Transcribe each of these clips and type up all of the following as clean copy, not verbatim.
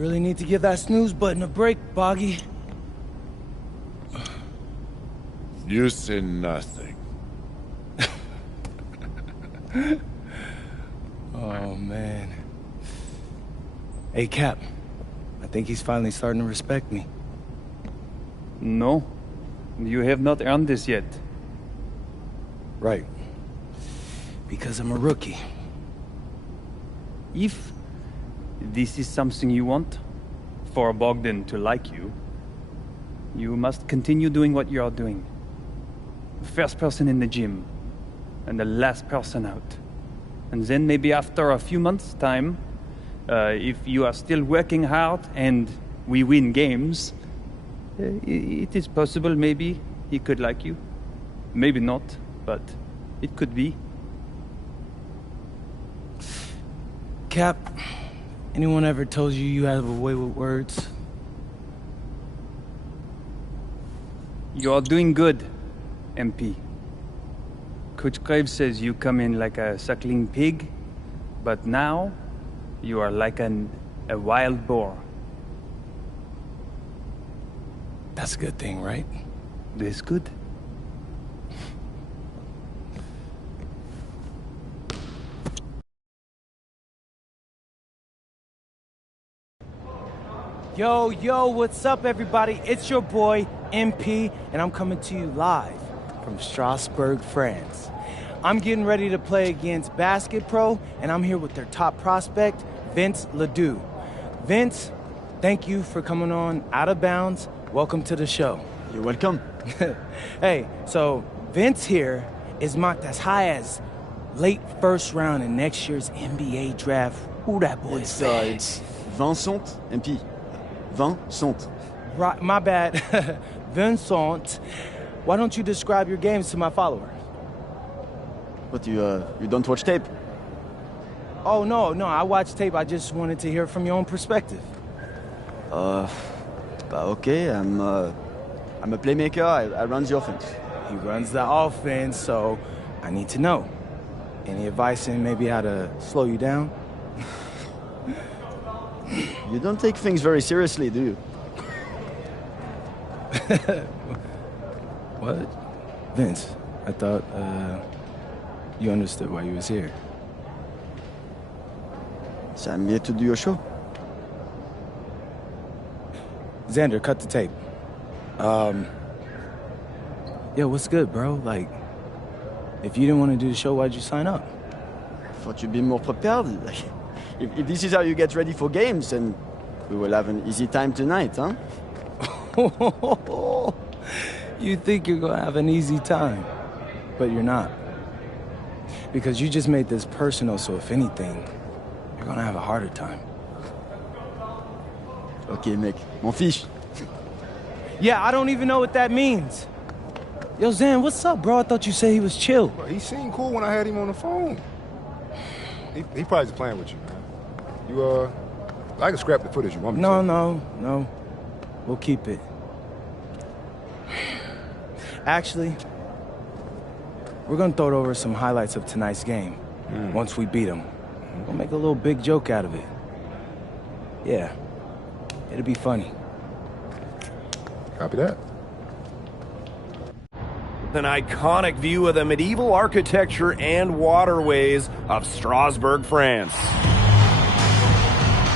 really need to give that snooze button a break, Boggy. Use in nothing. Oh, man. Hey, Cap. I think he's finally starting to respect me. No. You have not earned this yet. Right. Because I'm a rookie. If this is something you want, for Bogdan to like you, you must continue doing what you are doing. First person in the gym, and the last person out. And then maybe after a few months' time, if you are still working hard and we win games, it is possible maybe he could like you. Maybe not, but it could be. Cap, anyone ever told you you have a way with words? You are doing good, MP. Coach Graves says you come in like a suckling pig, but now you are like a wild boar. That's a good thing, right? This good. Yo, what's up, everybody? It's your boy, MP, and I'm coming to you live from Strasbourg, France. I'm getting ready to play against Basket Pro, and I'm here with their top prospect, Vince Ledoux. Vince, thank you for coming on Out of Bounds. Welcome to the show. You're welcome. Hey, so Vince here is mocked as high as late first round in next year's NBA draft. Who that boy is? It's Vincent, MP. Vincent. Right, my bad. Vincent. Why don't you describe your games to my followers? But you don't watch tape? Oh, no, I watch tape. I just wanted to hear from your own perspective. Okay, I'm a playmaker. I run the offense. He runs the offense, so I need to know. Any advice in maybe how to slow you down? You don't take things very seriously, do you? What? Vince, I thought, you understood why you was here. So I'm here to do your show. Xander, cut the tape. Yo, what's good, bro? Like, if you didn't want to do the show, why'd you sign up? I thought you'd be more prepared. If this is how you get ready for games, then we will have an easy time tonight, huh? You think you're gonna have an easy time, but you're not. Because you just made this personal, so if anything, you're gonna have a harder time. Okay, mec. M'en fiche. Yeah, I don't even know what that means. Yo, Zan, what's up, bro? I thought you said he was chill. Bro, he seemed cool when I had him on the phone. He probably just playing with you, man. I can scrap the footage you want me to. No. We'll keep it. Actually, we're gonna throw over some highlights of tonight's game. Once we beat them. We'll make a little big joke out of it. Yeah. It'll be funny. Copy that. An iconic view of the medieval architecture and waterways of Strasbourg, France.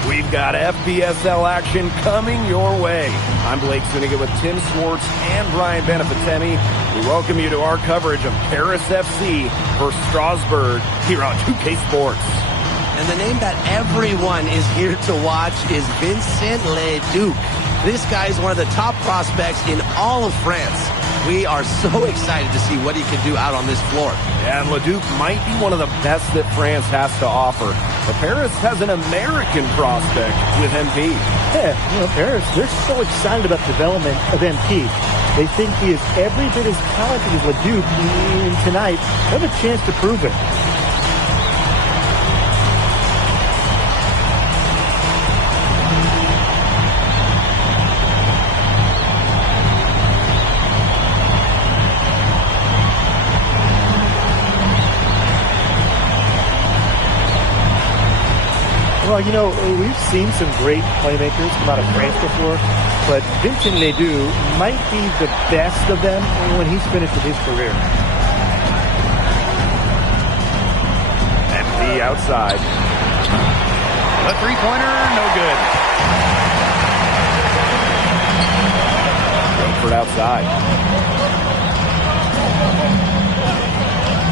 We've got FPSL action coming your way. I'm Blake Zuniga with Tim Swartz and Brian Beneficemi. We welcome you to our coverage of Paris FC versus Strasbourg here on 2K Sports. And the name that everyone is here to watch is Vincent Ledoux. This guy is one of the top prospects in all of France. We are so excited to see what he can do out on this floor. Yeah, and Ledoux might be one of the best that France has to offer. But Paris has an American prospect with MP. Yeah, Paris, they're so excited about the development of MP. They think he is every bit as talented as Ledoux, and tonight, they have a chance to prove it. Well, you know, we've seen some great playmakers come out of France before, but Vincent Ledoux might be the best of them when he's finished with his career. MP outside. The three-pointer, no good. Rutherford outside.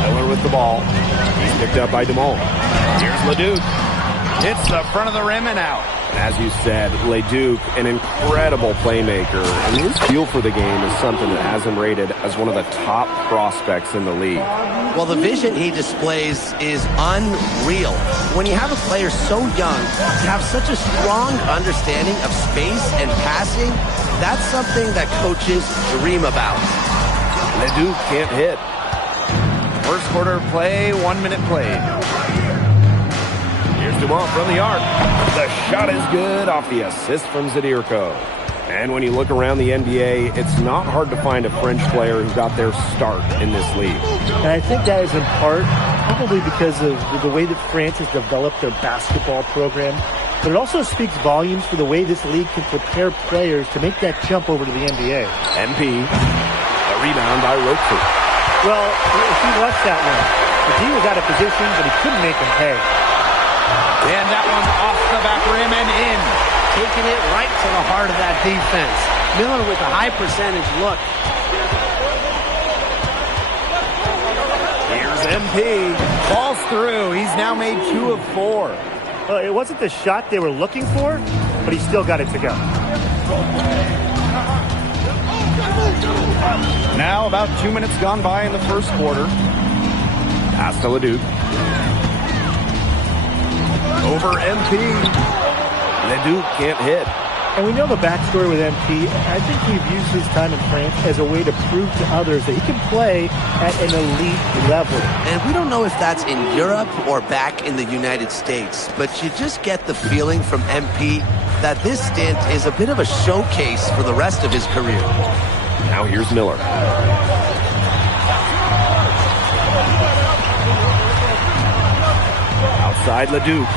Miller with the ball. He's picked up by DeMol. Here's Leduc. Hits the front of the rim and out. As you said, Leduc, an incredible playmaker, and his feel for the game is something that has him rated as one of the top prospects in the league. Well, the vision he displays is unreal. When you have a player so young, to have such a strong understanding of space and passing, that's something that coaches dream about. Leduc can't hit. First quarter play, 1 minute played. Here's Dumont from the arc. The shot is good off the assist from Zadirko. And when you look around the NBA, it's not hard to find a French player who got their start in this league. And I think that is in part probably because of the way that France has developed their basketball program. But it also speaks volumes for the way this league can prepare players to make that jump over to the NBA. MP, a rebound by Rutherford. Well, if you watched that one, he was out of position, but he couldn't make him pay. And that one off the back rim and in. Taking it right to the heart of that defense. Miller with a high percentage look. Here's MP. Falls through. He's now made 2 of 4. Well, it wasn't the shot they were looking for, but he still got it to go. Now about 2 minutes gone by in the first quarter. Pass to Leduc. Over MP. Leduc can't hit. And we know the backstory with MP. I think he views his time in France as a way to prove to others that he can play at an elite level. And we don't know if that's in Europe or back in the United States, but you just get the feeling from MP that this stint is a bit of a showcase for the rest of his career. Now here's Miller. Outside Leduc.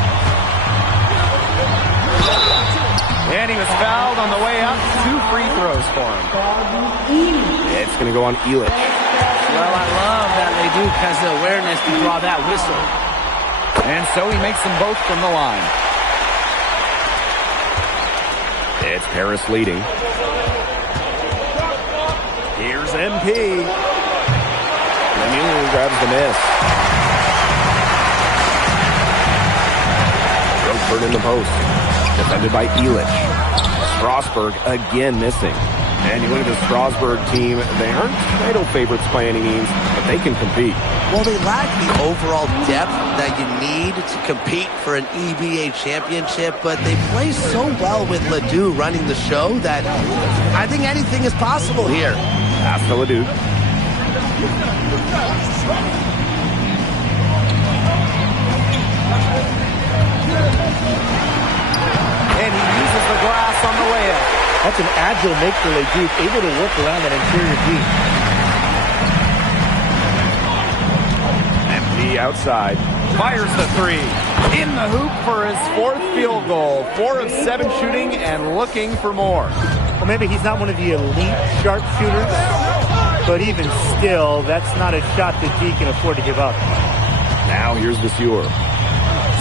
And he was fouled on the way up. 2 free throws for him. It's going to go on Elich. Well, I love that Leduc has the awareness to draw that whistle. And so he makes them both from the line. It's Paris leading. Here's MP. Lemieux grabs the miss. Rutherford in the post. Defended by Elich. Strasburg again missing. And you look at the Strasburg team, they aren't title favorites by any means, but they can compete. Well, they lack the overall depth that you need to compete for an EBA championship, but they play so well with Ledoux running the show that I think anything is possible here. Pass to Ledoux. And he uses the glass on the way up. That's an agile make for Leduc, able to work around that interior deep. MP outside. Fires the 3. In the hoop for his 4th field goal. 4 of 7 shooting and looking for more. Well, maybe he's not one of the elite sharpshooters, but even still, that's not a shot that he can afford to give up. Now here's the Vasseur.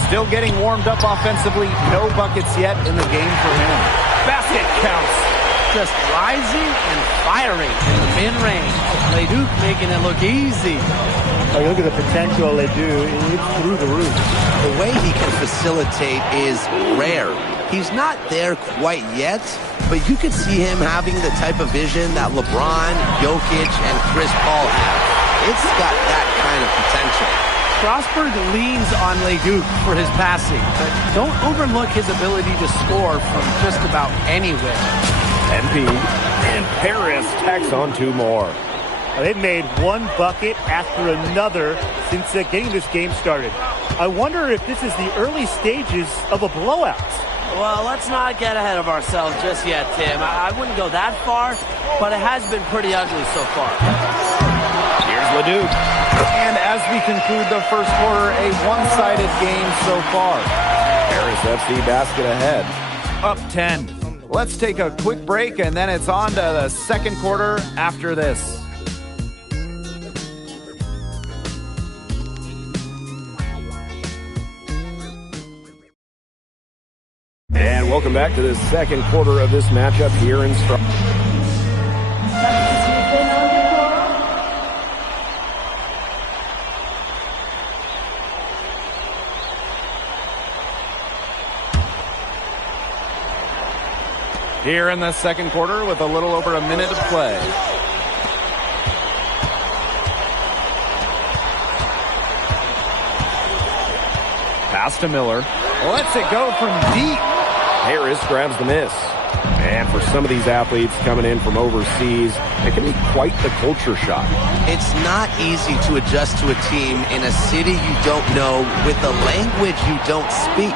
Still getting warmed up offensively. No buckets yet in the game for him. Basket counts. Just rising and firing in the mid-range. Leduc making it look easy. Oh, you look at the potential of Ledoux, it's through the roof. The way he can facilitate is rare. He's not there quite yet, but you could see him having the type of vision that LeBron, Jokic, and Chris Paul have. It's got that kind of potential. Strasburg leans on Leduc for his passing, but don't overlook his ability to score from just about anywhere. MP and Paris tacks on 2 more. They've made 1 bucket after another since getting this game started. I wonder if this is the early stages of a blowout. Well, let's not get ahead of ourselves just yet, Tim. I wouldn't go that far, but it has been pretty ugly so far. Here's Leduc. And as we conclude the first quarter, a one-sided game so far. Paris FC basket ahead. Up 10. Let's take a quick break, and then it's on to the second quarter after this. And welcome back to the second quarter of this matchup here in Strasbourg. Here in the second quarter with a little over a minute to play. Pass to Miller. Lets it go from deep. Harris grabs the miss. And for some of these athletes coming in from overseas, it can be quite the culture shock. It's not easy to adjust to a team in a city you don't know with a language you don't speak.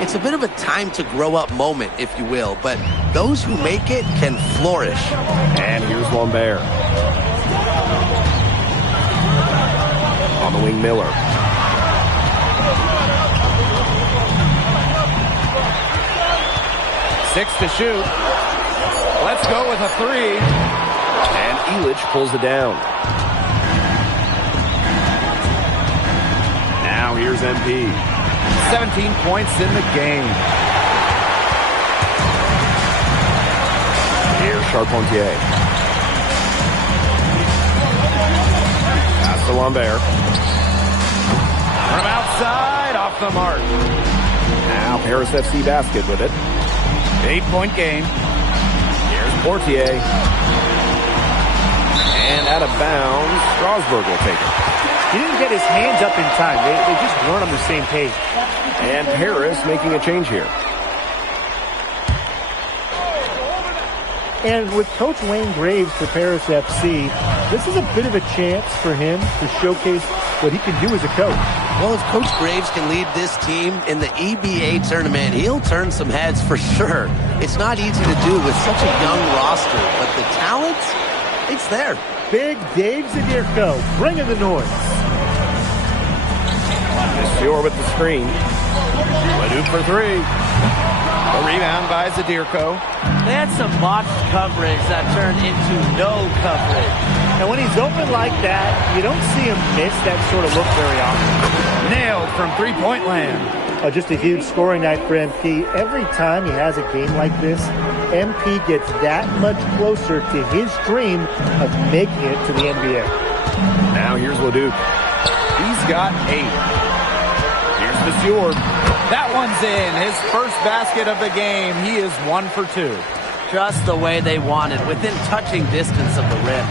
It's a bit of a time to grow up moment, if you will, but those who make it can flourish. And here's Lambert. On the wing, Miller. Six to shoot. Let's go with a three. And Elich pulls it down. Now here's MP. 17 points in the game. Here's Charpentier. Pass to Lambert. From outside, off the mark. Now Paris FC basket with it. 8-point game. Here's Portier. And out of bounds, Strasbourg will take it. He didn't get his hands up in time. They just weren't on the same page. And Paris making a change here. And with Coach Wayne Graves for Paris FC, this is a bit of a chance for him to showcase what he can do as a coach. Well, if Coach Graves can lead this team in the EBA tournament, he'll turn some heads for sure. It's not easy to do with such a young roster, but the talent, it's there. Big Dave Zadirko, bringing the noise. Monsieur with the screen. Leduc for three. A rebound by Zadirko. They had some botched coverage that turned into no coverage. And when he's open like that, you don't see him miss that sort of look very often. Nailed from three-point land. Just a huge scoring night for MP. Every time he has a game like this, MP gets that much closer to his dream of making it to the NBA. Now here's Leduc. He's got 8. Here's Monsieur. That one's in. His first basket of the game. He is 1 for 2. Just the way they wanted, within touching distance of the rim.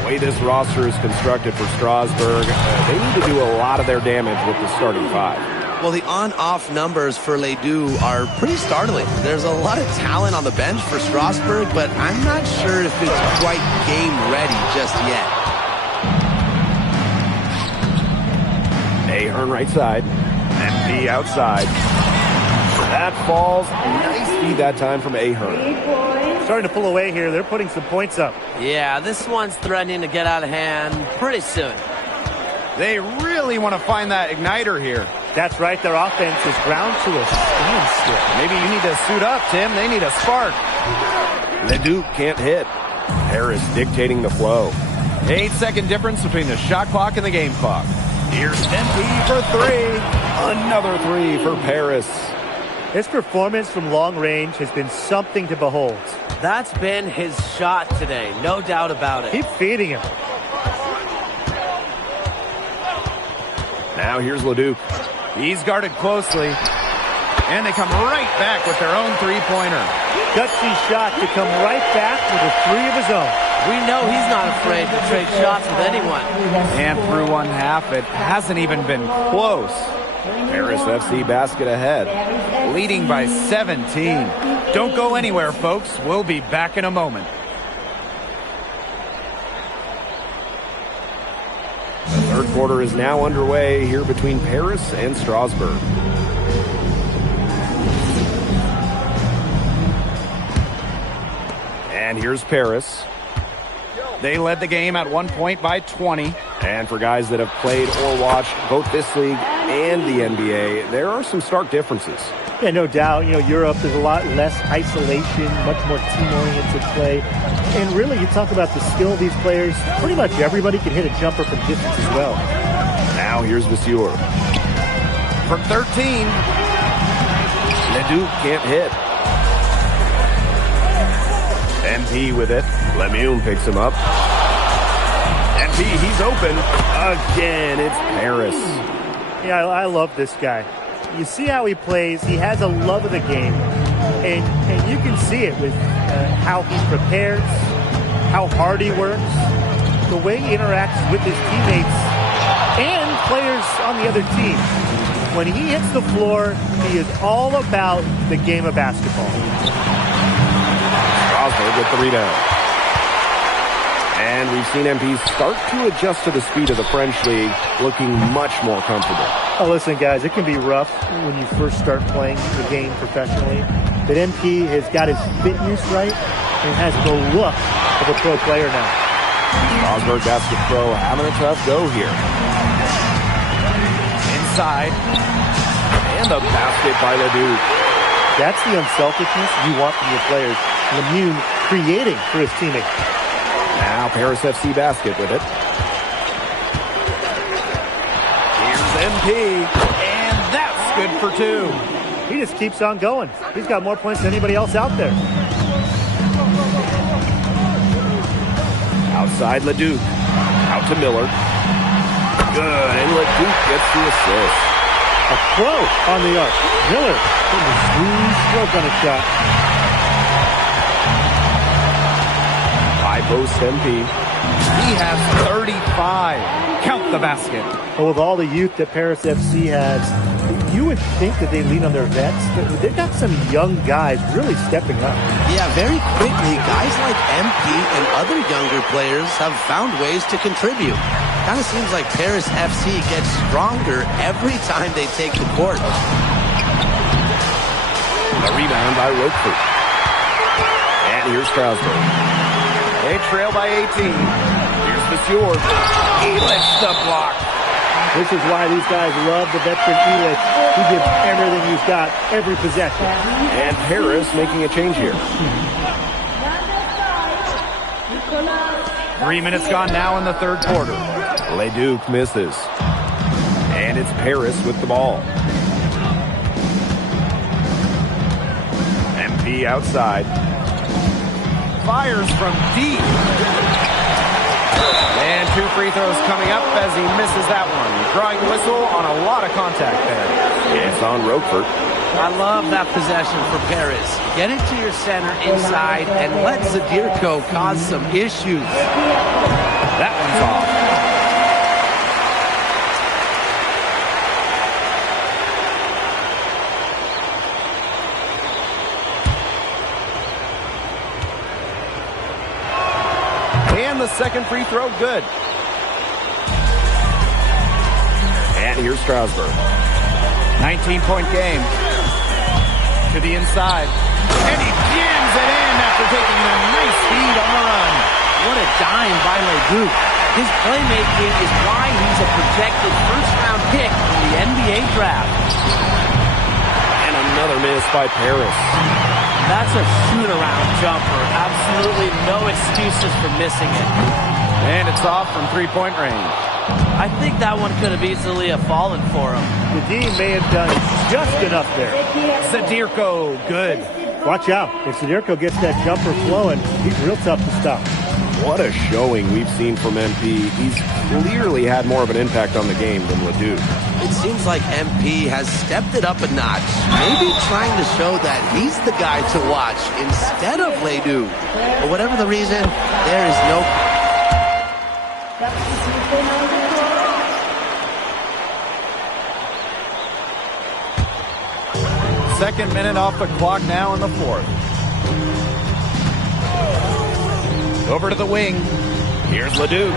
The way this roster is constructed for Strasbourg, they need to do a lot of their damage with the starting 5. Well, the on-off numbers for Ledoux are pretty startling. There's a lot of talent on the bench for Strasbourg, but I'm not sure if it's quite game-ready just yet. Ahern right side. MP outside. That falls. Nice feed that time from Ahern. Starting to pull away here. They're putting some points up. Yeah, this one's threatening to get out of hand pretty soon. They really want to find that igniter here. That's right. Their offense is ground to a standstill. Maybe you need to suit up, Tim. They need a spark. Leduc can't hit. Harris dictating the flow. 8-second difference between the shot clock and the game clock. Here's MP for 3. Another 3 for Paris. His performance from long range has been something to behold. That's been his shot today, no doubt about it. Keep feeding him. Now here's Leduc. He's guarded closely. And they come right back with their own three-pointer. Gutsy shot to come right back with a 3 of his own. We know he's not afraid to trade shots with anyone. And through one half, it hasn't even been close. Paris FC basket ahead. Leading by 17. Don't go anywhere, folks. We'll be back in a moment. The third quarter is now underway here between Paris and Strasbourg. And here's Paris. They led the game at one point by 20. And for guys that have played or watched both this league and the NBA, there are some stark differences. Yeah, no doubt. Europe, there's a lot less isolation, much more team-oriented play. And really, you talk about the skill of these players, pretty much everybody can hit a jumper from distance as well. Now here's Vasseur. From 13. Leduc can't hit. MP with it. Lemieux picks him up. MP, he's open. Again, it's Paris. Yeah, I love this guy. You see how he plays. He has a love of the game. And you can see it with how he prepares, how hard he works, the way he interacts with his teammates and players on the other team. When he hits the floor, he is all about the game of basketball. Strasburg with the rebound. And we've seen MP start to adjust to the speed of the French league, looking much more comfortable. Oh, listen, guys, it can be rough when you first start playing the game professionally. But MP has got his fitness right and has the look of a pro player now. Strasburg Basket Pro having a tough go here. Inside. And a basket by Leduc. That's the unselfishness you want from your players. Lemieux creating for his teammates. Now Paris FC Basket with it. Here's MP. And that's good for 2. He just keeps on going. He's got more points than anybody else out there. Outside Leduc. Out to Miller. Good. And Leduc gets the assist. A pro on the arc. Miller putting a smooth stroke on a shot. High post MP. He has 35. Count the basket. Well, with all the youth that Paris FC has, you would think that they lean on their vets, but they've got some young guys really stepping up. Yeah, very quickly, guys like MP and other younger players have found ways to contribute. Kind of seems like Paris FC gets stronger every time they take the court. A rebound by Roquefort. And here's Strasburg. They trail by 18. Here's Vasseur. He lifts the block. This is why these guys love the veteran Elias. He gives everything he's got, every possession. And Paris making a change here. 3 minutes gone now in the third quarter. Leduc misses. And it's Paris with the ball. MP outside. Fires from deep. And 2 free throws coming up as he misses that one. Drawing the whistle on a lot of contact there. It's on Roquefort. I love that possession for Paris. Get it to your center inside and let Zadirko cause some issues. That one's off. And the second free throw, good. And here's Strasburg. 19-point game. To the inside. And he jams it in after taking a nice speed on the run. What a dime by Leduc. His playmaking is why he's a projected first-round pick in the NBA draft. And another miss by Paris. That's a shoot-around jumper. Absolutely no excuses for missing it. And it's off from three-point range. I think that one could have easily have fallen for him. The D may have done just enough there. Zadirko, good. Watch out. If Zadirko gets that jumper flowing, he's real tough to stop. What a showing we've seen from MP. He's clearly had more of an impact on the game than Leduc. It seems like MP has stepped it up a notch, maybe trying to show that he's the guy to watch instead of Leduc. But whatever the reason, there is no... Second minute off the clock now in the fourth. Over to the wing. Here's Leduc.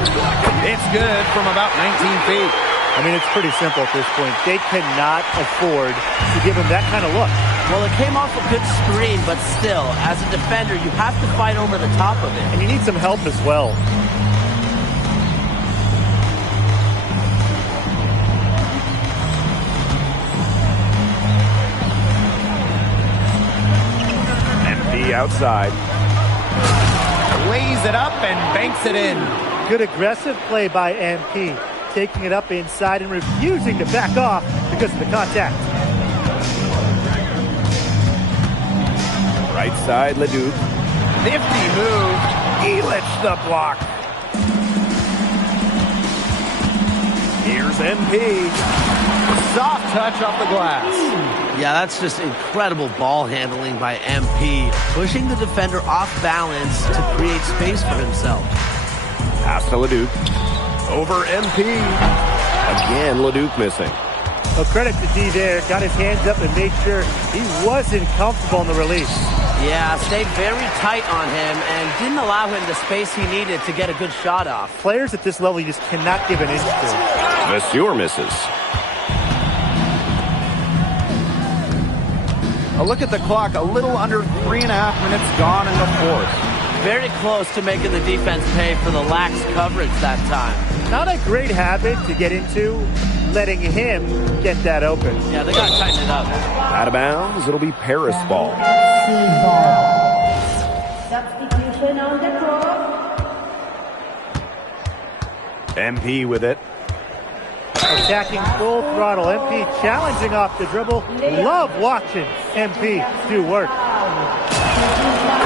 It's good from about 19 feet. I mean, it's pretty simple at this point. They cannot afford to give him that kind of look. Well, it came off a good screen, but still, as a defender, you have to fight over the top of it. And you need some help as well. outside. Lays it up and banks it in. Good aggressive play by MP, taking it up inside and refusing to back off because of the contact. Right side, Leduc. Nifty move. Elich the block. Here's MP. Soft touch off the glass. Yeah, that's just incredible ball handling by MP, pushing the defender off balance to create space for himself. Pass to Leduc. Over MP. Again, Leduc missing. Well, credit to D there. Got his hands up and made sure he wasn't comfortable in the release. Yeah, stayed very tight on him and didn't allow him the space he needed to get a good shot off. Players at this level you just cannot give an inch to. Monsieur misses. A look at the clock. A little under 3.5 minutes gone in the fourth. Very close to making the defense pay for the lax coverage that time. Not a great habit to get into, letting him get that open. Yeah, they got to tighten it up. Out of bounds, it'll be Paris ball. Substitution on the court. MP with it. Attacking full throttle. MP challenging off the dribble. Love watching MP do work.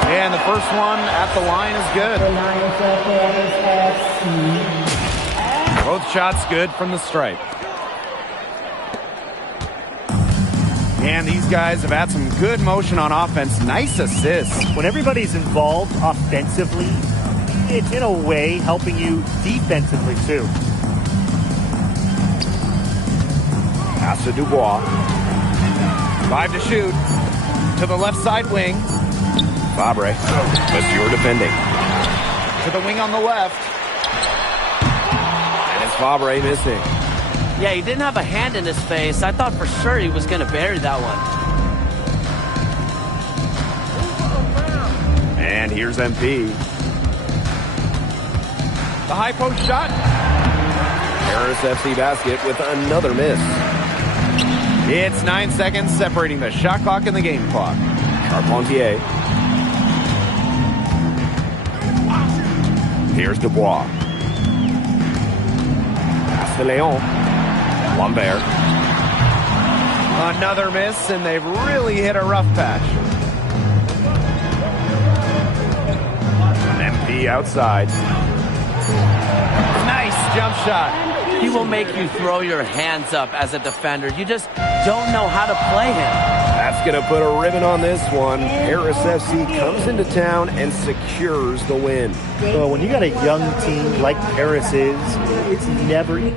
And the first one at the line is good. Both shots good from the stripe. And these guys have had some good motion on offense. Nice assists. When everybody's involved offensively, it's in a way helping you defensively too. Pass to Dubois. 5 to shoot. To the left side wing. Fabre. Monsieur defending. To the wing on the left. And it's Fabre missing. Yeah, he didn't have a hand in his face. I thought for sure he was going to bury that one. And here's MP. The high post shot. Paris FC basket with another miss. It's 9 seconds separating the shot clock and the game clock. Charpentier. Here's Dubois. Pass to Leon. Lambert. Another miss, and they've really hit a rough patch. MP outside. Nice jump shot. He will make you throw your hands up as a defender. You just don't know how to play him. That's going to put a ribbon on this one. Paris FC comes into town and secures the win. Well, when you got a young team like Paris is, it's never easy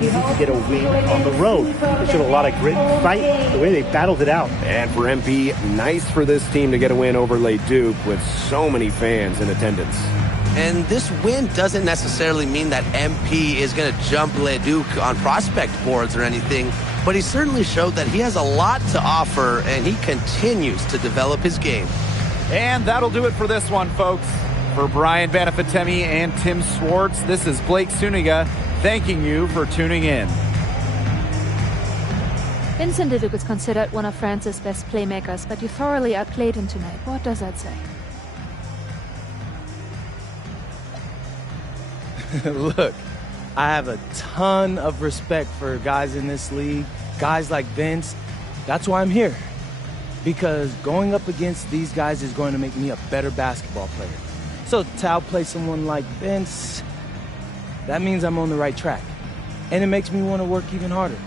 to get a win on the road. They showed a lot of grit and fight, the way they battled it out. And for MP, nice for this team to get a win over Leduc with so many fans in attendance. And this win doesn't necessarily mean that MP is going to jump Leduc on prospect boards or anything, but he certainly showed that he has a lot to offer, and he continues to develop his game. And that'll do it for this one, folks. For Brian Banafitemi and Tim Swartz, this is Blake Suniga thanking you for tuning in. Vincent Leduc is considered one of France's best playmakers, but you thoroughly outplayed him tonight. What does that say? Look, I have a ton of respect for guys in this league, guys like Vince. That's why I'm here. Because going up against these guys is going to make me a better basketball player. So to outplay someone like Vince, that means I'm on the right track. And it makes me want to work even harder.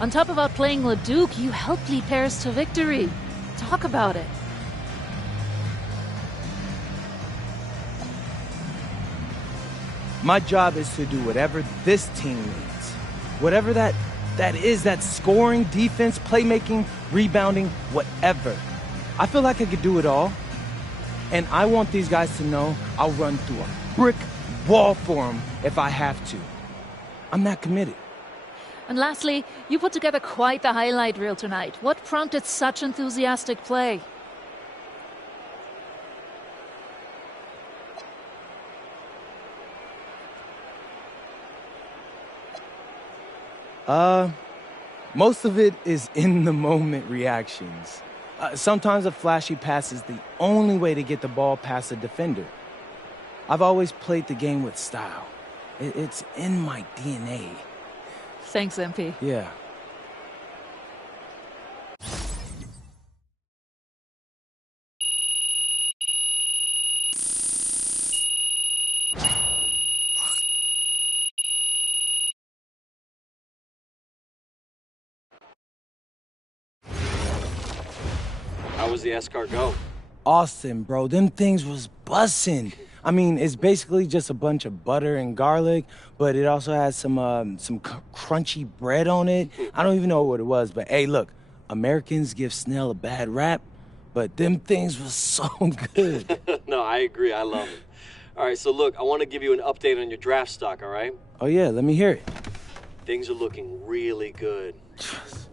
On top of outplaying Leduc, you helped lead Paris to victory. Talk about it. My job is to do whatever this team needs. Whatever that is, that scoring, defense, playmaking, rebounding, whatever. I feel like I could do it all. And I want these guys to know I'll run through a brick wall for them if I have to. I'm that committed. And lastly, you put together quite the highlight reel tonight. What prompted such enthusiastic play? Most of it is in the moment reactions. Sometimes a flashy pass is the only way to get the ball past a defender. I've always played the game with style. It's in my DNA. Thanks, MP. Yeah. How was the escargot? Austin, bro, them things was bussin'. I mean, it's basically just a bunch of butter and garlic, but it also has some crunchy bread on it. I don't even know what it was, but hey, look, Americans give Snell a bad rap, but them things was so good. No, I agree. I love it. All right, so look, I want to give you an update on your draft stock, all right? Oh, yeah, let me hear it. Things are looking really good.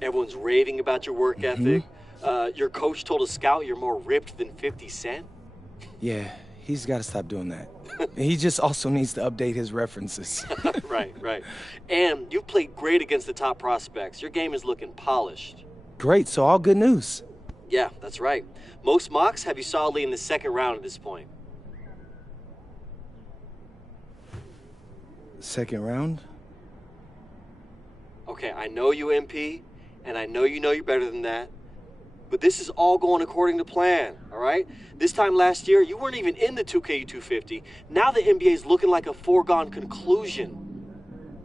Everyone's raving about your work ethic. Your coach told a scout you're more ripped than 50 Cent. Yeah, he's got to stop doing that. He just also needs to update his references. Right. And you've played great against the top prospects. Your game is looking polished. Great, so all good news. Yeah, that's right. Most mocks have you solidly in the second round at this point. Second round? Okay, I know you, MP, and I know you're better than that. But this is all going according to plan, all right? This time last year, you weren't even in the 2K 250. Now the NBA is looking like a foregone conclusion.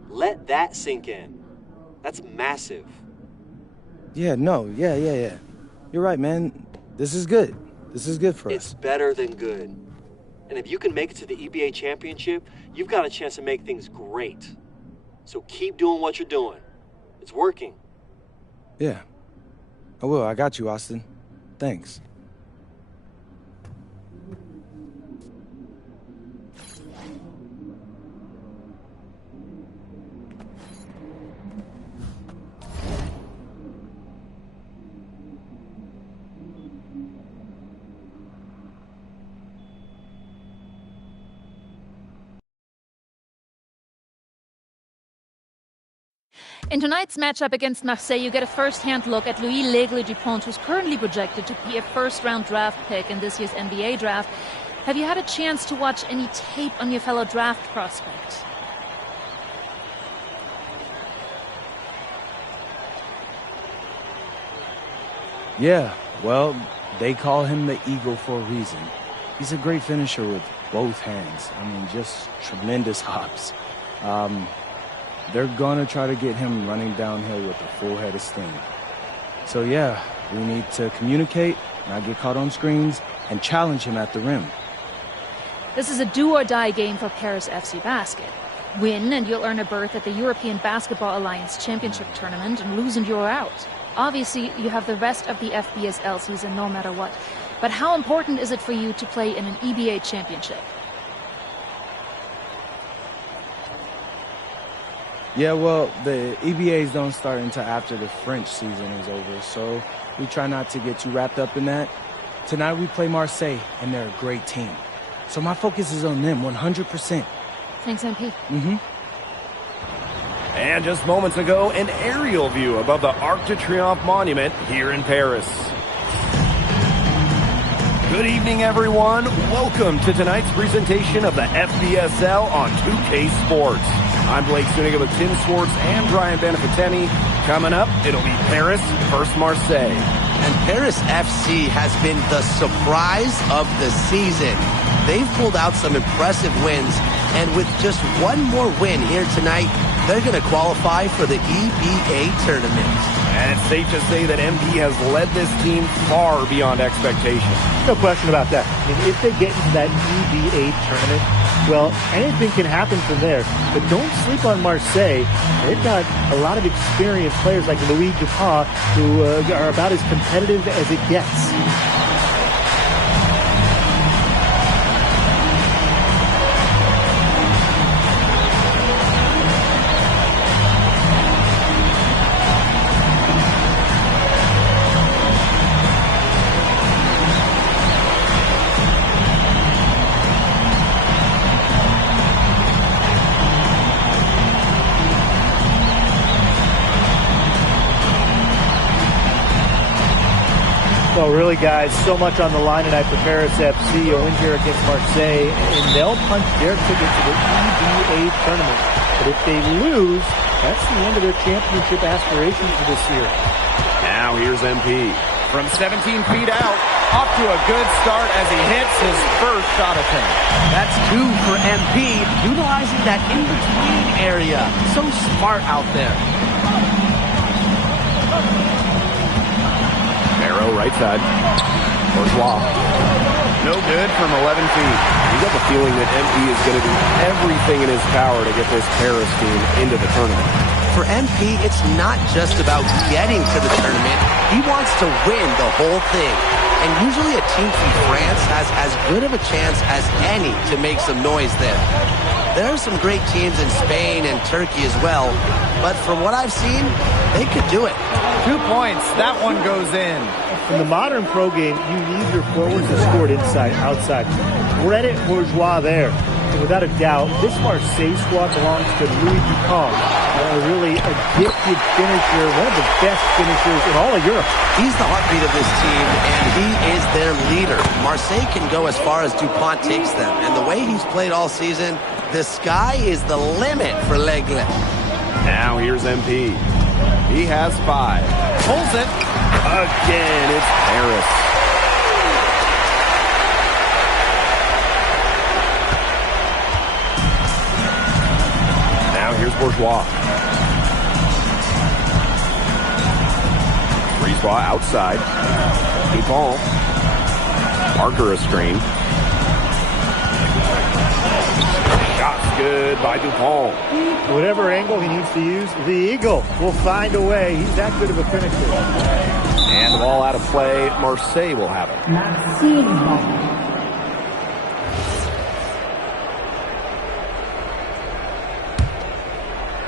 Let that sink in. That's massive. Yeah. You're right, man. This is good. This is good for us. It's better than good. And if you can make it to the EBA championship, you've got a chance to make things great. So keep doing what you're doing. It's working. Yeah. I will. I got you, Austin. Thanks. In tonight's matchup against Marseille, you get a first-hand look at Louis L'Aigle Dupont, who's currently projected to be a first-round draft pick in this year's NBA draft. Have you had a chance to watch any tape on your fellow draft prospect? Yeah, well, they call him the Eagle for a reason. He's a great finisher with both hands. I mean, just tremendous hops. They're gonna try to get him running downhill with a full head of steam. So yeah, we need to communicate, not get caught on screens, and challenge him at the rim. This is a do-or-die game for Paris FC Basket. Win and you'll earn a berth at the European Basketball Alliance Championship Tournament, and lose and you're out. Obviously, you have the rest of the FBSL season no matter what. But how important is it for you to play in an EBA championship? Yeah, well, the EBAs don't start until after the French season is over, so we try not to get too wrapped up in that. Tonight we play Marseille, and they're a great team. So my focus is on them 100%. Thanks, MP. And just moments ago, an aerial view above the Arc de Triomphe monument here in Paris. Good evening, everyone. Welcome to tonight's presentation of the FBSL on 2K Sports. I'm Blake Zuniga with Tim Swartz and Brian Benefitemi. Coming up, it'll be Paris versus Marseille. And Paris FC has been the surprise of the season. They've pulled out some impressive wins, and with just one more win here tonight, they're going to qualify for the EBA tournament. And it's safe to say that MP has led this team far beyond expectations. No question about that. I mean, if they get into that EBA tournament, well, anything can happen from there. But don't sleep on Marseille. They've got a lot of experienced players like Louis Dupont, who are about as competitive as it gets. Well, really, guys, so much on the line tonight for Paris FC. A win here against Marseille, and they'll punch their ticket to the EBA tournament. But if they lose, that's the end of their championship aspirations for this year. Now here's MP. From 17 feet out, off to a good start as he hits his first shot attempt. That's 2 for MP, utilizing that in-between area. So smart out there. Barrow, right side. Bourgeois. No good from 11 feet. You got the feeling that MP is going to do everything in his power to get this Paris team into the tournament. For MP, it's not just about getting to the tournament. He wants to win the whole thing. And usually a team from France has as good of a chance as any to make some noise there. There are some great teams in Spain and Turkey as well. But from what I've seen, they could do it. 2 points. That one goes in. In the modern pro game, you need your forwards to score it inside, outside. Credit Bourgeois there. And without a doubt, this Marseille squad belongs to Louis Dupont. Really a gifted finisher, one of the best finishers in all of Europe. He's the heartbeat of this team, and he is their leader. Marseille can go as far as Dupont takes them, and the way he's played all season, the sky is the limit for L'Aigle. Now here's MP. He has 5. Pulls it. Again, it's Paris. Now here's Bourgeois. Brisebois outside. Dupont. Parker a screen. Shot's good by Dupont. Whatever angle he needs to use, the Eagle will find a way. He's that good of a finisher. And the ball out of play. Marseille will have it.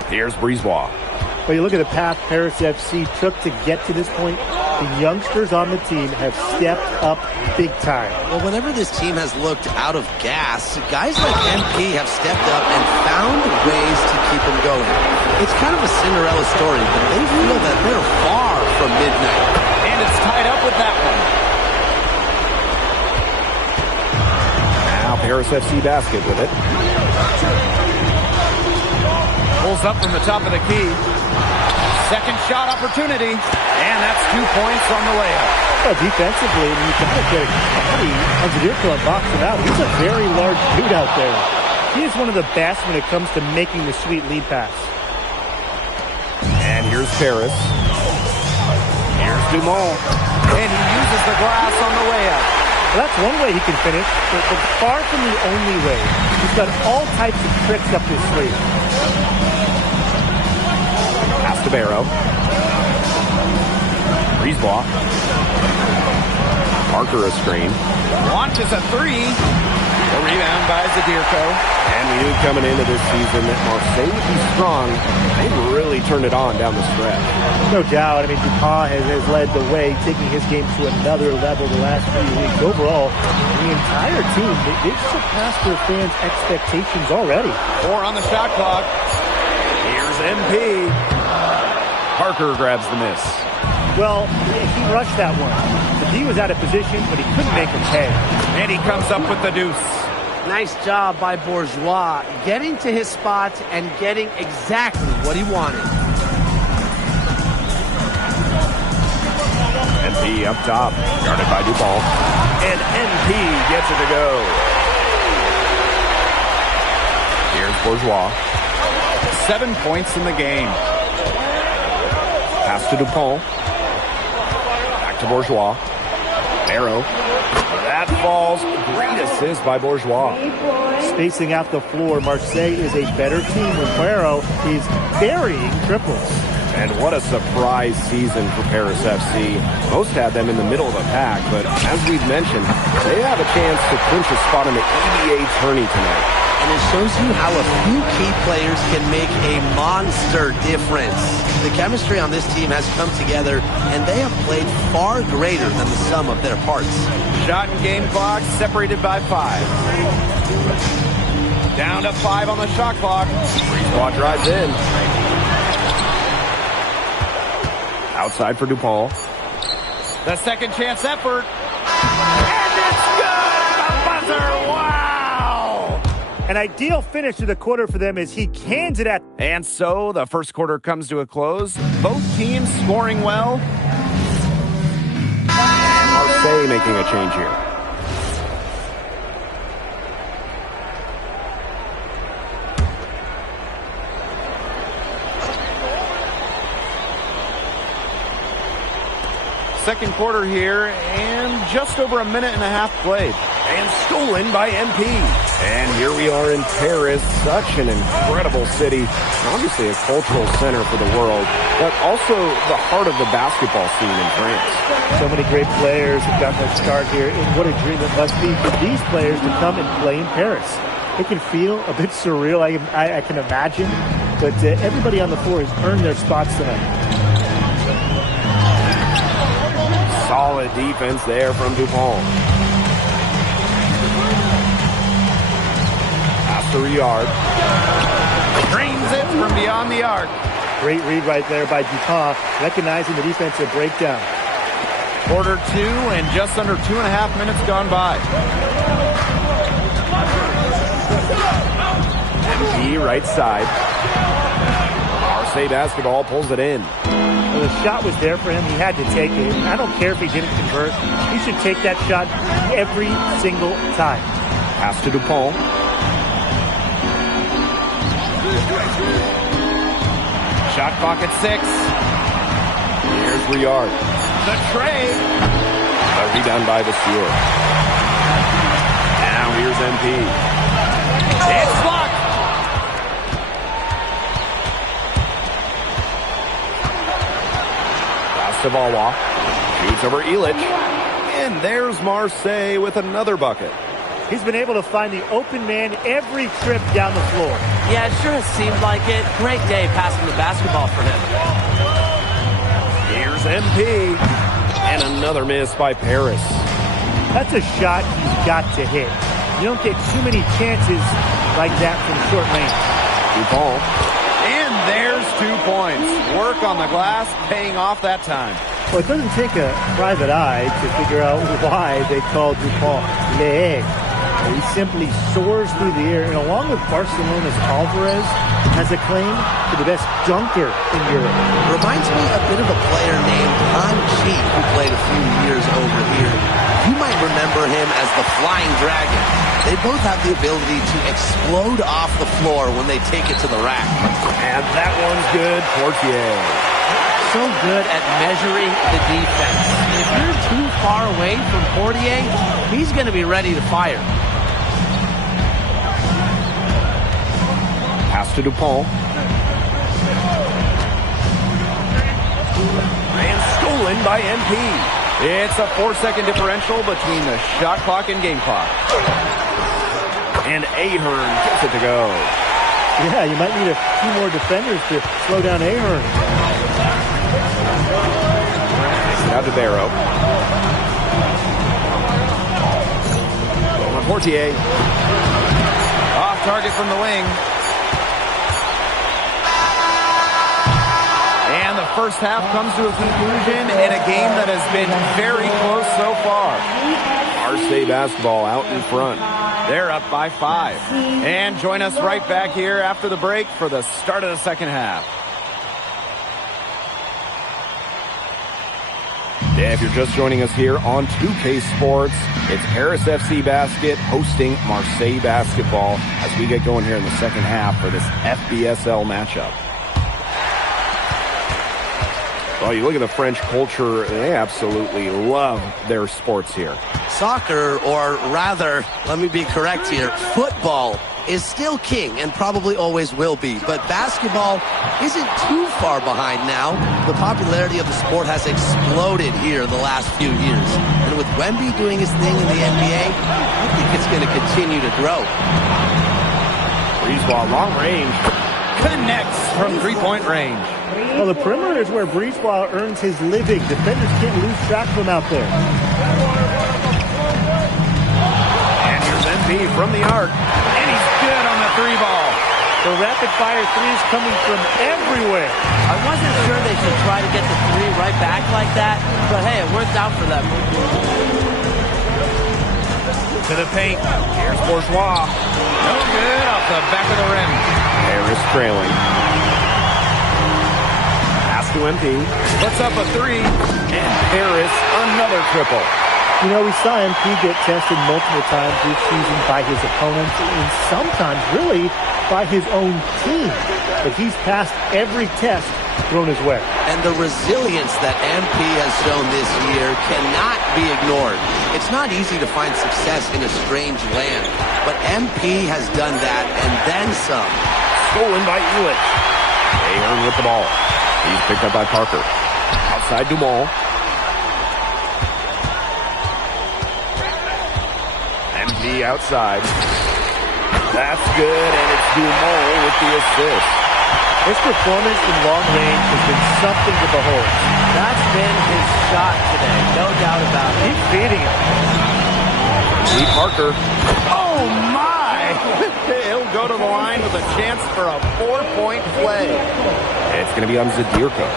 Here's Brisebois. Well, you look at the path Paris FC took to get to this point. The youngsters on the team have stepped up big time. Well, whenever this team has looked out of gas, guys like MP have stepped up and found ways to keep them going. It's kind of a Cinderella story, but they feel that they're far from midnight. And it's tied up with that one. Now Paris FC basket with it. Pulls up from the top of the key. Second shot opportunity. And that's 2 points on the layup. Well, defensively, you've got to get a body on Zadirko and box it out. He's a very large dude out there. He is one of the best when it comes to making the sweet lead pass. And here's Paris. Here's Dumont. And he uses the glass on the layup. Well, that's one way he can finish, but far from the only way. He's got all types of tricks up his sleeve. Pass to Barrow. Brisebois. Parker a screen. Launches a 3. A rebound by Zadirko. And we knew coming into this season that Marseille would be strong. They've really turned it on down the stretch. No doubt. I mean, Dupont has led the way, taking his game to another level the last few weeks. Overall, the entire team, they've surpassed their fans' expectations already. 4 on the shot clock. Here's MP. Parker grabs the miss. Well, he rushed that one. The D was out of position, but he couldn't make him pay. And he comes up with the deuce. Nice job by Bourgeois, getting to his spot and getting exactly what he wanted. MP up top, guarded by Dupont. And MP gets it to go. Here's Bourgeois. 7 points in the game. Pass to Dupont. Back to Bourgeois. Barrow. That falls. Great assist by Bourgeois. Spacing out the floor, Marseille is a better team when Barrow is burying triples. And what a surprise season for Paris FC. Most had them in the middle of the pack, but as we've mentioned, they have a chance to clinch a spot in the EBA tourney tonight. And it shows you how a few key players can make a monster difference. The chemistry on this team has come together, and they have played far greater than the sum of their parts. Shot and game clock separated by 5. Down to 5 on the shot clock. Brisebois drives in. Outside for Dupont. The second chance effort. And it's good! The buzzer! Wow! An ideal finish to the quarter for them as he cans it at. And so the first quarter comes to a close. Both teams scoring well. And Marseille making a change here. Second quarter here, and just over a minute and a half played. And stolen by MP. And here we are in Paris, such an incredible city. Obviously a cultural center for the world, but also the heart of the basketball scene in France. So many great players have gotten their start here, and what a dream it must be for these players to come and play in Paris. It can feel a bit surreal, I can imagine, but everybody on the floor has earned their spots tonight. Solid defense there from Dupont. Pass to Riyard. Drains it from beyond the arc. Great read right there by Dupont, recognizing the defensive breakdown. Quarter 2 and just under 2.5 minutes gone by. MP right side. Marseille basketball pulls it in. Well, the shot was there for him. He had to take it. I don't care if he didn't convert. He should take that shot every single time. Pass to Dupont. Shot clock at 6. Here's Riyard. The trade. A rebound by Vasseur. Now here's MP. It's blocked. To Valois. Shoots over Illich. And there's Marseille with another bucket. He's been able to find the open man every trip down the floor. Yeah, it sure has seemed like it. Great day passing the basketball for him. Here's MP. And another miss by Paris. That's a shot he's got to hit. You don't get too many chances like that from short range. Dupont. And there's 2 points. Work on the glass, paying off that time. Well, it doesn't take a private eye to figure out why they call Dupont Le. He simply soars through the air, and along with Barcelona's Alvarez, has a claim to the best dunker in Europe. Reminds me a bit of a player named Han Chi, who played a few years over here. You might remember him as the Flying Dragon. They both have the ability to explode off the floor when they take it to the rack. And that one's good. Portier. So good at measuring the defense. If you're too far away from Portier, he's going to be ready to fire. Pass to Dupont. And stolen by MP. It's a 4-second differential between the shot clock and game clock. And Ahern gets it to go. Yeah, you might need a few more defenders to slow down Ahern. Now to Barrow. Portier. Off target from the wing. And the first half comes to a conclusion in a game that has been very close so far. Marseille basketball out in front. They're up by 5. And join us right back here after the break for the start of the second half. Yeah, if you're just joining us here on 2K Sports, it's Paris FC Basket hosting Marseille basketball as we get going here in the second half for this FBSL matchup. Well, you look at the French culture, they absolutely love their sports here. Soccer, or rather, let me be correct here, football is still king and probably always will be, but basketball isn't too far behind now. The popularity of the sport has exploded here in the last few years. And with Wemby doing his thing in the NBA, I think it's going to continue to grow. Breezeball, long range, connects from three-point range. Well, the perimeter is where Breezeball earns his living. Defenders can't lose track of him out there. And here's MP from the arc. And he's good on the 3 ball. The rapid-fire threes coming from everywhere. I wasn't sure they should try to get the three right back like that, but hey, it worked out for them. To the paint. Here's Bourgeois. No good off the back of the rim. Harris trailing. Pass to MP. Puts up a three. And Harris another triple. You know, we saw MP get tested multiple times this season by his opponents and sometimes really by his own team. But he's passed every test thrown his way. And the resilience that MP has shown this year cannot be ignored. It's not easy to find success in a strange land, but MP has done that and then some. Stolen by Elitch. Ahern with the ball. He's picked up by Parker. Outside Dumont. MP outside. That's good, and it's Dumont with the assist. His performance in long range has been something to behold. That's been his shot today, no doubt about it. Keep feeding him. Lee Parker. Oh, my! He'll go to the line with a chance for a 4-point play. It's going to be on Zadirka.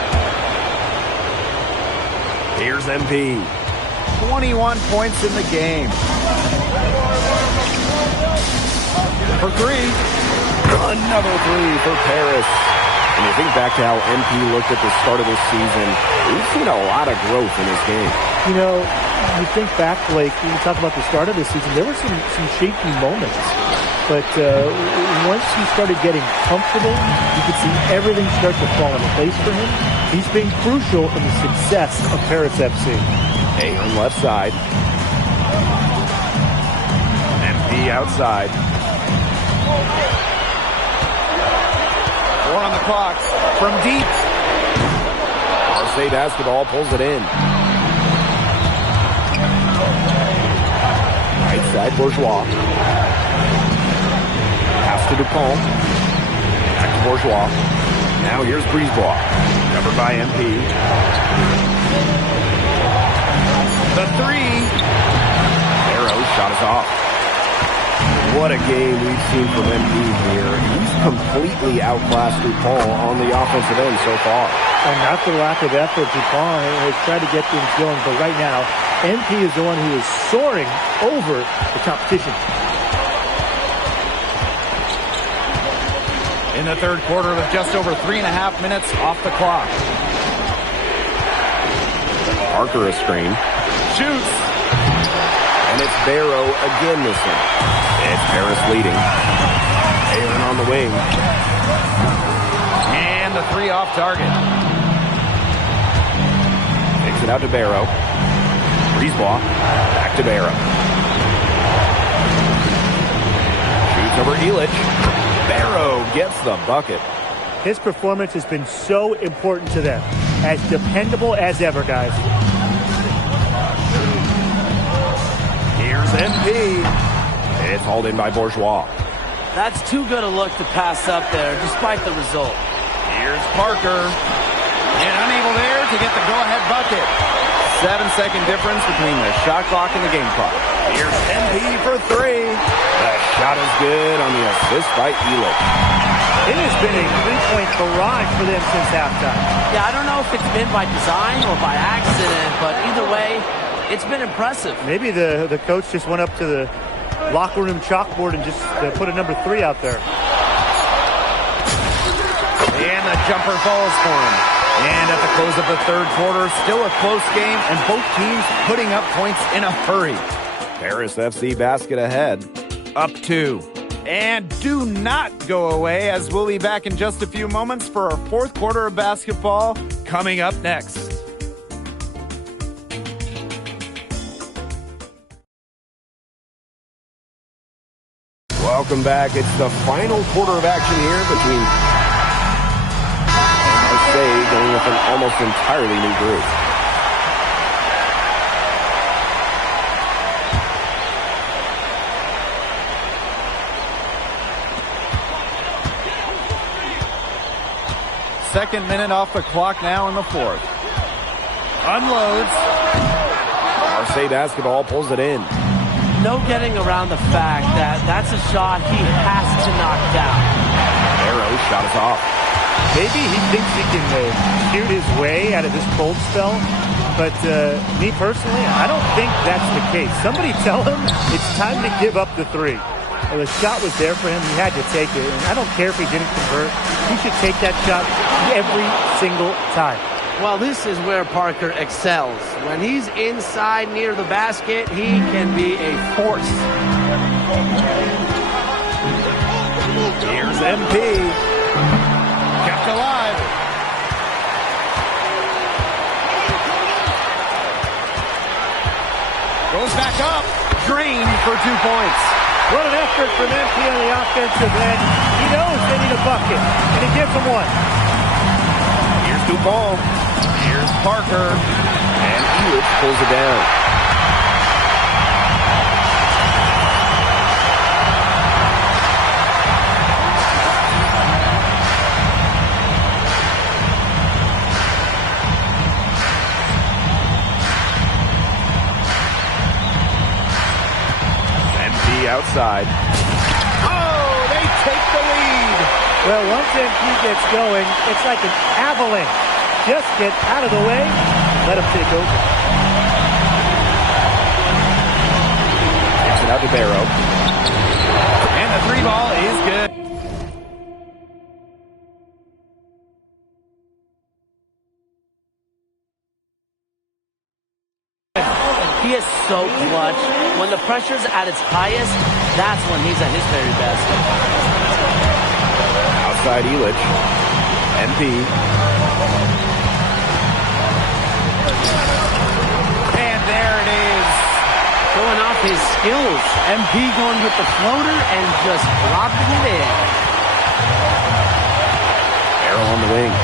Here's MP. 21 points in the game. For three. Another three for Paris. And you think back to how MP looked at the start of this season, we've seen a lot of growth in his game. You know, you think back, Blake, when you talk about the start of the season, there were some shaky moments. But once he started getting comfortable, you could see everything start to fall into place for him. He's been crucial in the success of Paris FC. Ahern left side. MP outside. 4 on the clock. From deep. Marseille Basketball pulls it in. Right side, Bourgeois. Pass to Dupont. Back to Bourgeois. Now here's Brisebois. Covered by MP. The three. Arrow shot is off. What a game we've seen from MP here. He's completely outclassed Dupont on the offensive end so far. And not for lack of effort, Dupont has tried to get things going, but right now, MP is the one who is soaring over the competition. In the third quarter with just over 3.5 minutes off the clock. Parker a screen. Shoots. And it's Barrow again missing. It's Paris leading. Ahern on the wing. And the three off target. Takes it out to Barrow. Brisebois. Back to Barrow. Shoots over Elitch. Barrow gets the bucket. His performance has been so important to them. As dependable as ever, guys. Here's MP. It's hauled in by Bourgeois. That's too good a look to pass up there, despite the result. Here's Parker. And unable there to get the go-ahead bucket. 7-second difference between the shot clock and the game clock. Here's MP for three. The shot is good on the assist by Elitch. It has been a three-point barrage for them since halftime. Yeah, I don't know if it's been by design or by accident, but either way, it's been impressive. Maybe the coach just went up to the locker room chalkboard and just put a number 3 out there. And the jumper falls for him. And at the close of the third quarter, still a close game, and both teams putting up points in a hurry. Paris FC basket ahead. Up 2. And do not go away, as we'll be back in just a few moments for our fourth quarter of basketball coming up next. Welcome back. It's the final quarter of action here between Marseille going with an almost entirely new group. Second minute off the clock now in the fourth. Unloads. Marseille Basketball pulls it in. No getting around the fact that that's a shot he has to knock down. Barrow's shot is off. Maybe he thinks he can shoot his way out of this cold spell, but me personally, I don't think that's the case. Somebody tell him it's time to give up the three. Well, the shot was there for him. He had to take it, and I don't care if he didn't convert. He should take that shot every single time. Well, this is where Parker excels. When he's inside near the basket, he can be a force. Here's MP. Kept alive. Goes back up. Drained for 2 points. What an effort from MP on the offensive end. He knows they need a bucket, and he gives them one. Here's Dupont. Here's Parker. And Elitch pulls it down. Outside. Oh, they take the lead. Well, once MP gets going, it's like an avalanche. Just get out of the way, let him take over. Gets it out to Barrow. And the three ball is good. He is so clutch. When the pressure's at its highest, that's when he's at his very best. Outside Elitch. MP. And there it is. Showing off his skills. MP going with the floater and just dropping it in. Barrow on the wing.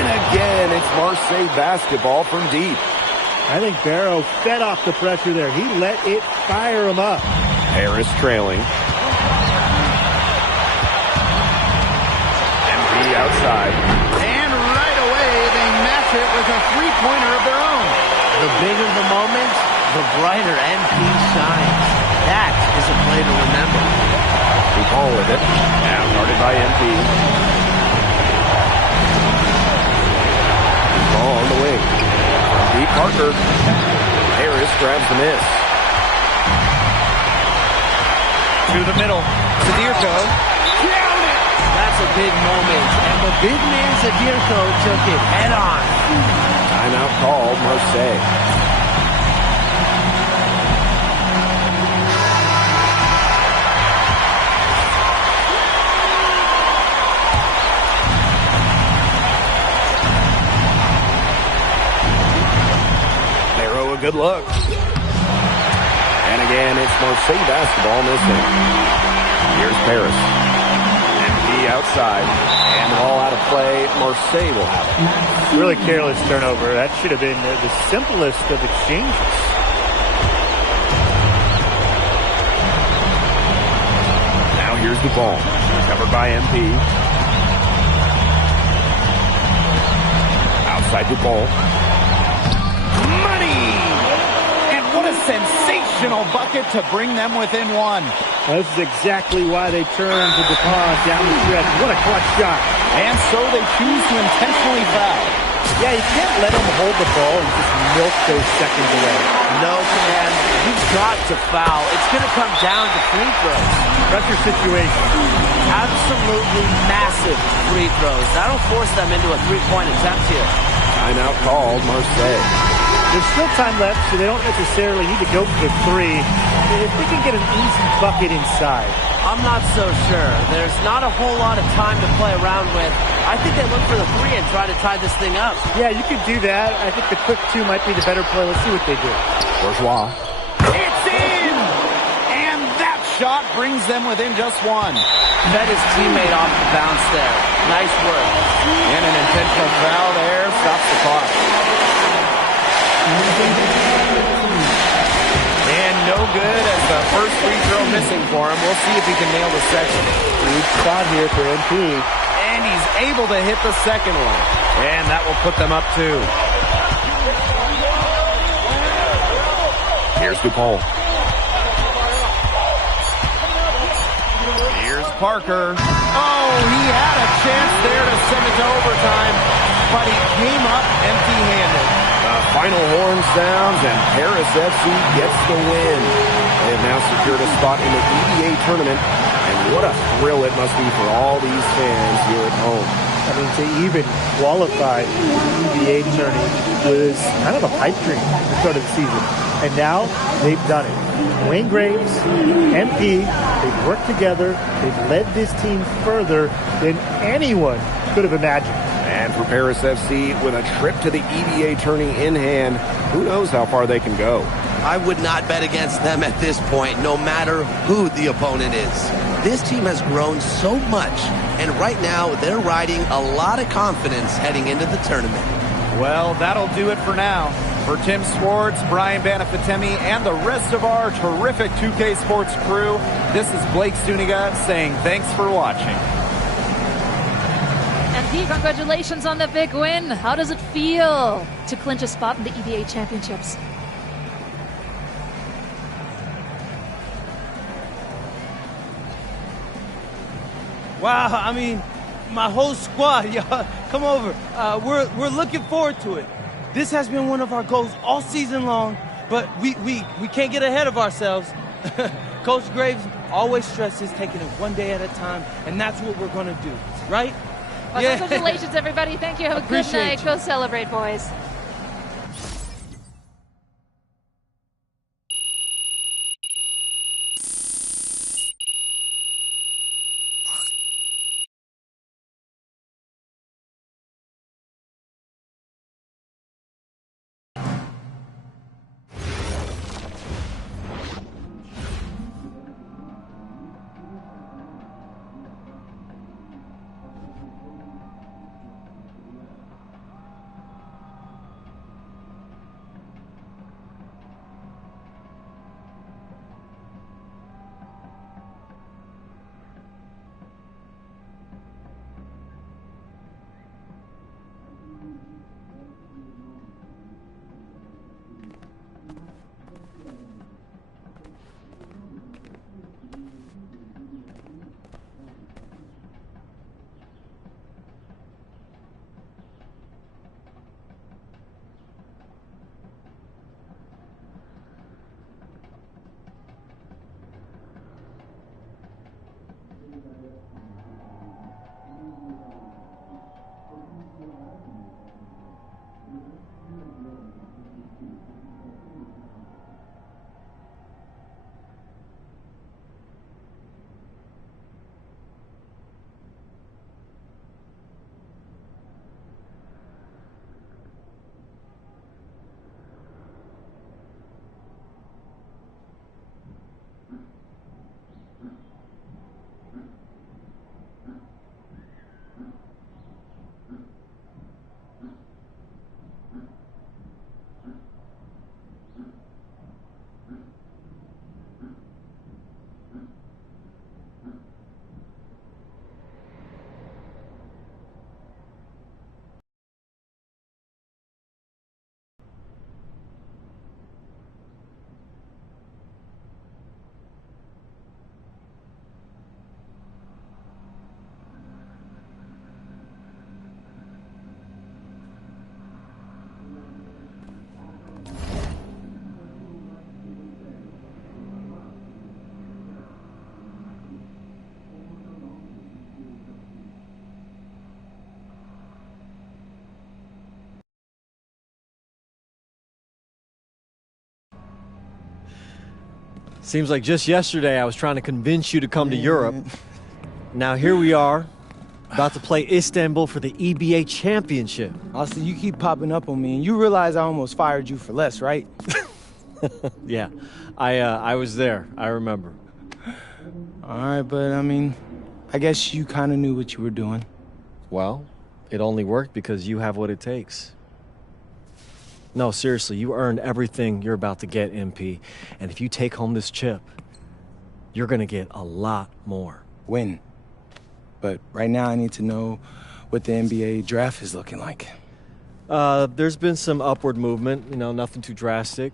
And again, it's Marseille basketball from deep. I think Barrow fed off the pressure there. He let it fire him up. Harris trailing. MP outside. And right away, they match it with a three-pointer of their own. The bigger the moment, the brighter MP shines. That is a play to remember. Dupont with it. Now guarded by MP. Dupont on the wing. Deep Parker. Harris grabs the miss. To the middle. Zadirko. Down it! That's a big moment. And the big man Zadirko took it head on. Timeout called Marseille. Good look. And again, it's Marseille basketball missing. Here's Paris. MP outside. And the ball out of play. Marseille will have it. Really careless turnover. That should have been the simplest of exchanges. Now here's the ball. Covered by MP. Outside the ball. Sensational bucket to bring them within one. Well, this is exactly why they turned to Dupont down the stretch. What a clutch shot. And so they choose to intentionally foul. Yeah, you can't let them hold the ball and just milk those seconds away. No, man. You've got to foul. It's going to come down to free throws. Pressure situation. Absolutely massive free throws. That'll force them into a three-point attempt here. Timeout called Marseille. There's still time left, so they don't necessarily need to go for the three. If they can get an easy bucket inside. I'm not so sure. There's not a whole lot of time to play around with. I think they look for the three and try to tie this thing up. Yeah, you could do that. I think the quick two might be the better play. Let's see what they do. Bourgeois. It's in! And that shot brings them within just one. Fed his teammate off the bounce there. Nice work. And an intentional foul there stops the clock. And no good as the first free throw missing for him. We'll see if he can nail the second. Good shot here for MP. And he's able to hit the second one. And that will put them up two. Here's Dupont. Here's Parker. Oh, he had a chance there to send it to overtime, but he came up empty-handed. Final horn sounds, and Paris FC gets the win. They have now secured a spot in the EBA tournament, and what a thrill it must be for all these fans here at home. I mean, to even qualify for the EBA tourney was kind of a pipe dream at the start of the season. And now they've done it. Wayne Graves, MP, they've worked together. They've led this team further than anyone could have imagined. And for Paris FC, with a trip to the EBA tourney in hand, who knows how far they can go. I would not bet against them at this point, no matter who the opponent is. This team has grown so much, and right now they're riding a lot of confidence heading into the tournament. Well, that'll do it for now. For Tim Swartz, Brian Banafitemi, and the rest of our terrific 2K Sports crew, this is Blake Zuniga saying thanks for watching. And Pete, congratulations on the big win. How does it feel to clinch a spot in the EBA Championships? Wow, I mean, my whole squad, y'all, come over. We're looking forward to it. This has been one of our goals all season long, but we can't get ahead of ourselves. Coach Graves always stresses taking it one day at a time, and that's what we're going to do, right? Well, yeah. Congratulations, everybody. Thank you. Have a good night. Go celebrate, boys. Seems like just yesterday I was trying to convince you to come to Europe. Now here we are, about to play Istanbul for the EBA Championship. Austin, you keep popping up on me, and you realize I almost fired you for less, right? Yeah, I was there. I remember. All right, but I mean, I guess you kind of knew what you were doing. Well, it only worked because you have what it takes. No, seriously, you earned everything you're about to get, MP. And if you take home this chip, you're going to get a lot more. Win. But right now I need to know what the NBA draft is looking like. There's been some upward movement, nothing too drastic.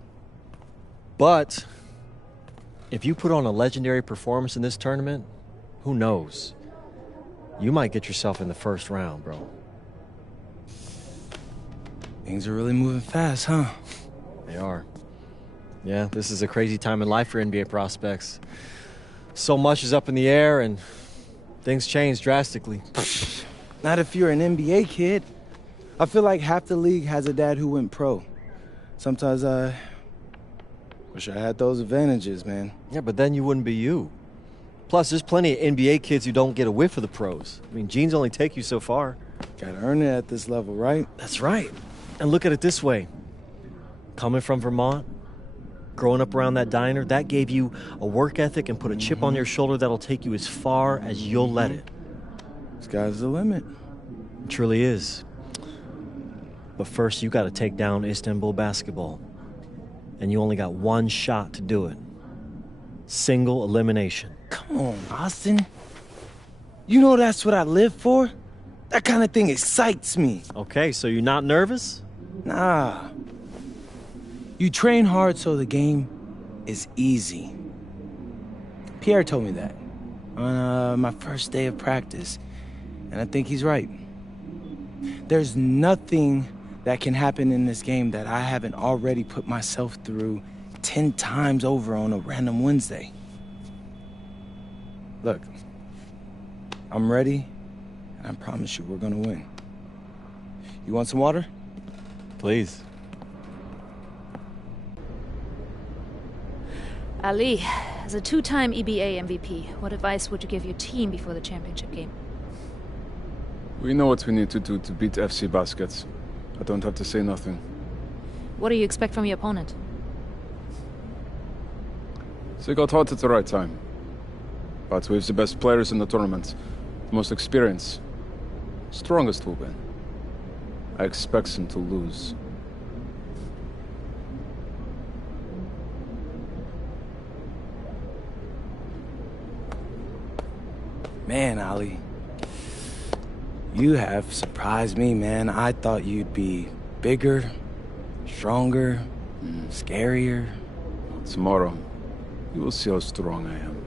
But if you put on a legendary performance in this tournament, Who knows? You might get yourself in the first round, bro. Things are really moving fast, huh? They are. Yeah, this is a crazy time in life for NBA prospects. So much is up in the air, and things change drastically. Not if you're an NBA kid. I feel like half the league has a dad who went pro. Sometimes I wish I had those advantages, man. Yeah, but then you wouldn't be you. Plus, there's plenty of NBA kids who don't get a whiff of the pros. I mean, genes only take you so far. Gotta earn it at this level, right? That's right. And look at it this way. Coming from Vermont, growing up around that diner, that gave you a work ethic and put a chip on your shoulder that'll take you as far as you'll let it. Sky's the limit. It truly is. But first, you gotta take down Istanbul basketball. And you only got one shot to do it. Single elimination. Come on, Austin. You know that's what I live for? That kind of thing excites me. Okay, so you're not nervous? Nah. You train hard so the game is easy. Pierre told me that on my first day of practice, and I think he's right. There's nothing that can happen in this game that I haven't already put myself through 10 times over on a random Wednesday. Look, I'm ready, and I promise you we're gonna win. You want some water? Please. Ali, as a two-time EBA MVP, what advice would you give your team before the championship game? We know what we need to do to beat FC Baskets. I don't have to say nothing. What do you expect from your opponent? They got hot at the right time. But we have the best players in the tournament, the most experience, strongest will win. I expect them to lose. Man, Ali, you have surprised me, man. I thought you'd be bigger, stronger, scarier. Tomorrow, you will see how strong I am.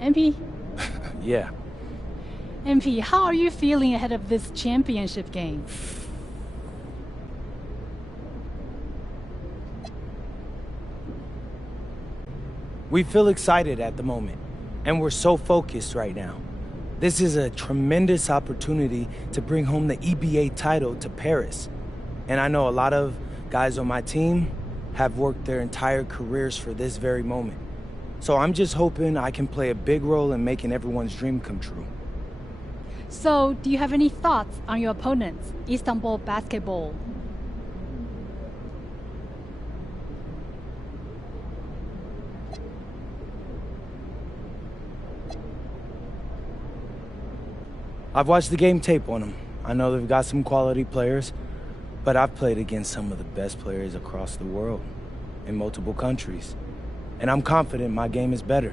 MP, Yeah. MP, how are you feeling ahead of this championship game? We feel excited at the moment, and we're so focused right now. This is a tremendous opportunity to bring home the EBA title to Paris. And I know a lot of guys on my team have worked their entire careers for this very moment. So I'm just hoping I can play a big role in making everyone's dream come true. So, do you have any thoughts on your opponents, Istanbul Basketball? I've watched the game tape on them. I know they've got some quality players, but I've played against some of the best players across the world in multiple countries. And I'm confident my game is better.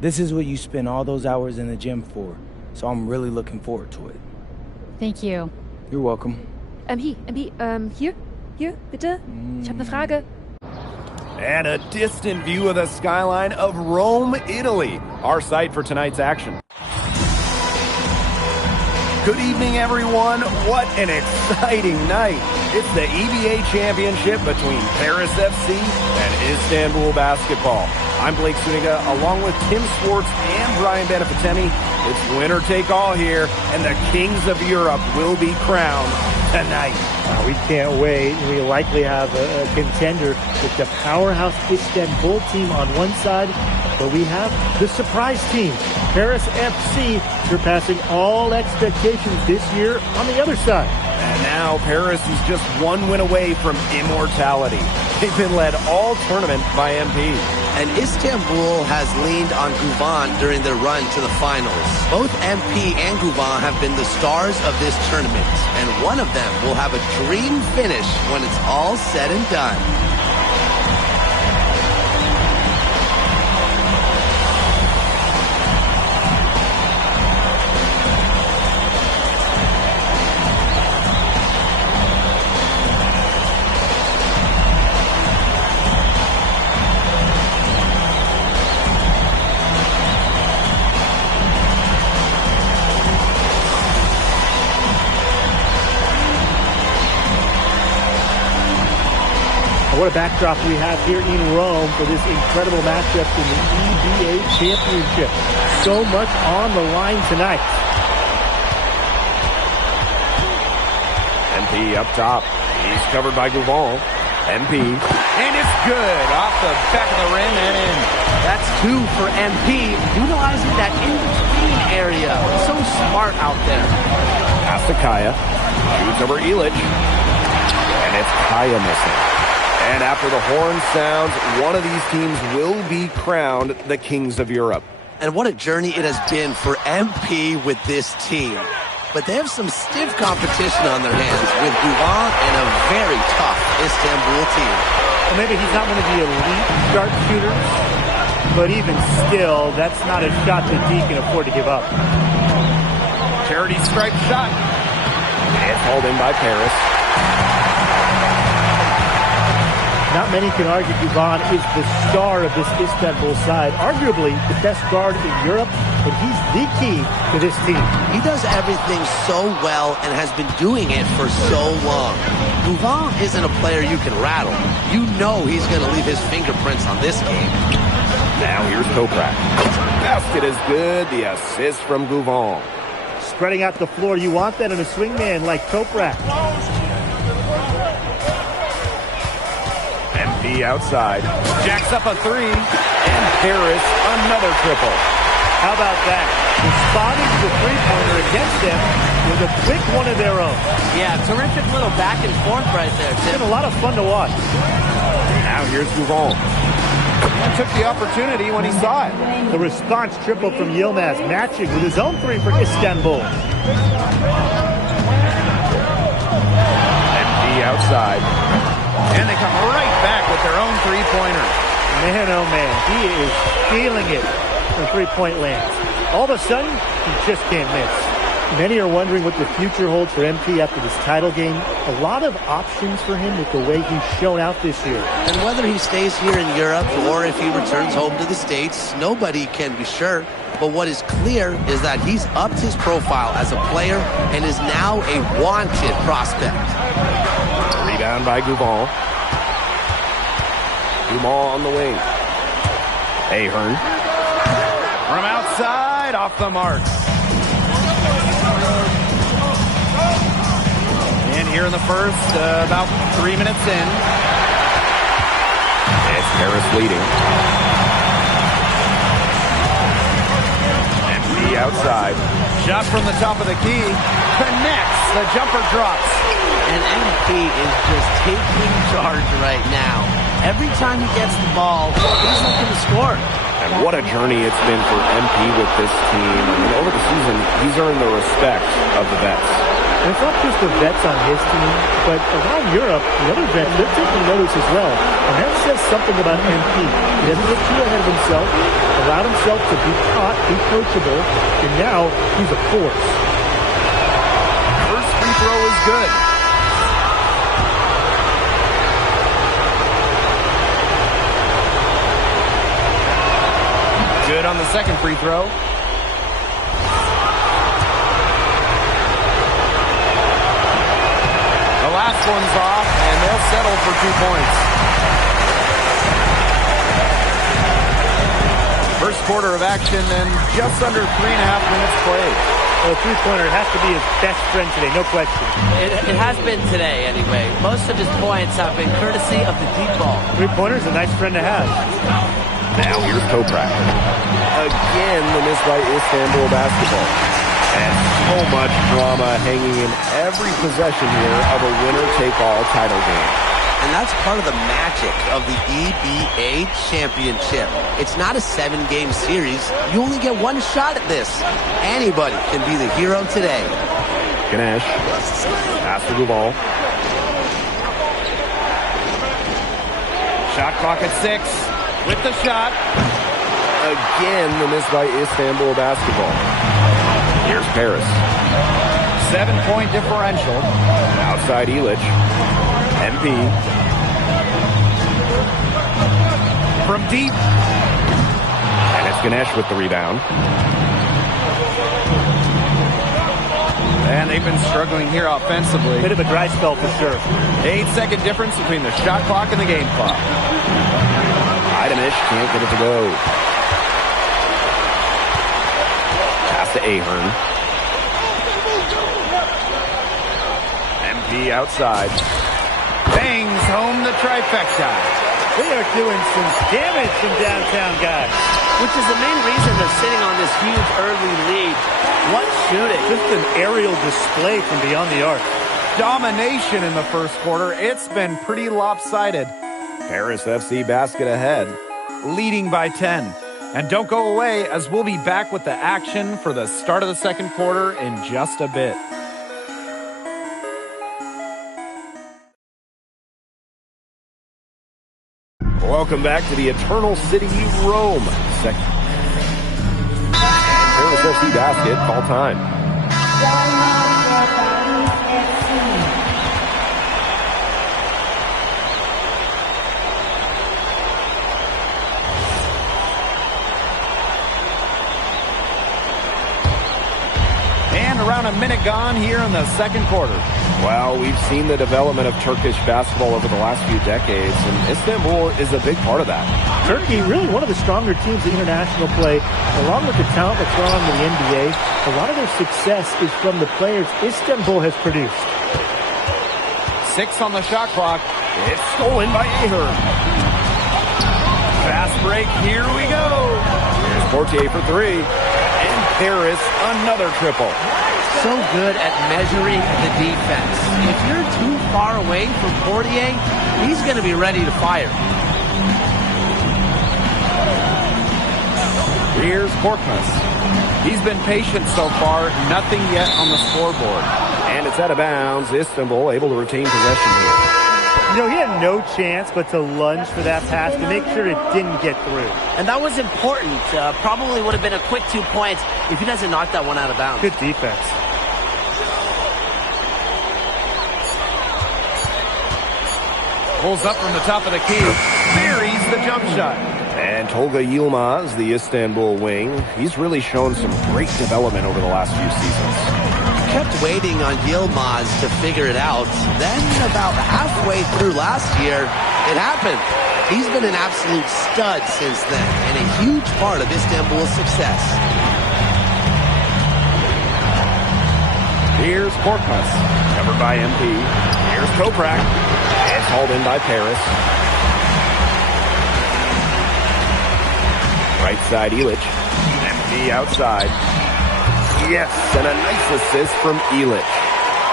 This is what you spend all those hours in the gym for, so I'm really looking forward to it. Thank you. You're welcome. Hier, bitte. Ich habe eine Frage. And a distant view of the skyline of Rome, Italy, our site for tonight's action. Good evening, everyone. What an exciting night. It's the EBA championship between Paris FC and Istanbul Basketball. I'm Blake Suniga, along with Tim Swartz and Brian Benefitemi. It's winner take all here, and the kings of Europe will be crowned tonight. We can't wait. We likely have a contender with the powerhouse Istanbul team on one side, but we have the surprise team, Paris FC, surpassing all expectations this year on the other side. And now Paris is just one win away from immortality. They've been led all tournament by MP. And Istanbul has leaned on Guvan during their run to the finals. Both MP and Guvan have been the stars of this tournament, and one of them will have a dream finish when it's all said and done. What a backdrop we have here in Rome for this incredible matchup in the EBA Championship. So much on the line tonight. MP up top. He's covered by Gouval. MP. And it's good. Off the back of the rim and in. That's 2 for MP, utilizing that in-between area. So smart out there. Pass to Kaya. Shoots over Illich. And it's Kaya missing. And after the horn sounds, one of these teams will be crowned the Kings of Europe. And what a journey it has been for MP with this team. But they have some stiff competition on their hands with Gouval and a very tough Istanbul team. Well, maybe he's not one of the elite sharpshooters, but even still, that's not a shot that D can afford to give up. Charity stripe shot. It's hauled in by Paris. Not many can argue Gouval is the star of this Istanbul side, arguably the best guard in Europe, and he's the key to this team. He does everything so well and has been doing it for so long. Gouval isn't a player you can rattle. You know he's going to leave his fingerprints on this game. Now here's Toprak. Basket is good. The assist from Gouval. Spreading out the floor, you want that in a swingman like Toprak. MP outside. Jacks up a 3. And Paris another triple. How about that? Responding to the three-pointer against them with a quick one of their own. Yeah, terrific little back and forth right there, Tim. It's been a lot of fun to watch. Now here's Gouval. And took the opportunity when he saw it. The response triple from Yilmaz, matching with his own 3 for Istanbul. MP outside. And they come right back with their own three-pointer. Man, oh man, he is feeling it from three-point land. All of a sudden, he just can't miss. Many are wondering what the future holds for MP after this title game. A lot of options for him with the way he's shown out this year. And whether he stays here in Europe or if he returns home to the States, nobody can be sure. But what is clear is that he's upped his profile as a player and is now a wanted prospect. Rebound by Gouval. Gouval on the wing. Ahern. From outside, off the mark. And here in the first, about 3 minutes in. It's Paris leading. MP outside. Shot from the top of the key. Connects. The jumper drops. And MP is just taking charge right now. Every time he gets the ball, he's looking to score. And what a journey it's been for MP with this team. I mean, over the season, he's earned the respect of the vets. And it's not just the vets on his team, but around Europe, the other vets, they're taking notice as well. And that says something about MP. He doesn't get too ahead of himself, allowed himself to be caught, be coachable, and now he's a force. First free throw is good. Good on the second free throw. The last one's off, and they'll settle for 2 points. First quarter of action, and just under 3.5 minutes played. A three-pointer has to be his best friend today, no question. It has been today, anyway. Most of his points have been courtesy of the deep ball. Three-pointer's a nice friend to have. Now here's Toprak. Again, the miss by Istanbul basketball. And so much drama hanging in every possession here of a winner-take-all title game. And that's part of the magic of the EBA Championship. It's not a 7-game series. You only get one shot at this. Anybody can be the hero today. Ganesh. Pass to Gouval. Shot clock at 6. With the shot. Again, the miss by Istanbul basketball. Here's Paris. 7-point differential. Outside Illich. MP. From deep. And it's Ganesh with the rebound. And they've been struggling here offensively. Bit of a dry spell for sure. 8-second difference between the shot clock and the game clock. Idamish can't get it to go. Pass to Ahern. MP outside. Bangs home the trifecta. They are doing some damage from downtown, guys. Which is the main reason they're sitting on this huge early lead. What shooting? Just an aerial display from beyond the arc. Domination in the first quarter. It's been pretty lopsided. Paris FC basket ahead. Leading by 10. And don't go away, as we'll be back with the action for the start of the second quarter in just a bit. Welcome back to the Eternal City, Rome. Paris FC basket, call time. And around a minute gone here in the second quarter. Well, we've seen the development of Turkish basketball over the last few decades, and Istanbul is a big part of that. Turkey, really one of the stronger teams in international play, along with the talent that's gone on to the NBA. A lot of their success is from the players Istanbul has produced. 6 on the shot clock. It's stolen by Ahern. Fast break, here we go. Here's Portier for 3. And Paris, another triple. So good at measuring the defense. If you're too far away from Portier, he's going to be ready to fire. Here's Korkmaz. He's been patient so far. Nothing yet on the scoreboard. And it's out of bounds. Istanbul able to retain possession here. You know, he had no chance but to lunge for that pass to make sure it didn't get through. And that was important. Probably would have been a quick 2 points if he doesn't knock that one out of bounds. Good defense. Pulls up from the top of the key. Buries the jump shot. And Tolga Yilmaz, the Istanbul wing, he's really shown some great development over the last few seasons. Kept waiting on Yilmaz to figure it out. Then about halfway through last year, it happened. He's been an absolute stud since then and a huge part of Istanbul's success. Here's Korkmaz, covered by MP. Here's Toprak. It's hauled in by Paris. Right side, Ilic. MP outside. Yes, and a nice assist from Ilic.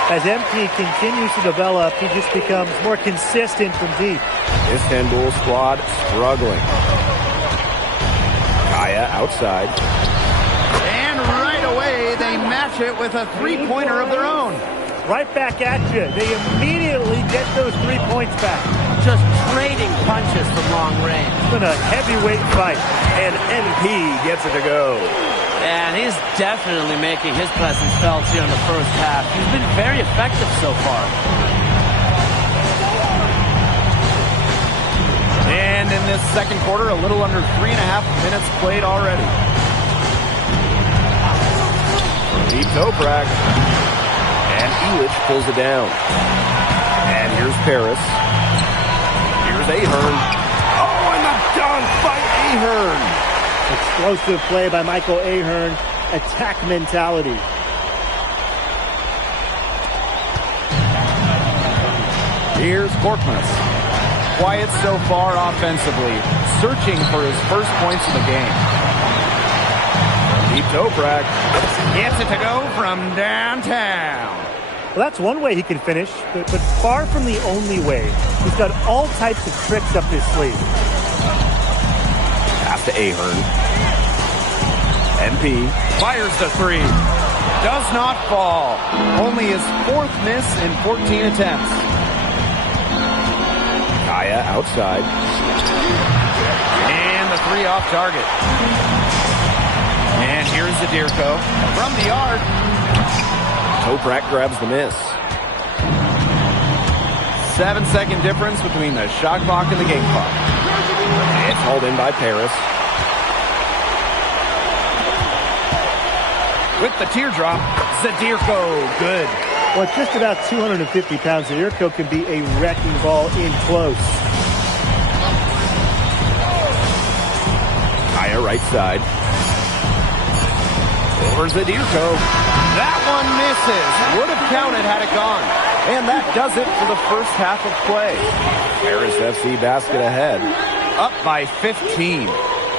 As MP continues to develop, he just becomes more consistent from deep. Istanbul squad struggling. Kaya outside. And right away, they match it with a three-pointer of their own. Right back at you. They immediately get those 3 points back. Just trading punches from long range. It's been a heavyweight fight. And MP gets it to go. And he's definitely making his presence felt here in the first half. He's been very effective so far. And in this second quarter, a little under 3.5 minutes played already. Deep Toprak. And Ilic pulls it down. And here's Paris. Here's Ahern. Oh, and the dunk by Ahern. Explosive play by Michael Ahern. Attack mentality. Here's Korkmaz. Quiet so far offensively. Searching for his first points of the game. Deep Toprak. Gets it to go from downtown. Well, that's one way he can finish, but far from the only way. He's got all types of tricks up his sleeve. Pass to Ahern. MP fires the three. Does not fall. Only his 4th miss in 14 attempts. Kaya outside. And the 3 off target. And here's Zadirko from the arc. Toprak grabs the miss. 7-second difference between the shot clock and the game clock. It's hauled in by Paris. With the teardrop, Zadirko, good. Well, at just about 250 pounds, Zadirko can be a wrecking ball in close. Kaya right side. Over Zadirko. That one misses. Would have counted had it gone. And that does it for the first half of play. Paris FC basket ahead. Up by 15.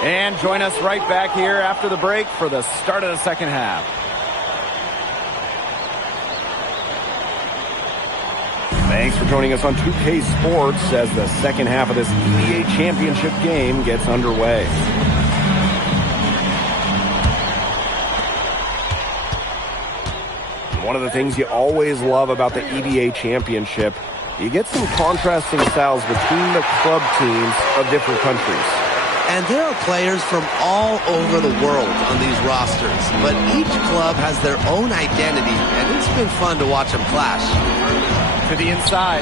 And join us right back here after the break for the start of the second half. Thanks for joining us on 2K Sports as the second half of this EBA Championship game gets underway. One of the things you always love about the EBA Championship, you get some contrasting styles between the club teams of different countries. And there are players from all over the world on these rosters, but each club has their own identity, and it's been fun to watch them clash. To the inside.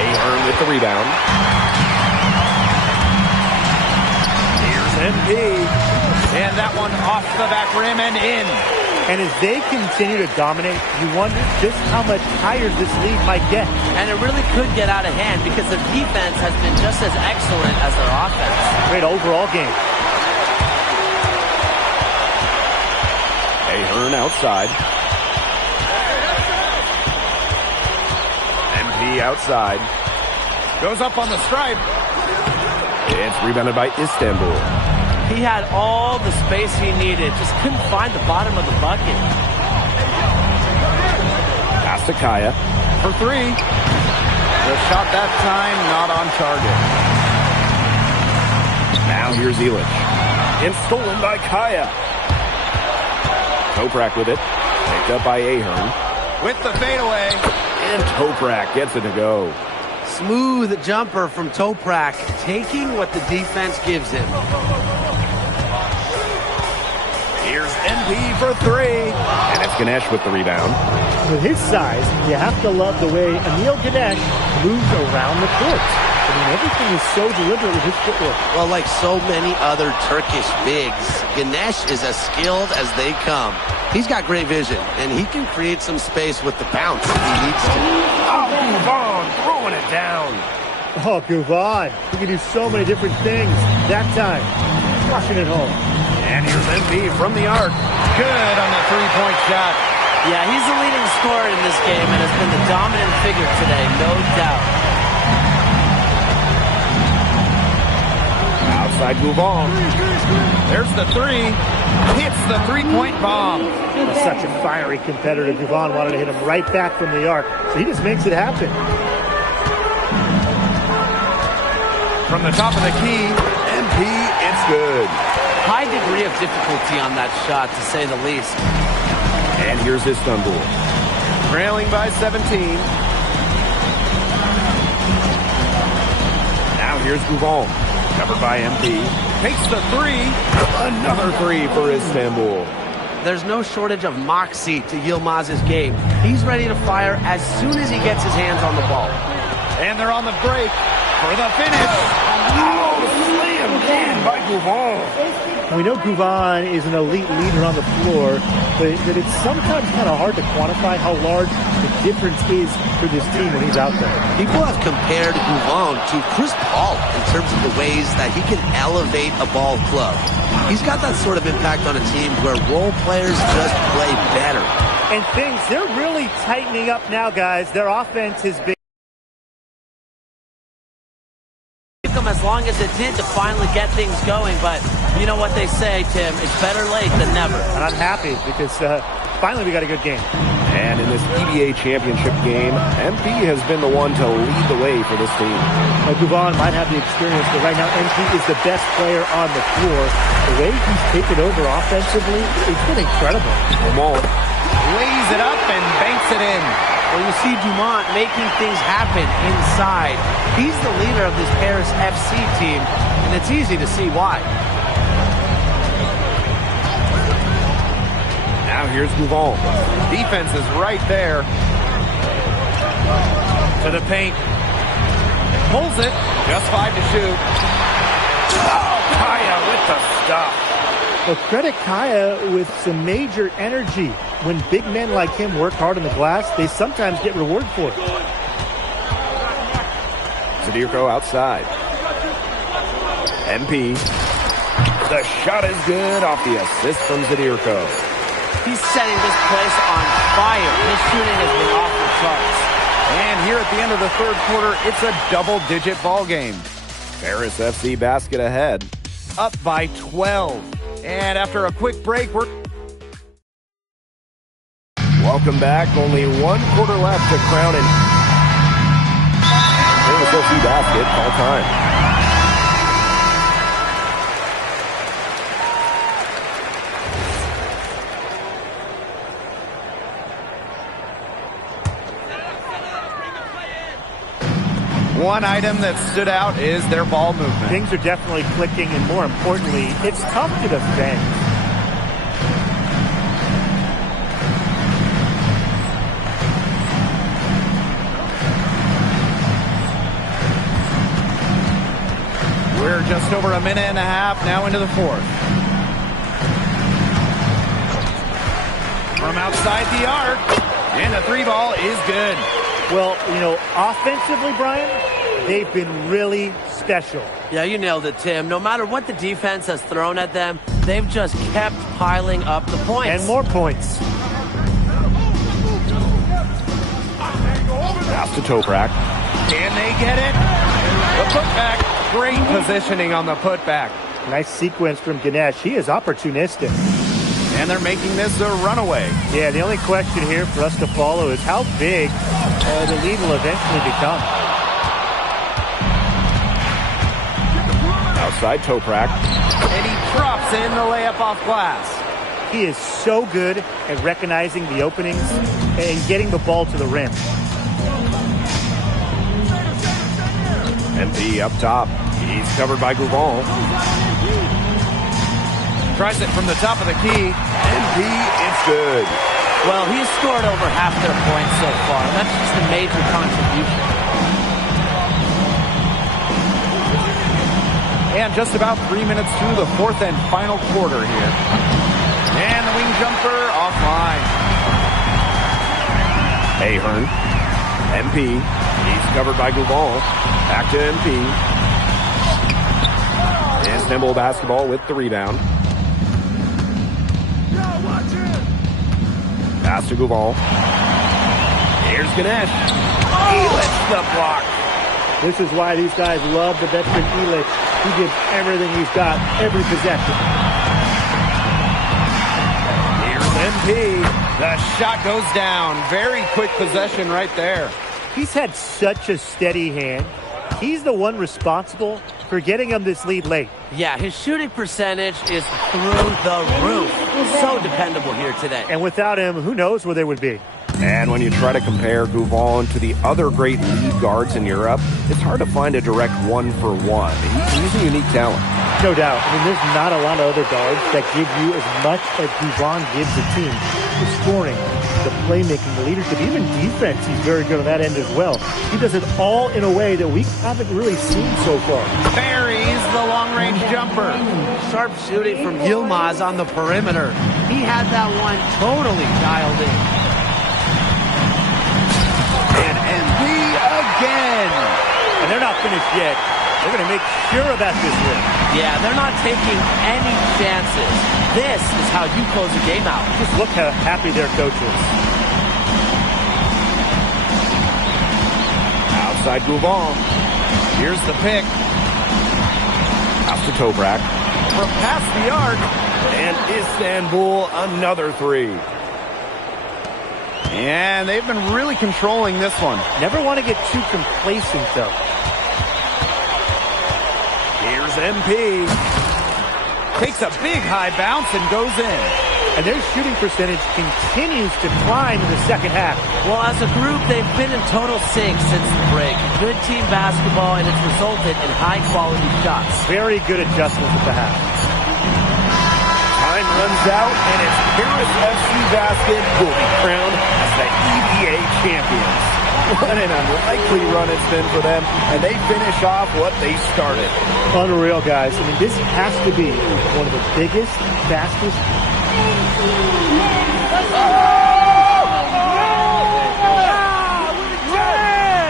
Ahern with the rebound. Here's MP. And that one off the back rim and in. And as they continue to dominate, you wonder just how much higher this lead might get. And it really could get out of hand because the defense has been just as excellent as their offense. Great overall game. Ahern outside. MP outside. Goes up on the stripe. It's rebounded by Istanbul. He had all the space he needed, just couldn't find the bottom of the bucket. Pass to Kaya. For three. The shot that time not on target. Now here's Elic. And stolen by Kaya. Toprak with it. Picked up by Ahern. With the fadeaway. And Toprak gets it to go. Smooth jumper from Toprak, taking what the defense gives him. Here's MP for three. And it's Ganesh with the rebound. With his size, you have to love the way Emil Ganesh moves around the court. I mean, everything is so deliberate with his footwork. Well, like so many other Turkish bigs, Ganesh is as skilled as they come. He's got great vision, and he can create some space with the bounce if he needs to. Oh, Gouvan throwing it down. Oh, Gouvan. He can do so many different things. That time, flushing it home. And here's MP from the arc. Good on the three-point shot. Yeah, he's the leading scorer in this game and has been the dominant figure today, no doubt. Outside Gouvan. There's the three. Hits the three-point bomb. Such a fiery competitor. Gouvan wanted to hit him right back from the arc, so he just makes it happen. From the top of the key, MP, it's good. High degree of difficulty on that shot, to say the least. And here's Istanbul. Trailing by 17. Now here's Gouvan. Covered by MP. Takes the three. Another three for Istanbul. There's no shortage of moxie to Yilmaz's game. He's ready to fire as soon as he gets his hands on the ball. And they're on the break for the finish. Oh, slammed in by Gouvan. We know Gouvan is an elite leader on the floor, but it's sometimes kind of hard to quantify how large the difference is for this team when he's out there. People have compared Gouvan to Chris Paul in terms of the ways that he can elevate a ball club. He's got that sort of impact on a team where role players just play better. And they're really tightening up now, guys. Their offense has been As long as it did to finally get things going, but you know what they say, Tim, it's better late than never. And I'm happy because finally we got a good game. And in this EBA championship game, MP has been the one to lead the way for this team. Gouvan might have the experience, but right now MP is the best player on the floor. The way he's taken over offensively, it's been incredible. Dumont lays it up and banks it in. Well, you see Dumont making things happen inside. He's the leader of this Paris FC team, and it's easy to see why. Now here's Gouvan. Defense is right there. To the paint. Pulls it. Just 5 to shoot. Oh, Kaya with the stuff. Well, credit Kaya with some major energy. When big men like him work hard on the glass, they sometimes get rewarded for it. Zadirko outside. MP. The shot is good off the assist from Zadirko. He's setting this place on fire. His shooting has been off the charts. And here at the end of the third quarter, it's a double-digit ball game. Paris FC basket ahead. Up by 12. And after a quick break, we're... Welcome back. Only 1 quarter left to crown an Paris FC basket all time. One item that stood out is their ball movement. Things are definitely clicking, and more importantly, it's tough to defend. We're just over a minute and a half now into the fourth. From outside the arc, and the 3 ball is good. Well, you know, offensively, Brian, they've been really special. Yeah, you nailed it, Tim. No matter what the defense has thrown at them, they've just kept piling up the points. And more points. Pass to Toprak. Can they get it? The putback. Great positioning on the putback. Nice sequence from Ganesh. He is opportunistic. And they're making this a runaway. Yeah, the only question here for us to follow is how big the lead will eventually become. Outside Toprak. And he drops in the layup off glass. He is so good at recognizing the openings and getting the ball to the rim. MP up top. He's covered by Gouvon. Tries it from the top of the key. MP, it's good. Well, he's scored over half their points so far, and that's just a major contribution. And just about 3 minutes through the fourth and final quarter here. And the wing jumper offline. Ahern. MP. He's covered by Gouvon. Back to MP. And Istanbul basketball with the rebound. Pass to Gouvon. Here's Ganesh. Elich the block. This is why these guys love the veteran Elich. He gives everything he's got, every possession. Here's MP. The shot goes down. Very quick possession right there. He's had such a steady hand. He's the one responsible for getting him this lead late. Yeah, his shooting percentage is through the roof. So dependable here today. And without him, who knows where they would be. And when you try to compare Gouvon to the other great lead guards in Europe, it's hard to find a direct one-for-one. He's a unique talent. No doubt. I mean, there's not a lot of other guards that give you as much as Gouvon gives the team. The scoring, the playmaking, the leadership, even defense, he's very good on that end as well. He does it all in a way that we haven't really seen so far. Buries the long-range jumper. Sharp shooting from Yilmaz on the perimeter. He had that one totally dialed in. And MP again. And they're not finished yet. They're going to make sure about this win. Yeah, they're not taking any chances. This is how you close a game out. Just look how happy their coach is. Outside Gouvon. Here's the pick. Out to Toprak. From past the arc. And Istanbul, another 3. And they've been really controlling this one. Never want to get too complacent, though. Here's MP. Takes a big high bounce and goes in. And their shooting percentage continues to climb in the second half. Well, as a group, they've been in total sync since the break. Good team basketball, and it's resulted in high-quality shots. Very good adjustments at the half. Time runs out, and it's Paris FC Basket will be crowned as the EVA champions. What an unlikely run it's been for them, and they finish off what they started. Unreal, guys. I mean, this has to be one of the biggest, fastest.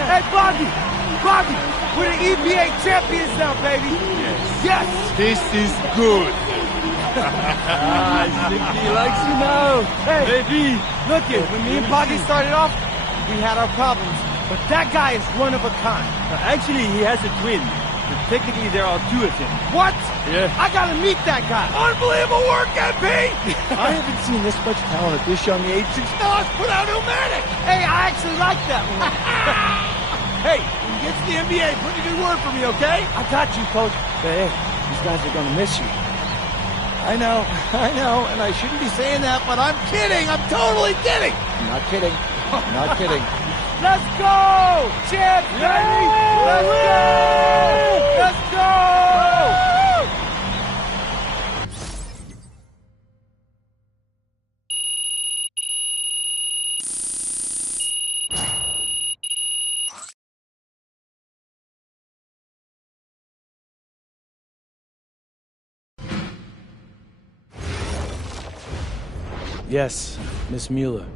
Hey, Bobby, we're the EBA champions now, baby. Yes. This is good. He likes you now. Hey, baby, look it. When me and Bobby started off, we had our problems, but that guy is one of a kind. Actually, he has a twin. Technically, there are two of him. What? Yeah. I gotta meet that guy. Unbelievable work, MP! I haven't seen this much talent at this young age since Nas put out Illmatic. Hey, I actually like that one. Hey, when you get to the NBA, put in a good word for me, okay? I got you, coach. But hey, these guys are gonna miss you. I know, and I shouldn't be saying that, but I'm kidding. I'm totally kidding. I'm not kidding. I'm not kidding. Let's go! Champ, baby! Let's go! Let's go! Yes, Miss Mueller.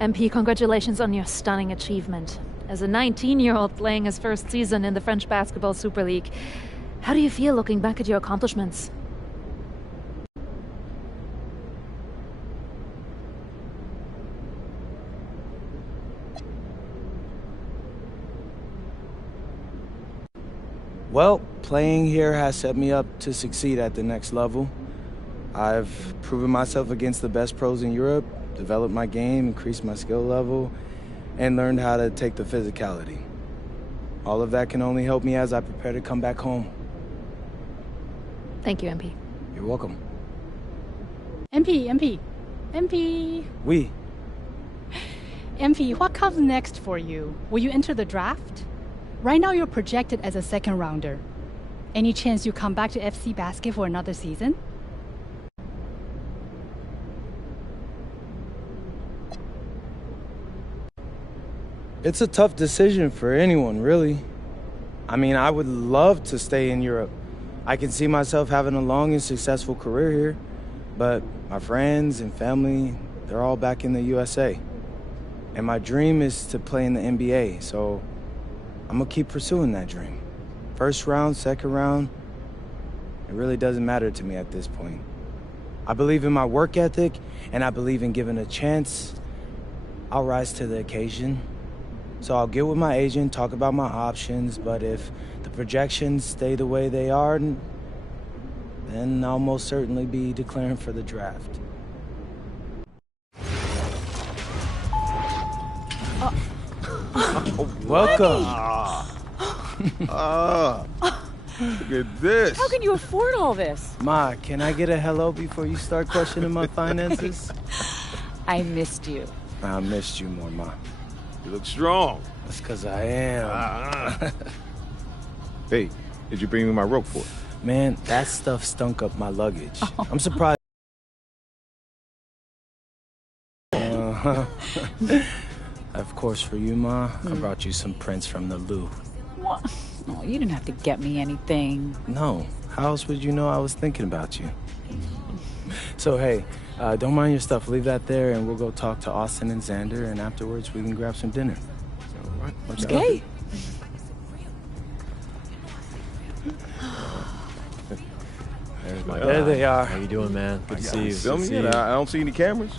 MP, congratulations on your stunning achievement. As a 19-year-old playing his first season in the French Basketball Super League, how do you feel looking back at your accomplishments? Well, playing here has set me up to succeed at the next level. I've proven myself against the best pros in Europe, developed my game, increased my skill level, and learned how to take the physicality. All of that can only help me as I prepare to come back home. Thank you, MP. You're welcome. MP. Oui. MP, what comes next for you? Will you enter the draft? Right now you're projected as a second rounder. Any chance you come back to FC Basket for another season? It's a tough decision for anyone, really. I mean, I would love to stay in Europe. I can see myself having a long and successful career here, but my friends and family, they're all back in the USA. And my dream is to play in the NBA, so I'm gonna keep pursuing that dream. First round, second round, it really doesn't matter to me at this point. I believe in my work ethic, and I believe in given a chance, I'll rise to the occasion. So I'll get with my agent, talk about my options, but if the projections stay the way they are, then I'll most certainly be declaring for the draft. Welcome. Look at this. How can you afford all this? Ma, can I get a hello before you start questioning my finances? I missed you. I missed you more, Ma. You look strong. That's because I am. Hey, did you bring me my rope for it? Man, that stuff stunk up my luggage. I'm surprised. Of course, for you, Ma, I brought you some prints from the Louvre. What? Oh, you didn't have to get me anything. No. How else would you know I was thinking about you? So, hey, don't mind your stuff. Leave that there, and we'll go talk to Austin and Xander, and afterwards we can grab some dinner. All right. Let's Okay. go. There's my There guy. they are. How you doing, man? Good to see you. Film Good to me? see you. I don't see any cameras.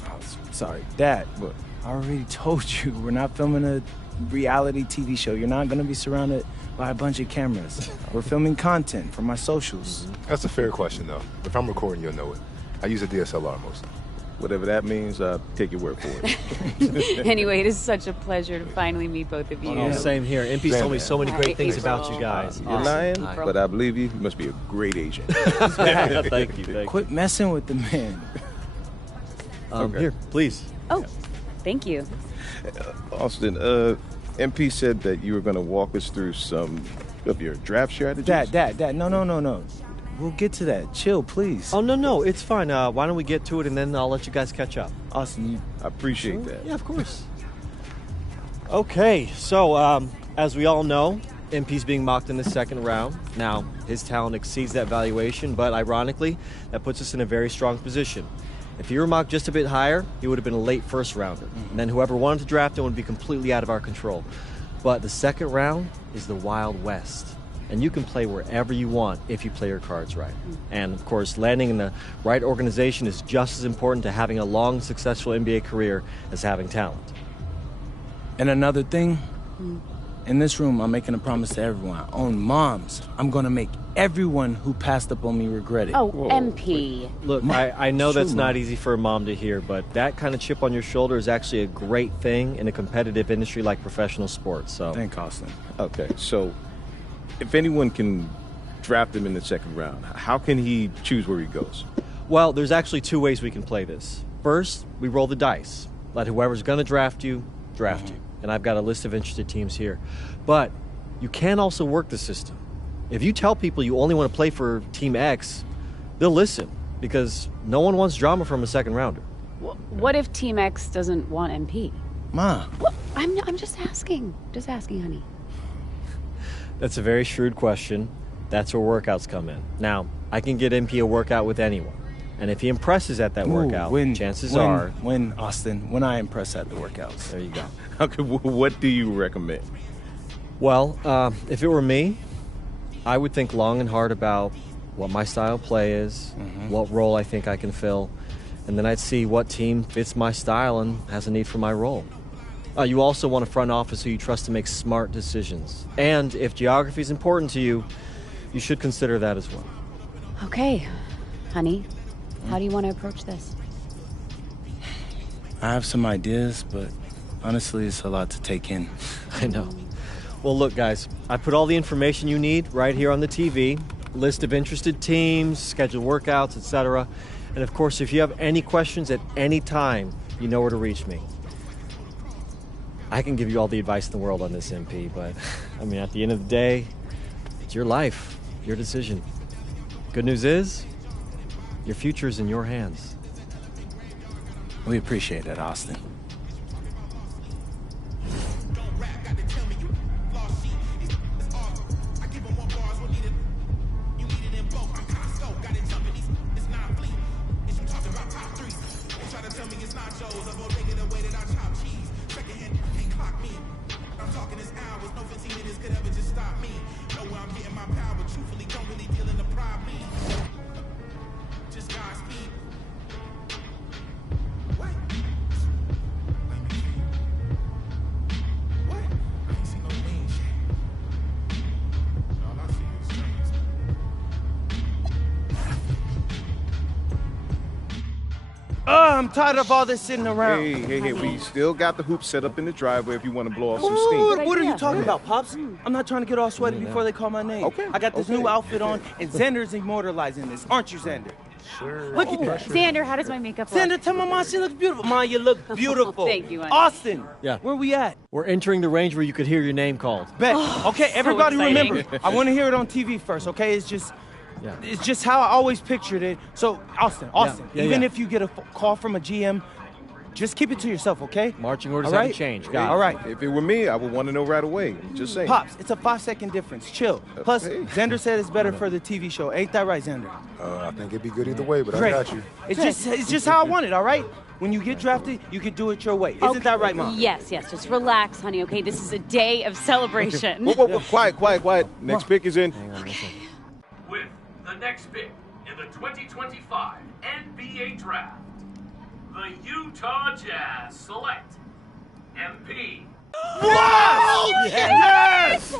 Sorry, Dad. But I already told you we're not filming a reality TV show. You're not going to be surrounded by a bunch of cameras. We're filming content for my socials. That's a fair question, though. If I'm recording, you'll know it. I use a DSLR mostly. Whatever that means, take your word for it. Anyway, it is such a pleasure to finally meet both of you. Oh, same here. MP's told me so many great things about you guys. You're lying, but I believe you. You must be a great agent. Thank you. Quit messing with the man. Okay. Here, please. Oh, thank you. Austin, MP said that you were going to walk us through some of your draft strategies. Dad, no. We'll get to that. Chill, please. Oh, no, it's fine. Why don't we get to it, and then I'll let you guys catch up. Austin, I appreciate that. Yeah, of course. Okay, so as we all know, MP's being mocked in the second round. Now, his talent exceeds that valuation, but ironically, that puts us in a very strong position. If he were mocked just a bit higher, he would have been a late first rounder. And then whoever wanted to draft him would be completely out of our control. But the second round is the Wild West. And you can play wherever you want if you play your cards right. And of course, landing in the right organization is just as important to having a long, successful NBA career as having talent. And another thing, in this room, I'm making a promise to everyone. On moms, I'm going to make everyone who passed up on me regret it. Oh, MP. Look, I know that's not easy for a mom to hear, but that kind of chip on your shoulder is actually a great thing in a competitive industry like professional sports. So, thank Austin. Okay, so if anyone can draft him in the second round, how can he choose where he goes? Well, there's actually two ways we can play this. First, we roll the dice. Let whoever's going to draft you, draft you. And I've got a list of interested teams here. But you can also work the system. If you tell people you only want to play for Team X, they'll listen because no one wants drama from a second rounder. What if Team X doesn't want MP? Ma. Well, I'm just asking. Just asking, honey. That's a very shrewd question. That's where workouts come in. Now, I can get MP a workout with anyone. And if he impresses at that workout, chances are... When I impress at the workouts. There you go. Okay, what do you recommend? Well, if it were me, I would think long and hard about what my style of play is, what role I think I can fill, and then I'd see what team fits my style and has a need for my role. You also want a front office who you trust to make smart decisions. And if geography is important to you, you should consider that as well. Okay, honey. How do you want to approach this? I have some ideas, but honestly, it's a lot to take in. I know. Well, look, guys, I put all the information you need right here on the TV. List of interested teams, scheduled workouts, etc. And of course, if you have any questions at any time, you know where to reach me. I can give you all the advice in the world on this, MP, but I mean, at the end of the day, it's your life, your decision. Good news is, your future is in your hands. We appreciate it, Austin. I'm tired of all this sitting around. Hey, we still got the hoop set up in the driveway if you want to blow off some steam. What are you talking about, Pops? I'm not trying to get all sweaty before they call my name. Okay. I got this new outfit on, and Xander's immortalizing this. Aren't you, Xander? Sure. Look at that. Xander, how does my makeup look? Xander, tell my mom she looks beautiful. Ma, you look beautiful. Thank you, honey. Austin, Yeah. where we at? We're entering the range where you could hear your name called. Bet. Okay, everybody exciting. remember, I want to hear it on TV first, okay? It's just how I always pictured it. So, Austin, even if you get a call from a GM, just keep it to yourself, okay? Marching orders All right? haven't changed. Got it. All right. If it were me, I would want to know right away. Just saying. Pops, it's a 5-second difference. Chill. Plus, Hey. Xander said it's better for the TV show. Ain't that right, Xander? I think it'd be good either way, but Great. I got you. It's just how I want it, all right? When you get drafted, you can do it your way. Isn't that right, Mom? Yes. Just relax, honey, okay? This is a day of celebration. Whoa, quiet. Next pick is in. With the next pick in the 2025 NBA Draft, the Utah Jazz select MP. Wow! Yes!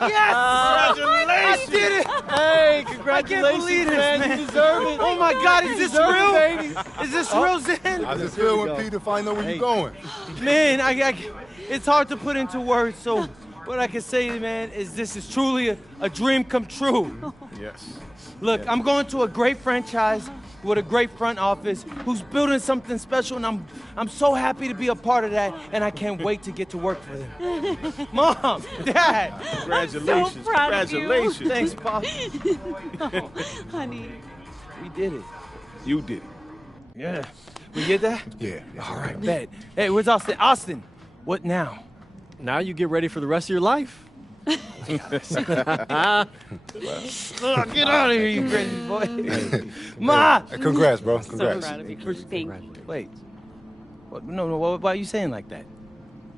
Yes! Congratulations! I did it! Hey, I congratulations, can't believe this, man. You deserve it. Oh my God, is this deserve real? it, baby. Is this real, Zen? How's it feel when Peter find out where you're going? Man, it's hard to put into words, so what I can say, man, is this is truly a dream come true. Yes. Look, I'm going to a great franchise with a great front office who's building something special, and I'm so happy to be a part of that, and I can't wait to get to work for them. Mom, Dad. Congratulations. I'm so proud of you. Congratulations. Thanks, Pop. Oh, honey. We did it. You did it. Yeah. We did that? Yeah. All right, bet. Hey, where's Austin? Austin, What now? Now you get ready for the rest of your life. Get out of here, you crazy boy. Ma! Congrats, bro. Congrats. So proud of you. Thank you. Wait. No, why are you saying like that?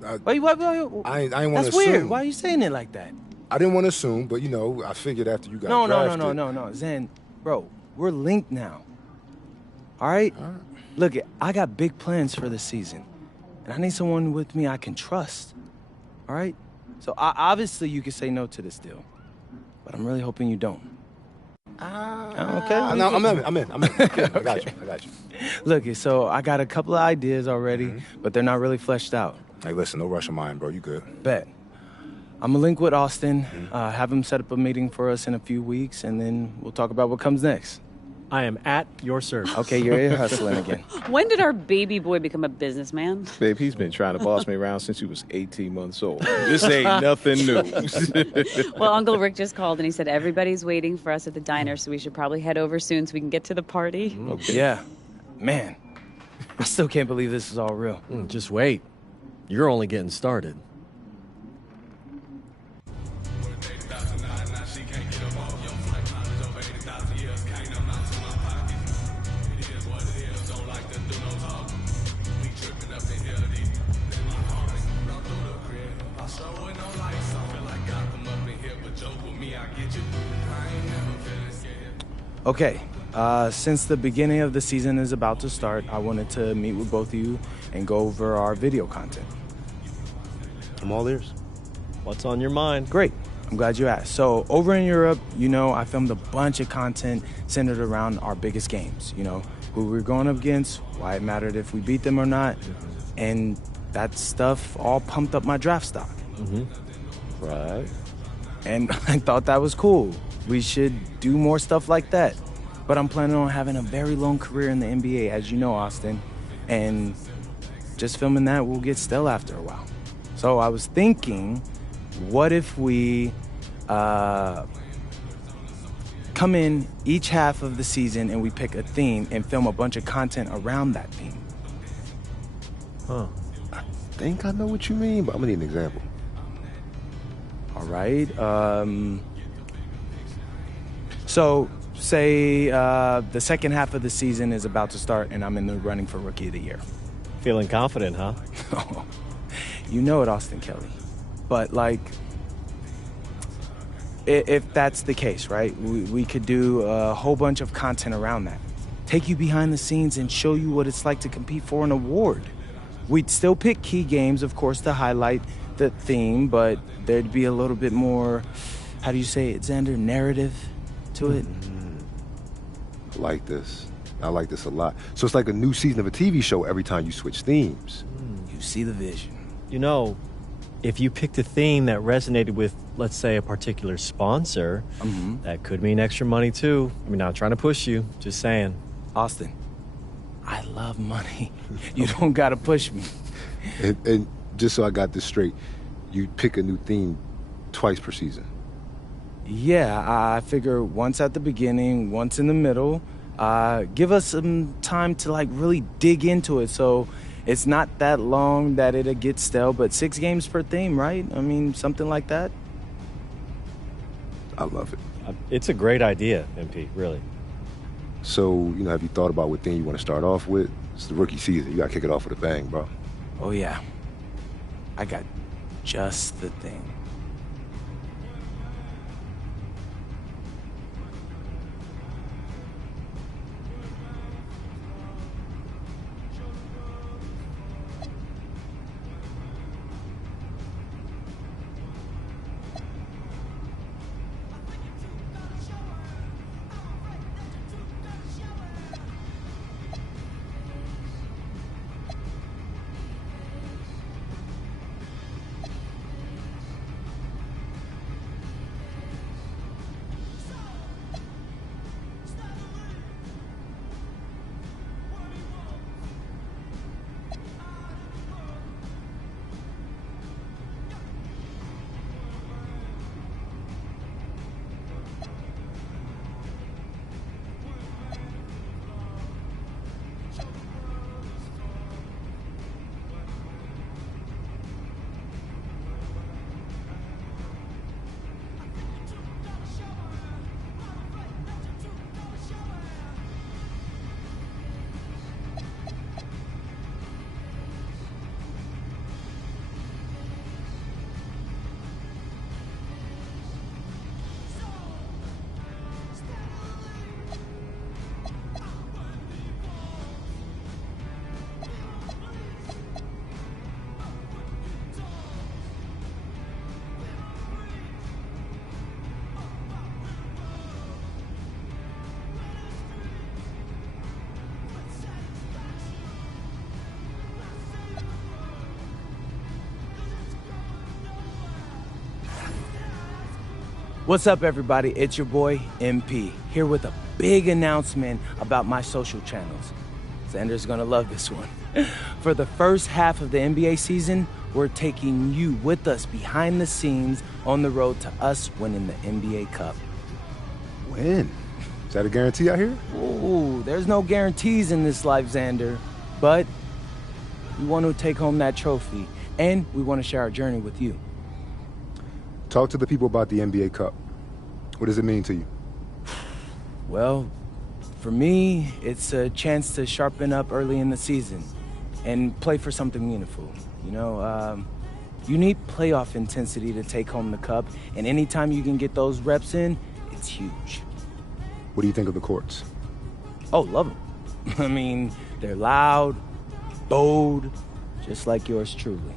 I ain't want to assume. That's weird. Why are you saying it like that? I didn't want to assume, but, I figured after you got drafted. No. Zen, bro, we're linked now. All right? Look, I got big plans for this season, and I need someone with me I can trust. All right? So obviously you can say no to this deal, but I'm really hoping you don't. Okay? No, I'm in. I got you. Look, so I got a couple of ideas already, but they're not really fleshed out. Hey, listen, no rush of mine, bro. You good. Bet. I'm gonna link with Austin, have him set up a meeting for us in a few weeks, and then we'll talk about what comes next. I am at your service. Okay, you're hustling again. When did our baby boy become a businessman? Babe, he's been trying to boss me around since he was 18 months old. This ain't nothing new. Well, Uncle Rick just called and he said everybody's waiting for us at the diner, so we should probably head over soon so we can get to the party. Okay. Yeah. Man, I still can't believe this is all real. Just wait. You're only getting started. Okay, since the beginning of the season is about to start, I wanted to meet with both of you and go over our video content. I'm all ears. What's on your mind? Great. I'm glad you asked. So over in Europe, I filmed a bunch of content centered around our biggest games. Who we're going up against, why it mattered if we beat them or not, and that stuff all pumped up my draft stock. Right. And I thought that was cool. We should do more stuff like that. But I'm planning on having a very long career in the NBA, as you know, Austin. And just filming that will get stale after a while. So I was thinking, what if we come in each half of the season and we pick a theme and film a bunch of content around that theme? I think I know what you mean, but I'm going to need an example. All right. So, say the second half of the season is about to start and I'm in the running for Rookie of the Year. Feeling confident, huh? You know it, Austin Kelly. But, if that's the case, right, we could do a whole bunch of content around that. Take you behind the scenes and show you what it's like to compete for an award. We'd still pick key games, of course, to highlight the theme, but there'd be a little bit more, how do you say it, Xander, narrative to it. I like this. I like this a lot. So it's like a new season of a TV show every time you switch themes. You see the vision. If you picked a theme that resonated with, let's say, a particular sponsor, that could mean extra money too. Not trying to push you, just saying. Austin, I love money. You don't gotta push me. And just so I got this straight, you pick a new theme twice per season. Yeah, I figure once at the beginning, once in the middle. Give us some time to really dig into it, so it's not that long that it'll get stale, but 6 games per theme, right? Something like that. I love it. It's a great idea, MP, really. So, have you thought about what theme you want to start off with? It's the rookie season. You got to kick it off with a bang, bro. Oh, yeah. I got just the thing. What's up, everybody? It's your boy, MP, here with a big announcement about my social channels. Xander's gonna love this one. For the first half of the NBA season, we're taking you with us behind the scenes on the road to us winning the NBA Cup. Win? Is that a guarantee out here? Ooh, there's no guarantees in this life, Xander. But we want to take home that trophy, and we want to share our journey with you. Talk to the people about the NBA Cup. What does it mean to you? Well, for me, it's a chance to sharpen up early in the season and play for something meaningful. You know, you need playoff intensity to take home the cup, and anytime you can get those reps in, it's huge. What do you think of the courts? Oh, love them. I mean, they're loud, bold, just like yours truly.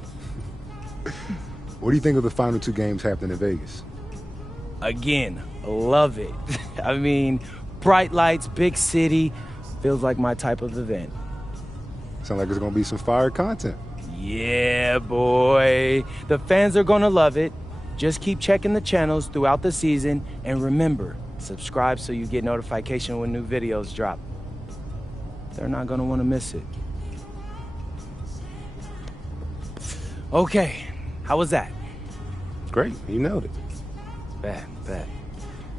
What do you think of the final 2 games happening in Vegas? Again, love it. I mean, bright lights, big city, feels like my type of event. Sounds like there's gonna be some fire content. Yeah, boy. The fans are gonna love it. Just keep checking the channels throughout the season, and remember, subscribe so you get notification when new videos drop. They're not gonna wanna miss it. Okay, how was that? Great, you nailed it. Bad.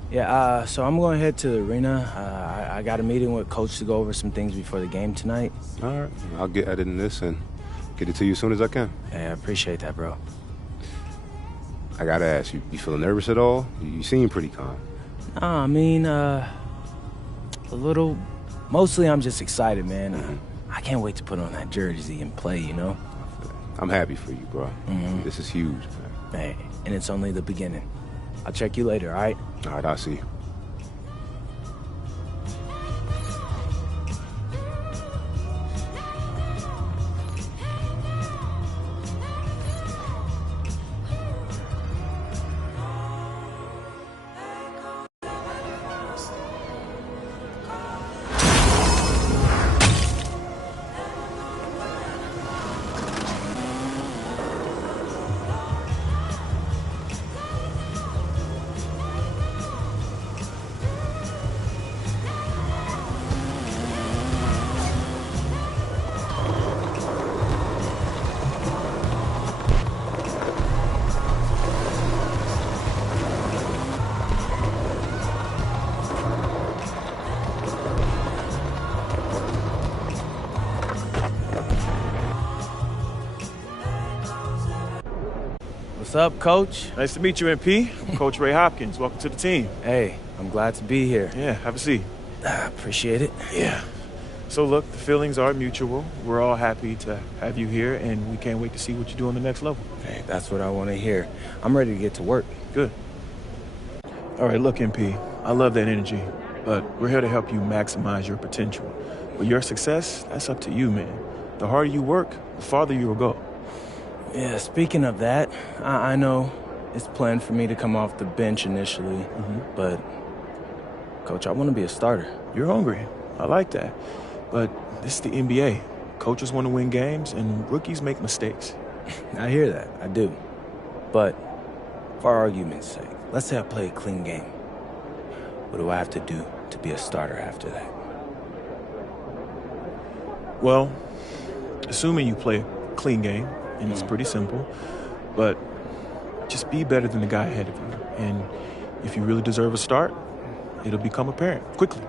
Yeah, so I'm going to head to the arena. I got a meeting with Coach to go over some things before the game tonight. All right, I'll get editing this and get it to you as soon as I can. Hey, I appreciate that, bro. I gotta ask you, you feeling nervous at all? You seem pretty calm. Nah, I mean, a little. Mostly I'm just excited, man. I can't wait to put on that jersey and play, you know? I'm happy for you, bro. This is huge, man. Hey, and it's only the beginning. I'll check you later, all right? All right, I'll see you. What's up, Coach? Nice to meet you, MP. I'm Coach Ray Hopkins. Welcome to the team. Hey, I'm glad to be here. Yeah, have a seat. Appreciate it. Yeah. So look, the feelings are mutual. We're all happy to have you here, and we can't wait to see what you do on the next level. Hey, that's what I want to hear. I'm ready to get to work. Good. All right, look, MP, I love that energy, but we're here to help you maximize your potential. But your success, that's up to you, man. The harder you work, the farther you will go. Yeah, speaking of that, I know it's planned for me to come off the bench initially, but, Coach, I want to be a starter. You're hungry. I like that. But this is the NBA. Coaches want to win games, and rookies make mistakes. I hear that. I do. But for argument's sake, let's say I play a clean game. What do I have to do to be a starter after that? Well, assuming you play a clean game, and it's pretty simple, but just be better than the guy ahead of you. And if you really deserve a start, it'll become apparent quickly.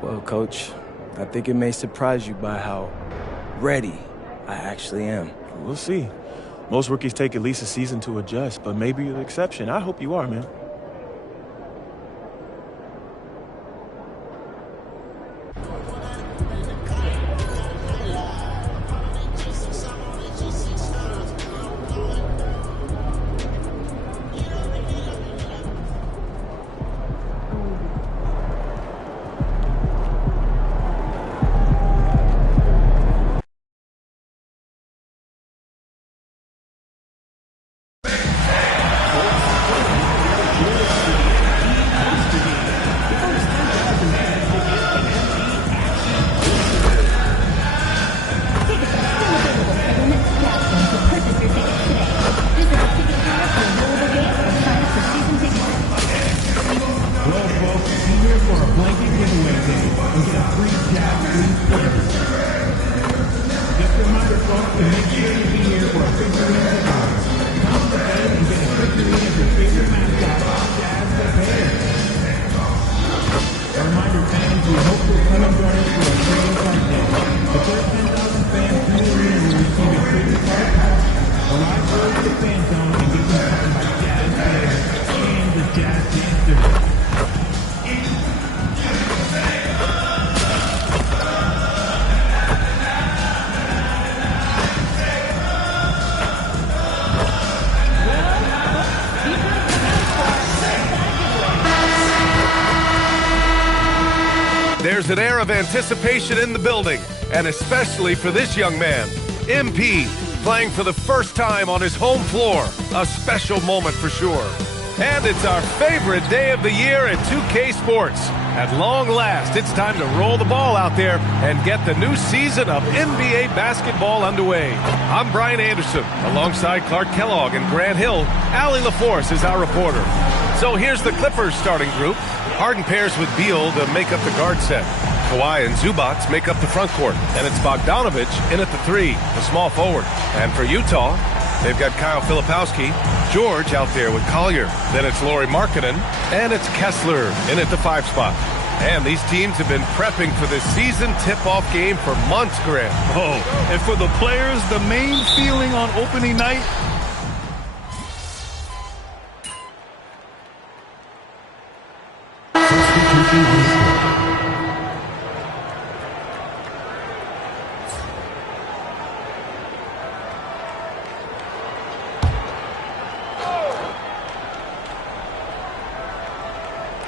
Well, Coach, I think it may surprise you by how ready I actually am. We'll see. Most rookies take at least a season to adjust, but maybe you're the exception. I hope you are, man. There's an air of anticipation in the building, and especially for this young man, MP, playing for the first time on his home floor. A special moment for sure. And it's our favorite day of the year at 2K Sports. At long last, it's time to roll the ball out there and get the new season of NBA basketball underway. I'm Brian Anderson. Alongside Clark Kellogg and Grant Hill, Allie LaForce is our reporter. So here's the Clippers starting group. Harden pairs with Beal to make up the guard set. Kawhi and Zubats make up the front court. And it's Bogdanovic in at the 3, the small forward. And for Utah, they've got Kyle Filipowski, George out there with Collier. Then it's Lauri Markkanen, and it's Kessler in at the 5 spot. And these teams have been prepping for this season tip-off game for months, Grant. Oh, and for the players, the main feeling on opening night,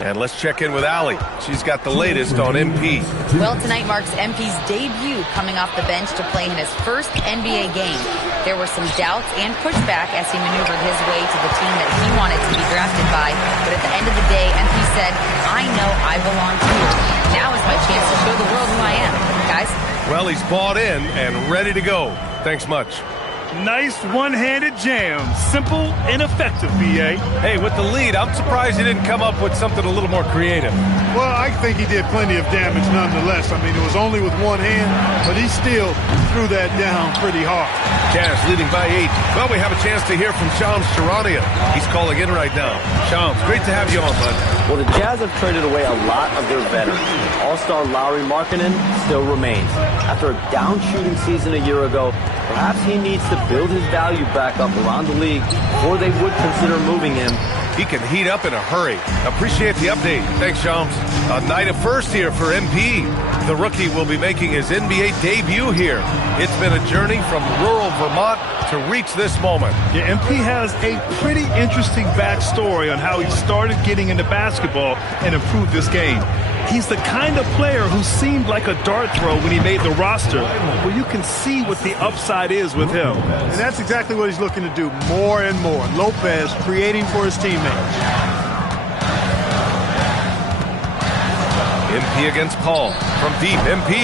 And let's check in with Allie. She's got the latest on MP. Well, tonight marks MP's debut coming off the bench to play in his first NBA game. There were some doubts and pushback as he maneuvered his way to the team that he wanted to be drafted by. But at the end of the day, MP said, I know I belong here. Now is my chance to show the world who I am. Guys? Well, he's bought in and ready to go. Thanks much. nice one-handed jam. Simple and effective, B.A. Hey, with the lead, I'm surprised he didn't come up with something a little more creative. Well, I think he did plenty of damage nonetheless. I mean, it was only with one hand, but he still threw that down pretty hard. Jazz leading by 8. Well, we have a chance to hear from Shams Charania. He's calling in right now. Shams, great to have you on, bud. Well, the Jazz have traded away a lot of their veterans. All-star Lauri Markkanen still remains. After a down shooting season a year ago, perhaps he needs to build his value back up around the league before they would consider moving him. He can heat up in a hurry. Appreciate the update. Thanks, Shams. A night of first here for MP. The rookie will be making his NBA debut here. It's been a journey from rural Vermont to reach this moment. Yeah, MP has a pretty interesting backstory on how he started getting into basketball and improved this game. He's the kind of player who seemed like a dart throw when he made the roster, where you can see what the upside is with him. And that's exactly what he's looking to do more and more. Lopez creating for his teammates. MP against Paul. From deep, MP.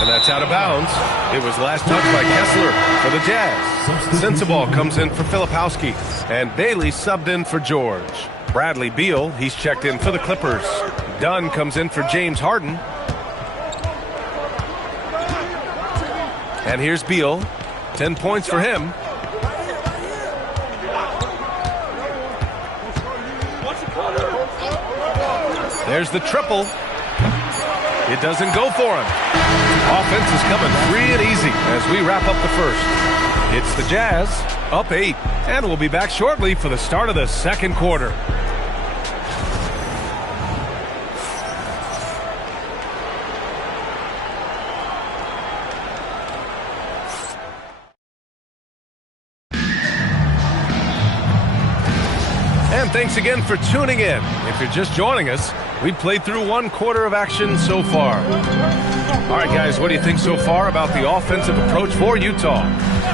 And that's out of bounds. It was last touched by Kessler for the Jazz. Sensabaugh comes in for Filipowski. And Bailey subbed in for George. Bradley Beal, he's checked in for the Clippers. Dunn comes in for James Harden. And here's Beal. 10 points for him. There's the triple. It doesn't go for him. Offense is coming free and easy as we wrap up the first. It's the Jazz, up 8, and we'll be back shortly for the start of the second quarter. And thanks again for tuning in. If you're just joining us, we've played through one quarter of action so far. All right, guys, what do you think so far about the offensive approach for Utah?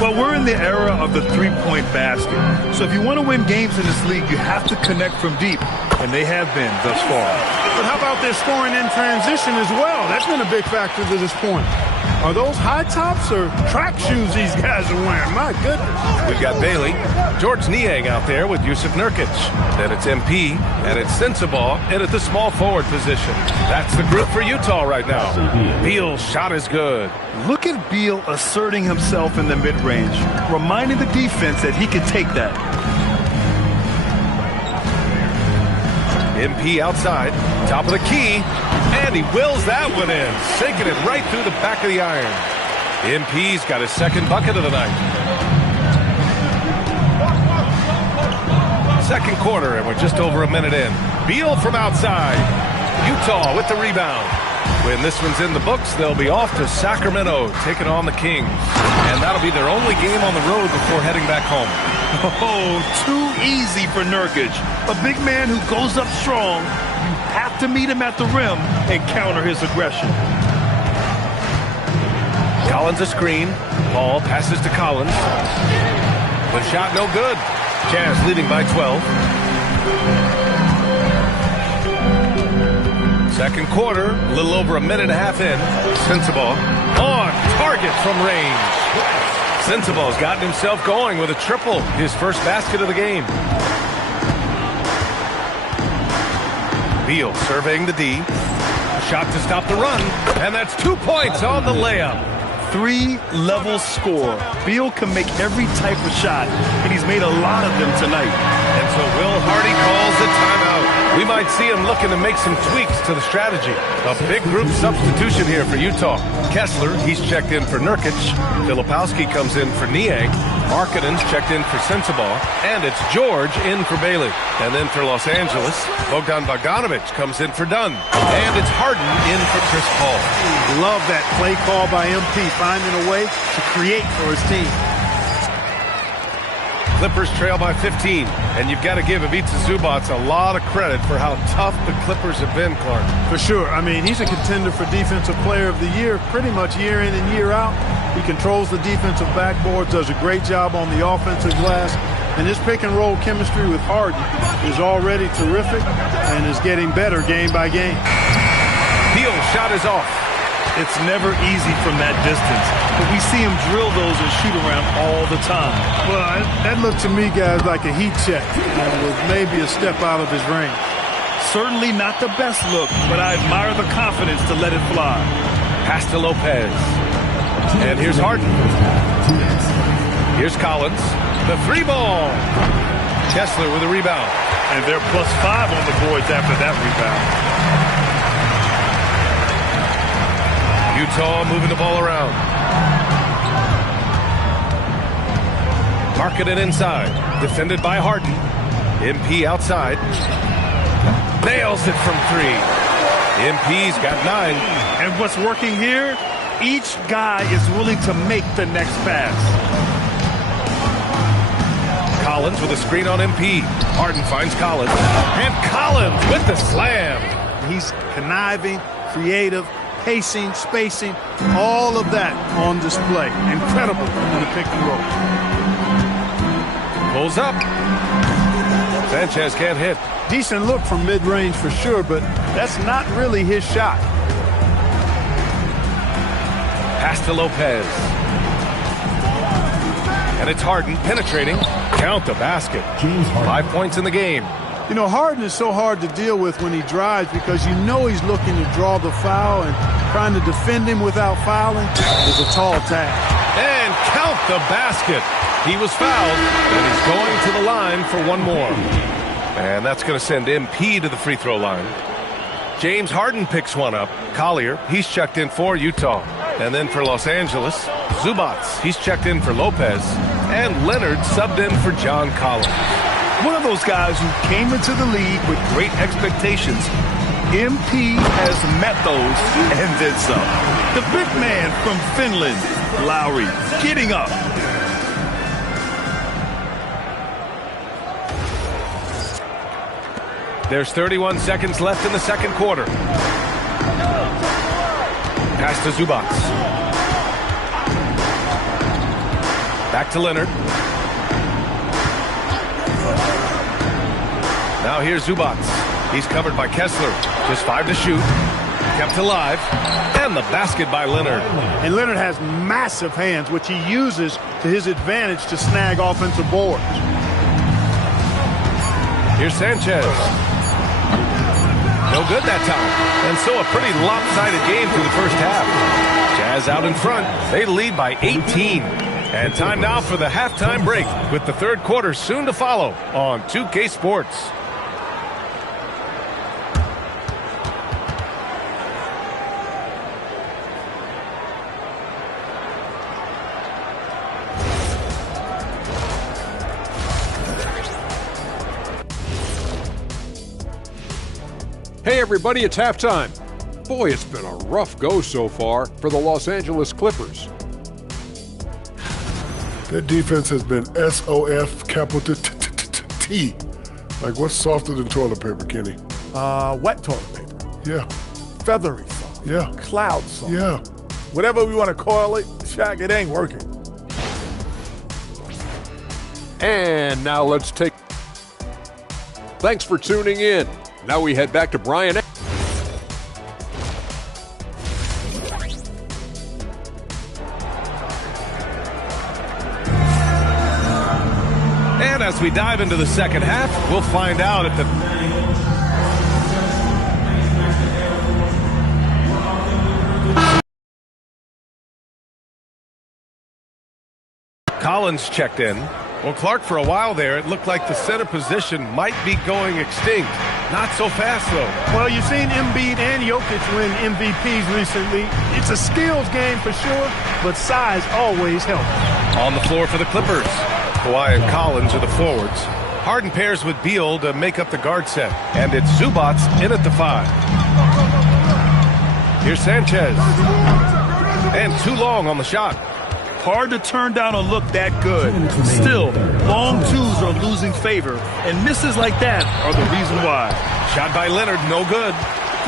Well, we're in the era of the three-point basket. So if you want to win games in this league, you have to connect from deep, and they have been thus far. But how about their scoring in transition as well? That's been a big factor to this point. Are those high tops or track shoes these guys are wearing? My goodness. We've got Bailey, George Niang out there with Jusuf Nurkic. Then it's MP, and it's Sensabaugh in at the small forward position. That's the group for Utah right now. Beal's shot is good. Look at Beal asserting himself in the mid-range, reminding the defense that he can take that. MP outside, top of the key, and he wills that one in, sinking it right through the back of the iron. MP's got his second bucket of the night. second quarter, and we're just over a minute in. Beal from outside. Utah with the rebound. When this one's in the books, they'll be off to Sacramento, taking on the Kings. And that'll be their only game on the road before heading back home. Oh, too easy for Nurkic. A big man who goes up strong. You have to meet him at the rim and counter his aggression. Collins a screen. Ball passes to Collins. The shot no good. Jazz leading by 12. Second quarter, a little over a minute and a half in. Sensabaugh on target from range. Sensabaugh's gotten himself going with a triple, his first basket of the game. Beal surveying the D. A shot to stop the run, and that's 2 points on the layup. 3-level score. Beal can make every type of shot, and he's made a lot of them tonight. And so Will Hardy calls the timeout. We might see him looking to make some tweaks to the strategy. A big group substitution here for Utah. Kessler, he's checked in for Nurkic. Filipowski comes in for Niang. Markkanen's checked in for Sensabaugh. And it's George in for Bailey. And then for Los Angeles, Bogdan Bogdanovic comes in for Dunn. And it's Harden in for Chris Paul. Love that play call by MP, finding a way to create for his team. Clippers trail by 15, and you've got to give Ivica Zubac a lot of credit for how tough the Clippers have been, Clark. For sure. I mean, he's a contender for Defensive Player of the Year pretty much year in and year out. He controls the defensive backboard, does a great job on the offensive glass, and his pick-and-roll chemistry with Harden is already terrific and is getting better game by game. Beal's shot is off. It's never easy from that distance, but we see him drill those and shoot around all the time. Well, that looked to me, guys, like a heat check, with maybe a step out of his range. Certainly not the best look, but I admire the confidence to let it fly. Pass to Lopez. And here's Harden. Here's Collins. The three ball. Kessler with a rebound. And they're +5 on the boards after that rebound. Utah moving the ball around. Markkanen inside. Defended by Harden. MP outside. Nails it from 3. MP's got 9. And what's working here? Each guy is willing to make the next pass. Collins with a screen on MP. Harden finds Collins. And Collins with the slam. He's conniving, creative, pacing, spacing, all of that on display. Incredible in the pick and roll. Pulls up. Sanchez can't hit. Decent look from mid-range for sure, but that's not really his shot. Pass to Lopez. And it's Harden penetrating. Count the basket. 5 points in the game. You know, Harden is so hard to deal with when he drives because you know he's looking to draw the foul, and trying to defend him without fouling is a tall task. And count the basket. He was fouled, and he's going to the line for one more. And that's going to send MP to the free throw line. James Harden picks one up. Collier, he's checked in for Utah. And then for Los Angeles, Zubac, he's checked in for Lopez. And Leonard subbed in for John Collins. One of those guys who came into the league with great expectations. MP has met those and did some. The big man from Finland, Lowry, getting up. There's 31 seconds left in the second quarter. Pass to Zubac. Back to Leonard. Now here's Zubac. He's covered by Kessler. Just 5 to shoot. Kept alive. And the basket by Leonard. And Leonard has massive hands, which he uses to his advantage to snag offensive boards. Here's Sanchez. No good that time. And so a pretty lopsided game through the first half. Jazz out in front. They lead by 18. And time now for the halftime break, with the third quarter soon to follow on 2K Sports. Hey everybody, it's halftime. Boy, it's been a rough go so far for the Los Angeles Clippers. That defense has been SOF capital T. Like, what's softer than toilet paper, Kenny? Wet toilet paper. Yeah. Feathery soft. Yeah. Cloud soft. Yeah. Whatever we want to call it, Shaq, it ain't working. And now let's take... Thanks for tuning in. Now we head back to Brian. And as we dive into the second half, we'll find out if the... Collins checked in. Well, Clark, for a while there, it looked like the center position might be going extinct. Not so fast, though. Well, you've seen Embiid and Jokic win MVPs recently. It's a skills game for sure, but size always helps. On the floor for the Clippers, Kawhi and Collins are the forwards. Harden pairs with Beal to make up the guard set. And it's Zubats in at the 5. Here's Sanchez. And too long on the shot. Hard to turn down a look that good. Still, long twos are losing favor, and misses like that are the reason why. Shot by Leonard, no good.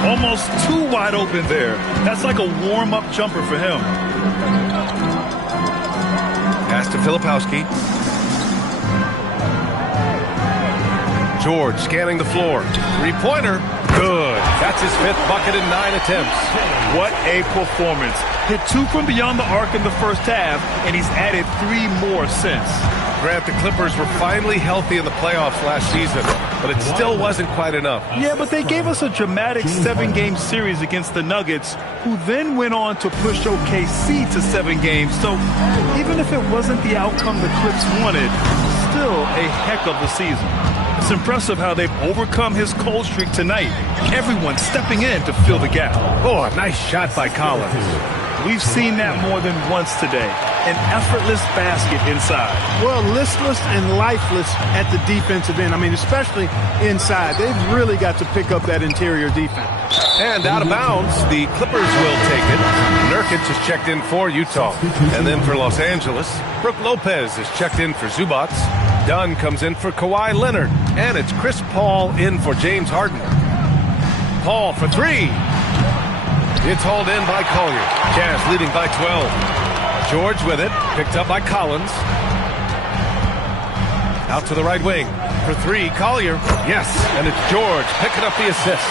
Almost too wide open there. That's like a warm-up jumper for him. Pass to Filipowski. George scanning the floor. Three-pointer. Good. That's his 5th bucket in 9 attempts. What a performance. Hit 2 from beyond the arc in the first half, and he's added 3 more since. Grant, the Clippers were finally healthy in the playoffs last season, but it still wasn't quite enough. Yeah, but they gave us a dramatic 7-game series against the Nuggets, who then went on to push OKC to 7 games. So even if it wasn't the outcome the Clips wanted, still a heck of a season. It's impressive how they've overcome his cold streak tonight. Everyone stepping in to fill the gap. Oh, a nice shot by Collins. We've seen that more than once today. An effortless basket inside. Well, listless and lifeless at the defensive end. I mean, especially inside. They've really got to pick up that interior defense. And out of bounds, the Clippers will take it. Nurkic is checked in for Utah. And then for Los Angeles, Brook Lopez is checked in for Zubats. Dunn comes in for Kawhi Leonard. And it's Chris Paul in for James Harden. Paul for 3. It's hauled in by Collier. Jazz leading by 12. George with it, picked up by Collins. Out to the right wing. For 3, Collier. Yes, and it's George picking up the assist.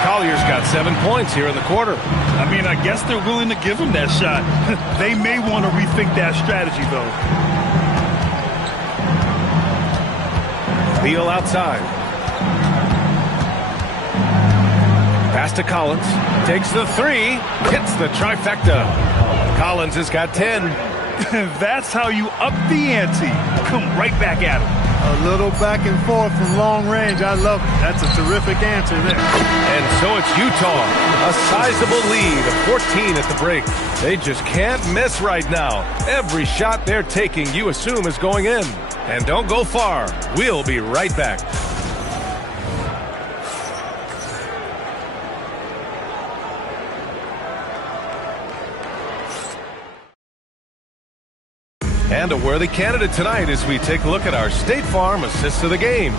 Collier's got 7 points here in the quarter. I mean, I guess they're willing to give him that shot. They may want to rethink that strategy, though. Beal outside. Pass to Collins. Takes the 3. Hits the trifecta. Collins has got 10. That's how you up the ante. Come right back at him. A little back and forth from long range. I love it. That's a terrific answer there. And so it's Utah. A sizable lead of 14 at the break. They just can't miss right now. Every shot they're taking, you assume, is going in. And don't go far. We'll be right back. And a worthy candidate tonight as we take a look at our State Farm assist of the game.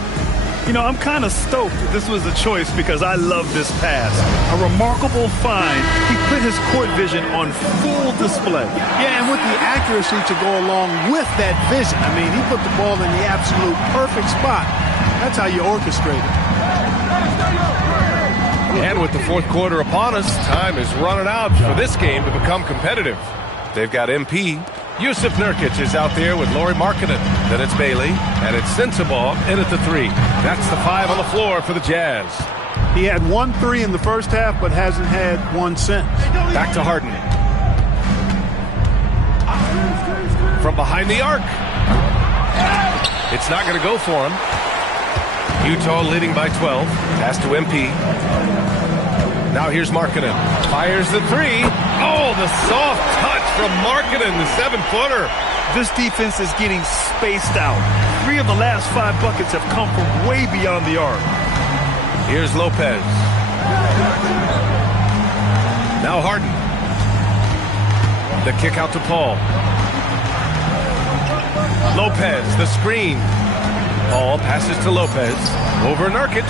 You know, I'm kind of stoked this was a choice because I love this pass. A remarkable find. He put his court vision on full display. Yeah, and with the accuracy to go along with that vision. I mean, he put the ball in the absolute perfect spot. That's how you orchestrate it. And with the fourth quarter upon us, time is running out for this game to become competitive. They've got MP. Yusuf Nurkic is out there with Lauri Markkanen. Then it's Bailey, and it's Sensabaugh in at the 3. That's the 5 on the floor for the Jazz. He had 1 3 in the first half, but hasn't had 1 since. Back to Harden. From behind the arc. It's not going to go for him. Utah leading by 12. Pass to MP. Now here's Markkanen. Fires the 3. Oh, the soft touch from Markkanen, the 7-footer. This defense is getting spaced out. 3 of the last 5 buckets have come from way beyond the arc. Here's Lopez. Now Harden. The kick out to Paul. Lopez, the screen. Paul passes to Lopez. Over Nurkic.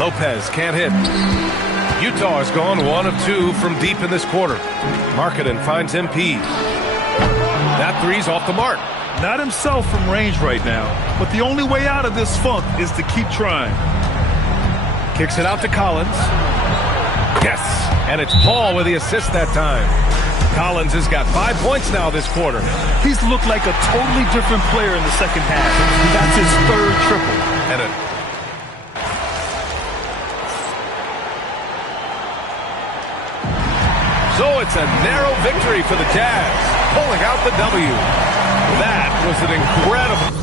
Lopez can't hit. Utah has gone 1 of 2 from deep in this quarter. Markkanen finds MP. That three's off the mark. Not himself from range right now, but the only way out of this funk is to keep trying. Kicks it out to Collins. Yes, and it's Paul with the assist that time. Collins has got 5 points now this quarter. He's looked like a totally different player in the second half. That's his 3rd triple. And so it's a narrow victory for the Jazz, pulling out the W. That was an incredible...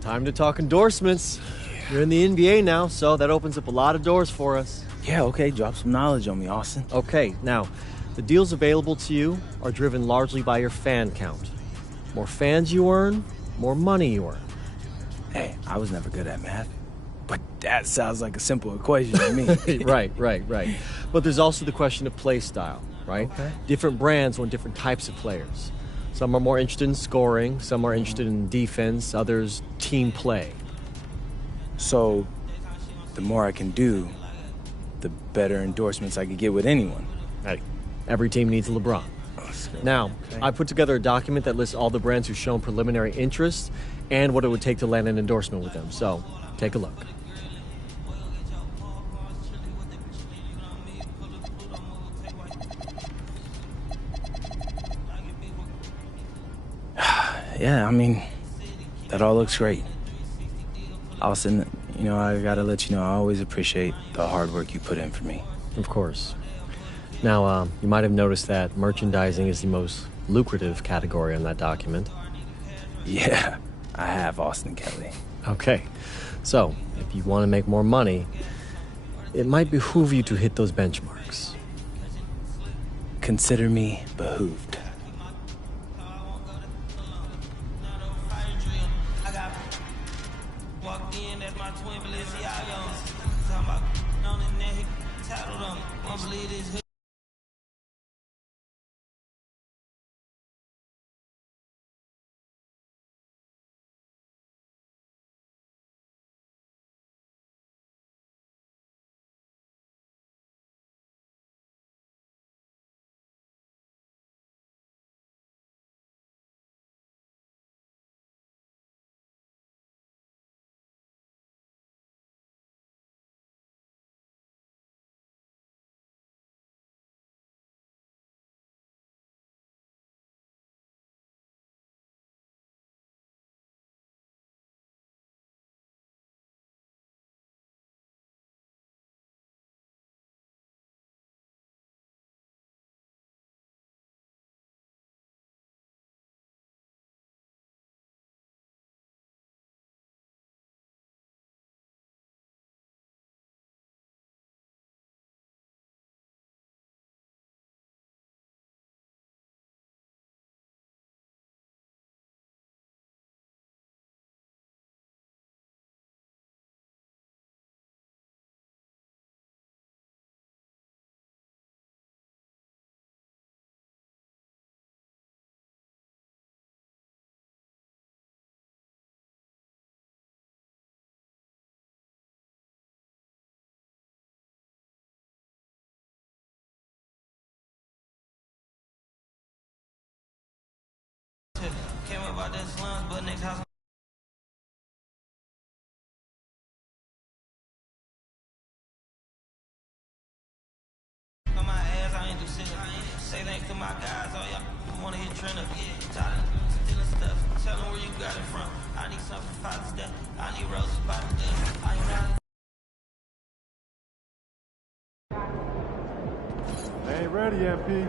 Time to talk endorsements. You're in the NBA now, so that opens up a lot of doors for us. Yeah, okay, drop some knowledge on me, Austin. Okay, now, the deals available to you are driven largely by your fan count. More fans you earn, more money you earn. Hey, I was never good at math, but that sounds like a simple equation to me. Right. But there's also the question of play style, right? Okay. Different brands want different types of players. Some are more interested in scoring, some are interested in defense, others team play. So, the more I can do, the better endorsements I could get with anyone. Hey, every team needs a LeBron. Now, I put together a document that lists all the brands who've shown preliminary interest and what it would take to land an endorsement with them. So, take a look. Yeah, I mean, that all looks great. Austin, I gotta let you know, I always appreciate the hard work you put in for me. Of course. Now, you might have noticed that merchandising is the most lucrative category on that document. Yeah, I have, Austin Kelly. Okay, so if you want to make more money, it might behoove you to hit those benchmarks. Consider me behooved. Say thanks to my guys, oh yeah, wanna hit trend up, yeah, tired of stealing stuff, tell them where you got it from, I need something for Father's Day, I need roses by the day, I ain't Ain't ready, MP.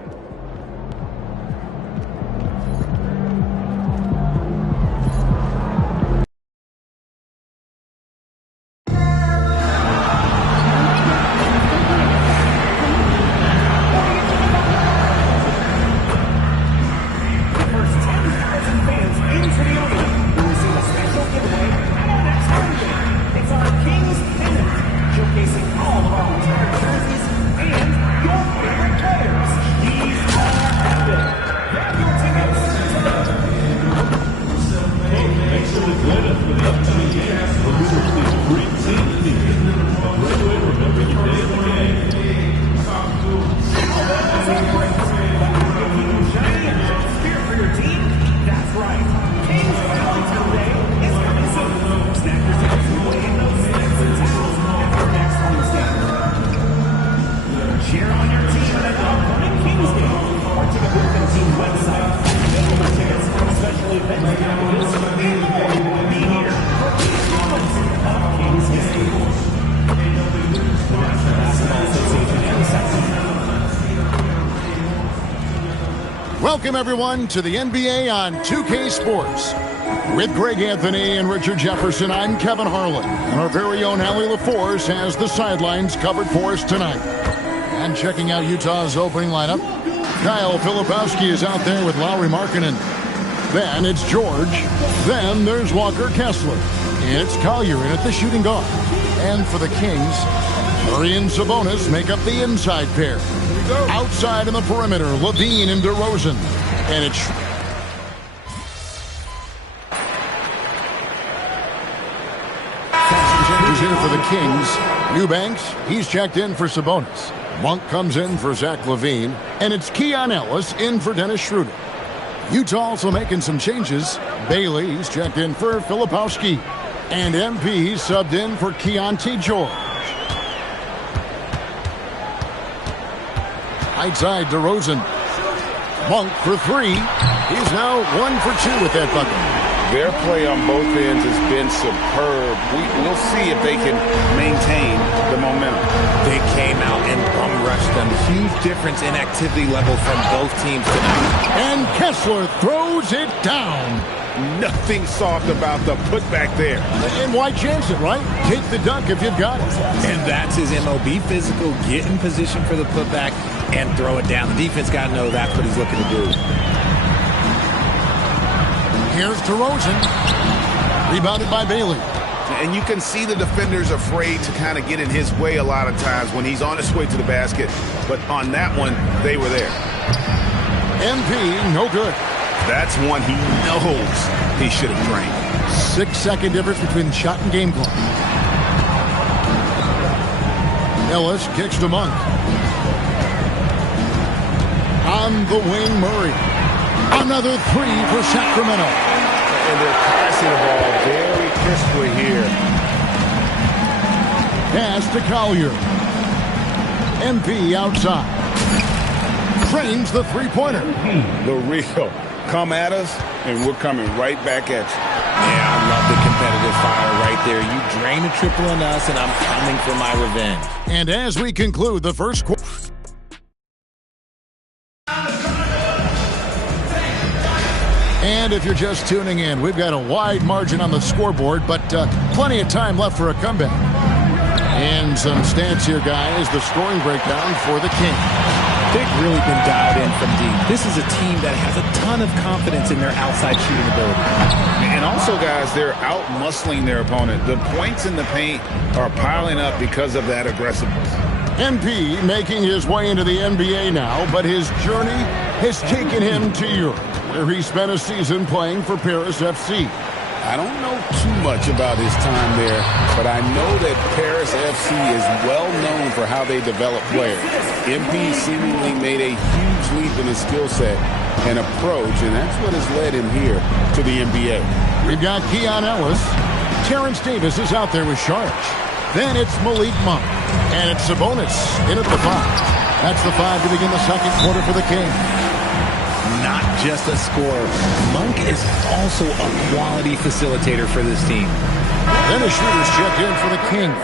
Welcome, everyone, to the NBA on 2K Sports. With Greg Anthony and Richard Jefferson, I'm Kevin Harlan. And our very own Allie LaForce has the sidelines covered for us tonight. And checking out Utah's opening lineup, Kyle Filipowski is out there with Lauri Markkanen. Then it's George. Then there's Walker Kessler. And it's Collier in at the shooting guard. And for the Kings, Murray and Sabonis make up the inside pair. Outside in the perimeter, Levine and DeRozan. And it's changes in for the Kings. Eubanks, he's checked in for Sabonis. Monk comes in for Zach LaVine. And it's Keon Ellis in for Dennis Schroeder. Utah also making some changes. Bailey, he's checked in for Filipowski. And MP subbed in for Keontae George. Right side, DeRozan. Monk for three. He's now 1 for 2 with that bucket. Their play on both ends has been superb. We'll see if they can maintain the momentum. They came out and bum rushed them. Huge difference in activity level from both teams tonight. And Kessler throws it down. Nothing soft about the putback there. And why chance it, right? Take the dunk if you've got it. And that's his MO. Be physical, get in position for the putback, and throw it down. The defense got to know that's what he's looking to do. Here's DeRozan. Rebounded by Bailey. And you can see the defenders afraid to kind of get in his way a lot of times when he's on his way to the basket. But on that one, they were there. MP, no good. That's one he knows he should have drained. 6-second difference between shot and game clock. Ellis kicks to Monk. On the wing, Murray. Another three for Sacramento. And they're passing the ball very crisply here. Pass to Collier. MP outside. Trains the three-pointer. The real. Come at us, and we're coming right back at you. Yeah, I love the competitive fire right there. You drain a triple on us, and I'm coming for my revenge. And as we conclude the first quarter. And if you're just tuning in, we've got a wide margin on the scoreboard, but plenty of time left for a comeback. And some stats here, guys. The scoring breakdown for the Kings. They've really been dialed in from deep. This is a team that has a ton of confidence in their outside shooting ability. And also, guys, they're out-muscling their opponent. The points in the paint are piling up because of that aggressiveness. MP making his way into the NBA now, but his journey has taken him to Europe, where he spent a season playing for Paris FC. I don't know too much about his time there, but I know that Paris FC is well known for how they develop players. MP seemingly made a huge leap in his skill set and approach, and that's what has led him here to the NBA. We've got Keon Ellis. Terrence Davis is out there with Saric. Then it's Malik Monk. And it's Sabonis in at the 5. That's the 5 to begin the second quarter for the Kings. Not just a scorer. Monk is also a quality facilitator for this team. Then the shooters check in for the Kings.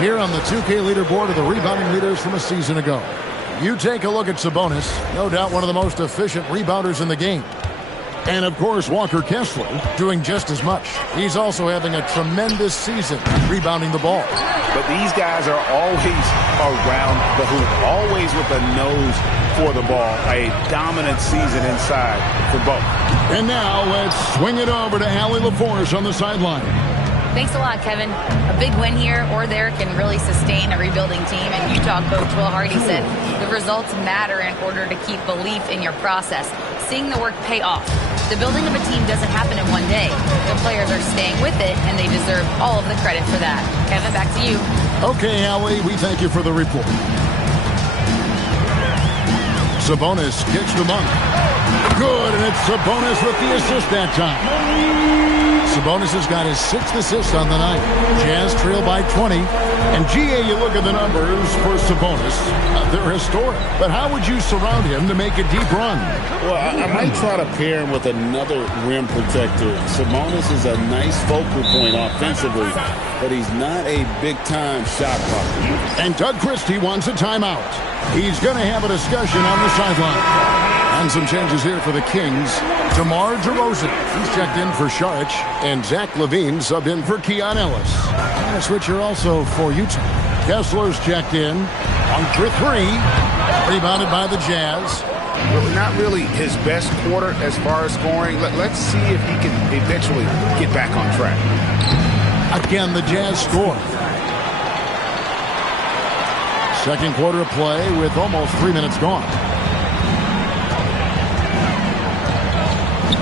Here on the 2K leaderboard are the rebounding leaders from a season ago. You take a look at Sabonis, no doubt one of the most efficient rebounders in the game. And, of course, Walker Kessler doing just as much. He's also having a tremendous season rebounding the ball. But these guys are always around the hoop, always with a nose for the ball. A dominant season inside for both. And now let's swing it over to Allie LaForce on the sideline. Thanks a lot, Kevin. A big win here or there can really sustain a rebuilding team. And Utah coach Will Hardy said the results matter in order to keep belief in your process. Seeing the work pay off. The building of a team doesn't happen in one day. The players are staying with it, and they deserve all of the credit for that. Kevin, back to you. Okay, Allie, we thank you for the report. Sabonis kicks the Monk. Good, and it's Sabonis with the assist that time. Sabonis has got his 6th assist on the night. Jazz trail by 20. And GA, you look at the numbers for Sabonis. They're historic. But how would you surround him to make a deep run? Well, I might try to pair him with another rim protector. Sabonis is a nice focal point offensively, but he's not a big-time shot blocker. And Doug Christie wants a timeout. He's going to have a discussion on the sideline. And some changes here for the Kings. DeMar DeRozan, he's checked in for Saric, and Zach LaVine subbed in for Keon Ellis. And a switcher also for Utah. Kessler's checked in on for 3. Rebounded by the Jazz. Not really his best quarter as far as scoring. Let's see if he can eventually get back on track. Again, the Jazz score. Second quarter of play with almost 3 minutes gone.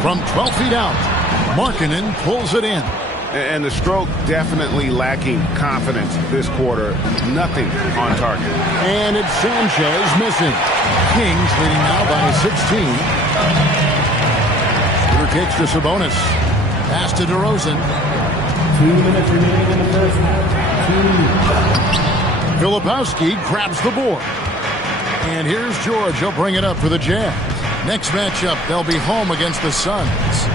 From 12 feet out, Markkanen pulls it in. And the stroke definitely lacking confidence this quarter. Nothing on target. And it's Sanchez missing. Kings leading now by 16. Shooter kicks to Sabonis. Pass to DeRozan. 2 minutes remaining in the first half. 2. Filipowski grabs the board. And here's George. He'll bring it up for the Jazz. Next matchup, they'll be home against the Suns.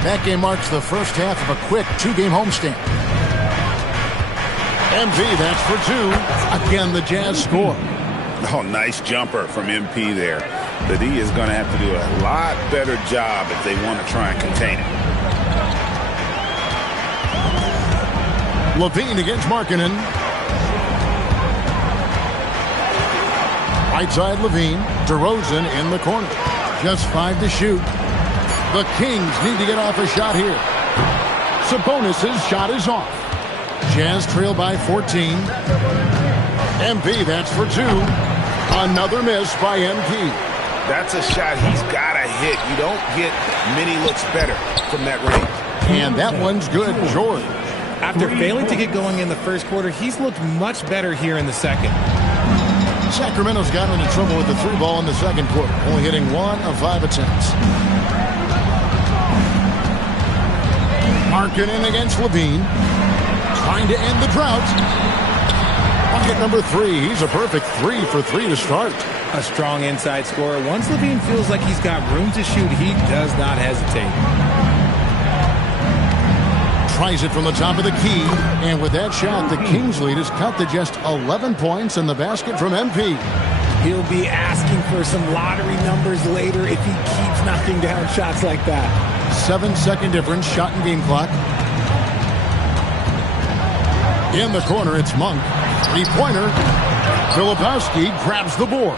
That game marks the first half of a quick 2-game homestand. MP, that's for 2. Again, the Jazz score. Oh, nice jumper from MP there. The D is going to have to do a lot better job if they want to try and contain it. LaVine against Markkanen. Right side LaVine. DeRozan in the corner. Just 5 to shoot. The Kings need to get off a shot here. Sabonis' shot is off. Jazz trail by 14. MP, that's for 2. Another miss by MP. That's a shot he's got to hit. You don't get many looks better from that range. And that one's good, George. After failing to get going in the first quarter, he's looked much better here in the second. Sacramento's gotten into trouble with the 3 ball in the second quarter, only hitting 1 of 5 attempts. Markkanen against LaVine, trying to end the drought. Bucket number 3. He's a perfect 3 for 3 to start. A strong inside scorer. Once LaVine feels like he's got room to shoot, he does not hesitate. Tries it from the top of the key, and with that shot, the Kings lead is cut to just 11 points in the basket from MP. He'll be asking for some lottery numbers later if he keeps knocking down shots like that. 7-second difference, shot and game clock. In the corner, it's Monk. 3-pointer. Filipowski grabs the board.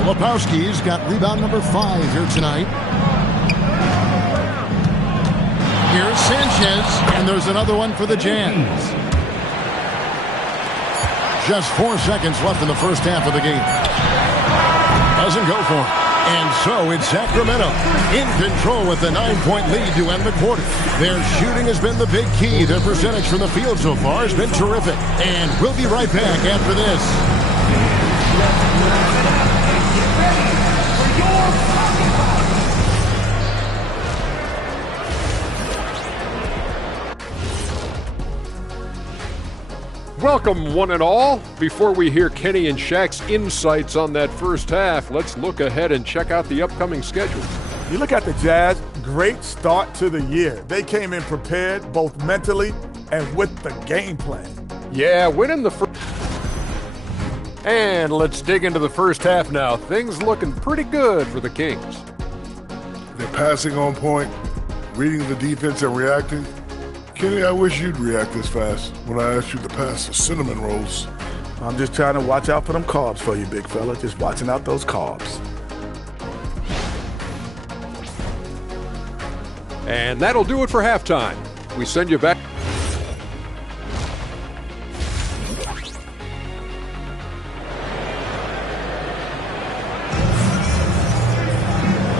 Filipowski's got rebound number 5 here tonight. Here's Sanchez, and there's another one for the Jazz. Just 4 seconds left in the first half of the game. Doesn't go for it. And so it's Sacramento in control with the 9-point lead to end the quarter. Their shooting has been the big key. Their percentage from the field so far has been terrific. And we'll be right back after this. Welcome, one and all. Before we hear Kenny and Shaq's insights on that first half, let's look ahead and check out the upcoming schedule. You look at the Jazz, great start to the year. They came in prepared both mentally and with the game plan. Yeah, winning the first. And let's dig into the first half now. Things looking pretty good for the Kings. They're passing on point, reading the defense and reacting. Kenny, I wish you'd react this fast when I asked you to pass the cinnamon rolls. I'm just trying to watch out for them carbs for you, big fella. Just watching out those carbs. And that'll do it for halftime. We send you back.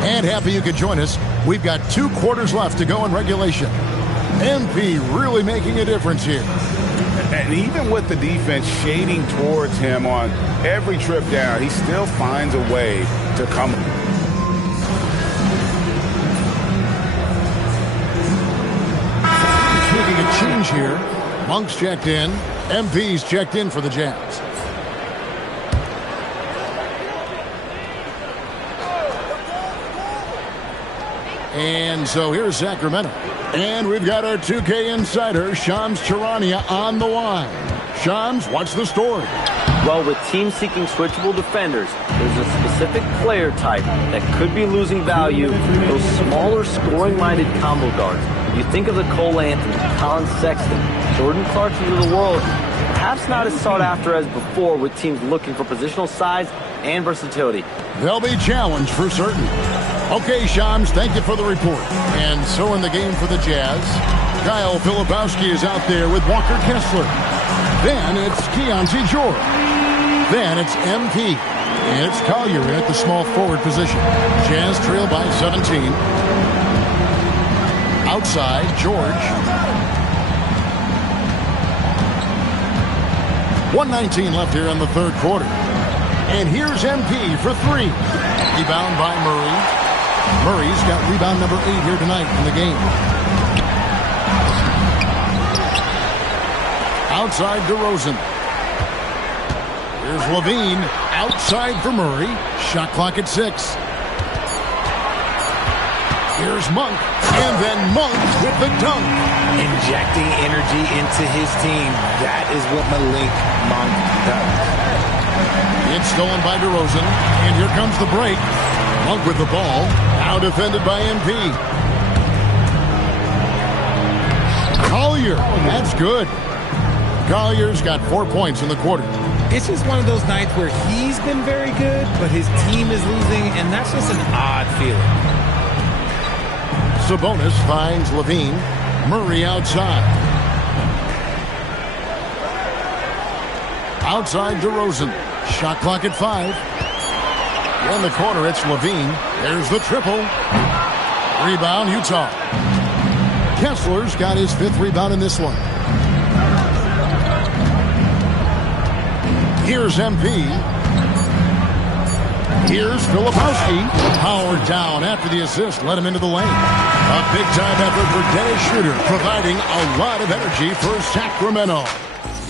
And happy you could join us. We've got 2 quarters left to go in regulation. MP really making a difference here. And even with the defense shading towards him on every trip down, he still finds a way to come. Making a change here. Monk's checked in. MP's checked in for the Jazz. And so here's Sacramento. And we've got our 2K insider, Shams Charania, on the line. Shams, what's the story? Well, with teams seeking switchable defenders, there's a specific player type that could be losing value, those smaller scoring-minded combo guards. If you think of the Cole Anthony, Colin Sexton, Jordan Clarkson of the world, perhaps not as sought after as before with teams looking for positional size and versatility. They'll be challenged for certain. Okay, Shams, thank you for the report. And so in the game for the Jazz, Kyle Filipowski is out there with Walker Kessler. Then it's Keontae George. Then it's MP. And it's Collier in at the small forward position. Jazz trail by 17. Outside, George. 1:19 left here in the third quarter. And here's MP for 3. Rebound by Murray. Murray's got rebound number 8 here tonight in the game. Outside DeRozan. Here's Levine. Outside for Murray. Shot clock at 6. Here's Monk. And then Monk with the dunk. Injecting energy into his team. That is what Malik Monk does. It's stolen by DeRozan. And here comes the break. Monk with the ball. Now defended by MP. Collier. That's good. Collier's got 4 points in the quarter. It's just one of those nights where he's been very good, but his team is losing, and that's just an odd feeling. Sabonis finds Levine. Murray outside. Outside DeRozan. Shot clock at 5. In the corner, it's Levine. There's the triple. Rebound, Utah. Kessler's got his 5th rebound in this one. Here's MP. Here's Filipowski. Powered down after the assist. Let him into the lane. A big-time effort for Dennis Schroeder, providing a lot of energy for Sacramento.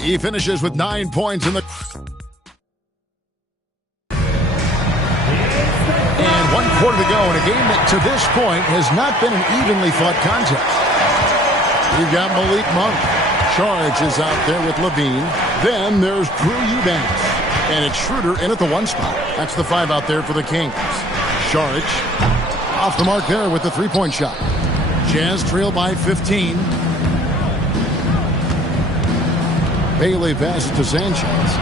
He finishes with 9 points in the... And 1 quarter to go in a game that to this point has not been an evenly fought contest. We've got Malik Monk. Charge is out there with Levine. Then there's Drew Eubanks. And it's Schroeder in at the 1 spot. That's the 5 out there for the Kings. Saric off the mark there with the 3-point shot. Jazz trail by 15. Bailey passes to Sanchez.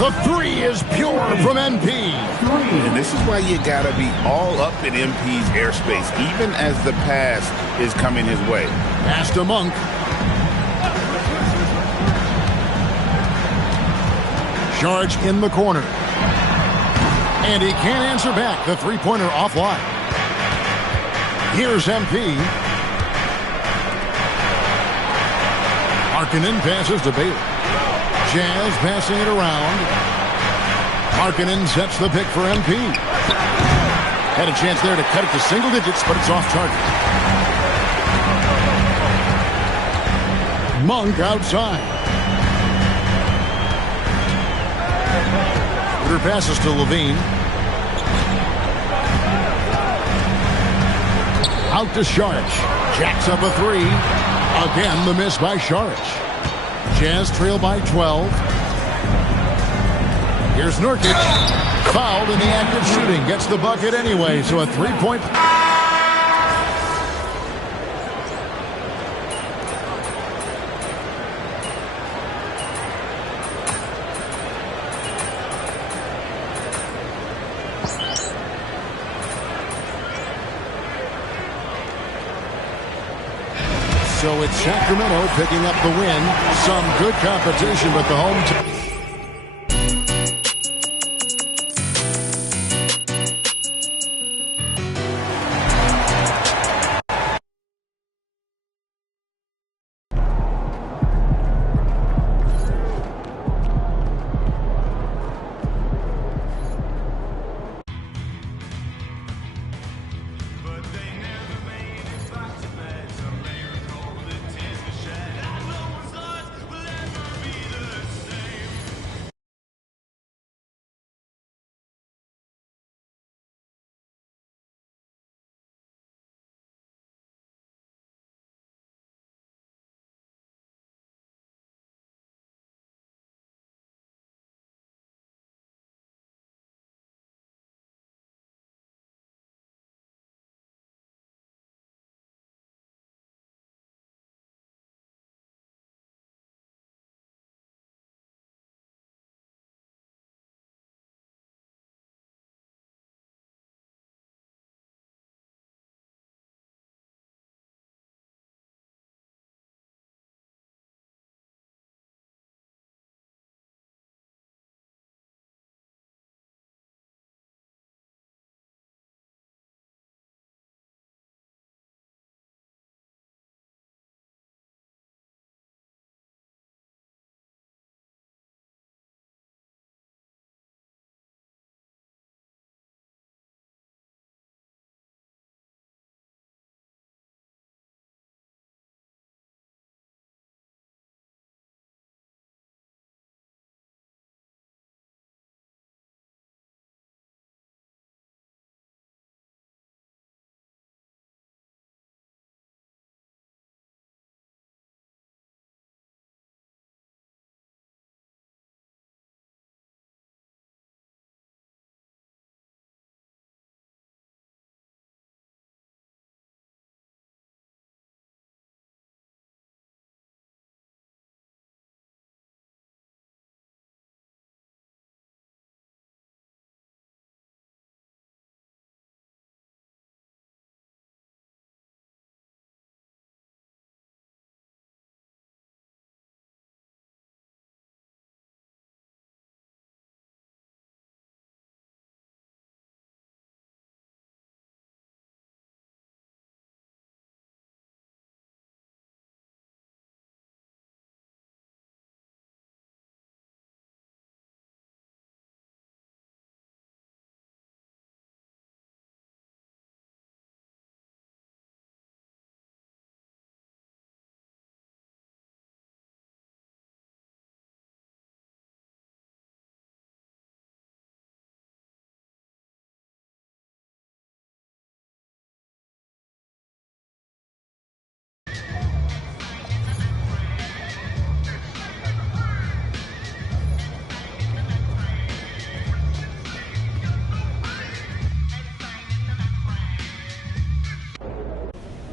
The 3 is pure from MP. And this is why you gotta be all up in MP's airspace, even as the pass is coming his way. Pass to Monk. Charge in the corner. And he can't answer back. The 3-pointer offline. Here's MP. Markkanen passes to Bailey. Jazz passing it around. Markkanen sets the pick for MP. Had a chance there to cut it to single digits, but it's off target. Monk outside. Ritter passes to Levine. Out to Saric. Jacks up a three. Again, the miss by Saric. Jazz trail by 12. Here's Nurkic. Fouled in the act of shooting. Gets the bucket anyway, so a three-point... So it's Sacramento picking up the win. Some good competition, but the home team...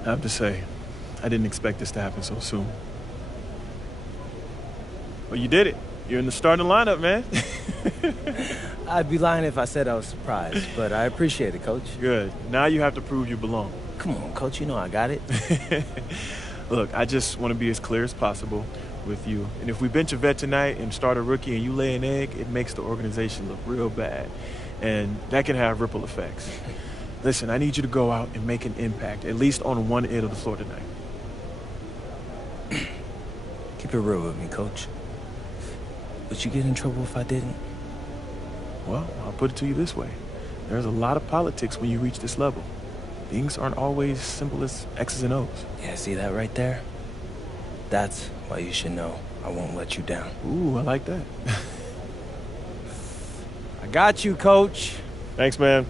I have to say, I didn't expect this to happen so soon. But you did it. You're in the starting lineup, man. I'd be lying if I said I was surprised, but I appreciate it, Coach. Good. Now you have to prove you belong. Come on, Coach. You know I got it. Look, I just want to be as clear as possible with you. And if we bench a vet tonight and start a rookie and you lay an egg, it makes the organization look real bad. And that can have ripple effects. Listen, I need you to go out and make an impact, at least on one end of the floor tonight. Keep it real with me, Coach. Would you get in trouble if I didn't? Well, I'll put it to you this way. There's a lot of politics when you reach this level. Things aren't always simple as X's and O's. Yeah, see that right there? That's why you should know I won't let you down. Ooh, I like that. I got you, Coach. Thanks, man.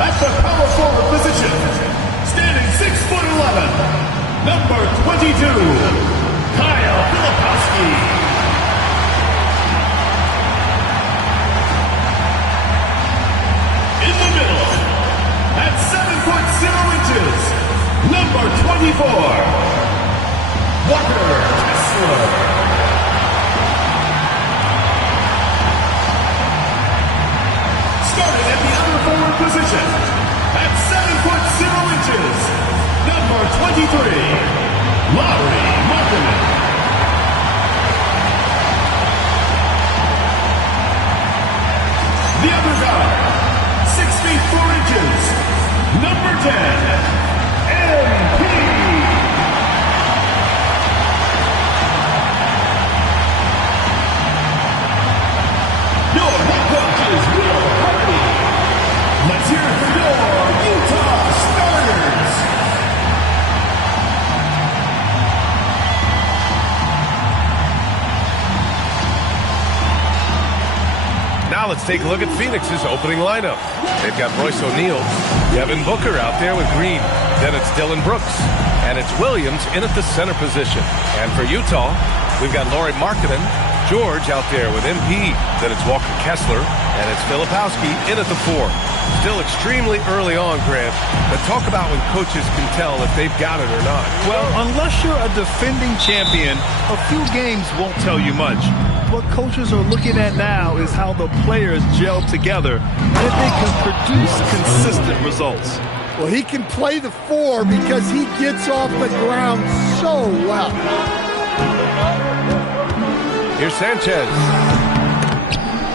At the power forward position, standing 6'11", number 22, Kyle Filipowski. In the middle, at 7'0", number 24, Walker Kessler. Starting at the other forward position, at 7'0", number 23, Lauri Markkanen. The other guard, 6'4", number 10, MP. Your head coach is Will Hardy. Let's hear it for your Utah starters. Now let's take a look at Phoenix's opening lineup. They've got Royce O'Neal, Devin Booker out there with Green. Then it's Dylan Brooks. And it's Williams in at the center position. And for Utah, we've got Lauri Markkanen, George out there with MP. Then it's Walker Kessler, and it's Filipowski in at the 4. Still extremely early on, Grant, but talk about when coaches can tell if they've got it or not. Well, unless you're a defending champion, a few games won't tell you much. What coaches are looking at now is how the players gel together and if they can produce consistent results. Well, he can play the 4 because he gets off the ground so well. Here's Sanchez.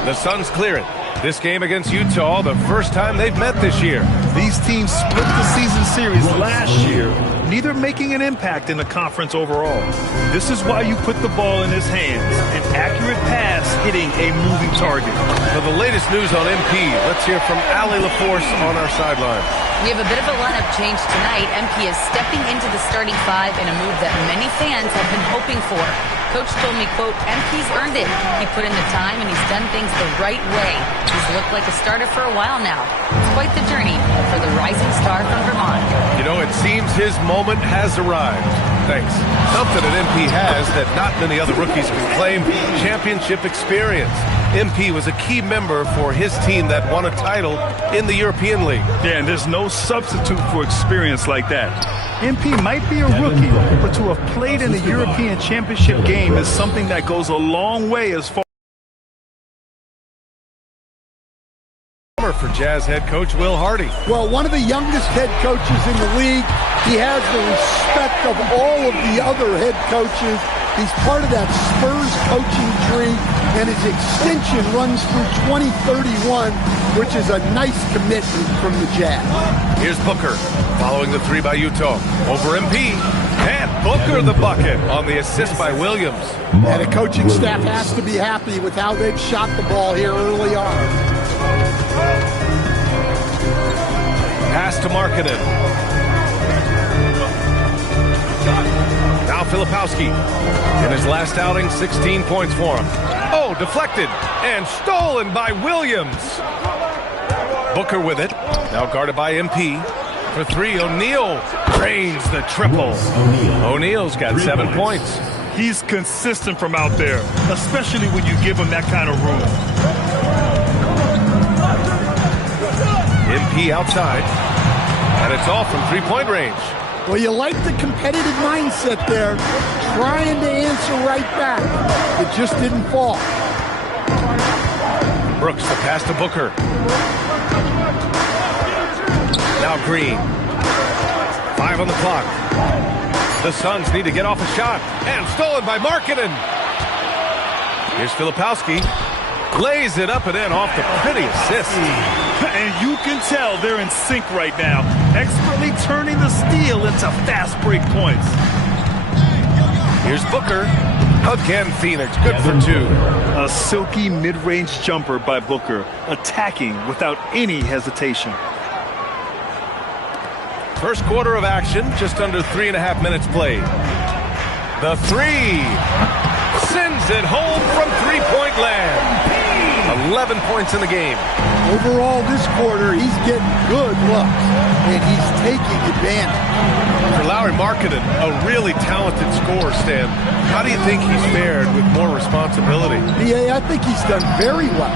The sun's clearing. This game against Utah, the first time they've met this year. These teams split the season series last year, neither making an impact in the conference overall. This is why you put the ball in his hands, an accurate pass hitting a moving target. For the latest news on MP, let's hear from Allie LaForce on our sideline. We have a bit of a lineup change tonight. MP is stepping into the starting 5 in a move that many fans have been hoping for. Coach told me, quote, MP's earned it. He put in the time and he's done things the right way. He's looked like a starter for a while now. It's quite the journey for the rising star from Vermont. You know, it seems his moment has arrived. Thanks. Something that MP has that not many other rookies can claim, championship experience. MP was a key member for his team that won a title in the European League. Yeah, and there's no substitute for experience like that. MP might be a rookie, but to have played in a European Championship game is something that goes a long way as far bummer for Jazz head coach Will Hardy. Well, one of the youngest head coaches in the league. He has the respect of all of the other head coaches. He's part of that Spurs coaching tree, and his extension runs through 2031, which is a nice commitment from the Jazz. Here's Booker following the three by Utah. Over MP, and Booker the bucket on the assist by Williams. And the coaching staff has to be happy with how they've shot the ball here early on. Pass to Markkanen. Now Filipowski. In his last outing, 16 points for him. Oh, deflected and stolen by Williams. Booker with it. Now guarded by MP. For three, O'Neal drains the triple. O'Neal's got 7 points. He's consistent from out there, especially when you give him that kind of room. MP outside. And it's all from three-point range. Well, you like the competitive mindset there, trying to answer right back. It just didn't fall. Brooks, the pass to Booker. Now Green. 5 on the clock. The Suns need to get off a shot. And stolen by Markkanen. Here's Filipowski. Lays it up and in off the pretty assist. And you can tell they're in sync right now, expertly turning the steal into fast break points. Here's Booker. Again, Phoenix, good for 2. A silky mid-range jumper by Booker, attacking without any hesitation. First quarter of action, just under 3.5 minutes played. The three. Sends it home from three-point land. 11 points in the game. Overall, this quarter, he's getting good looks, and he's taking advantage. For Lauri Markkanen, a really talented scorer, Stan. How do you think he's fared with more responsibility? Yeah, I think he's done very well.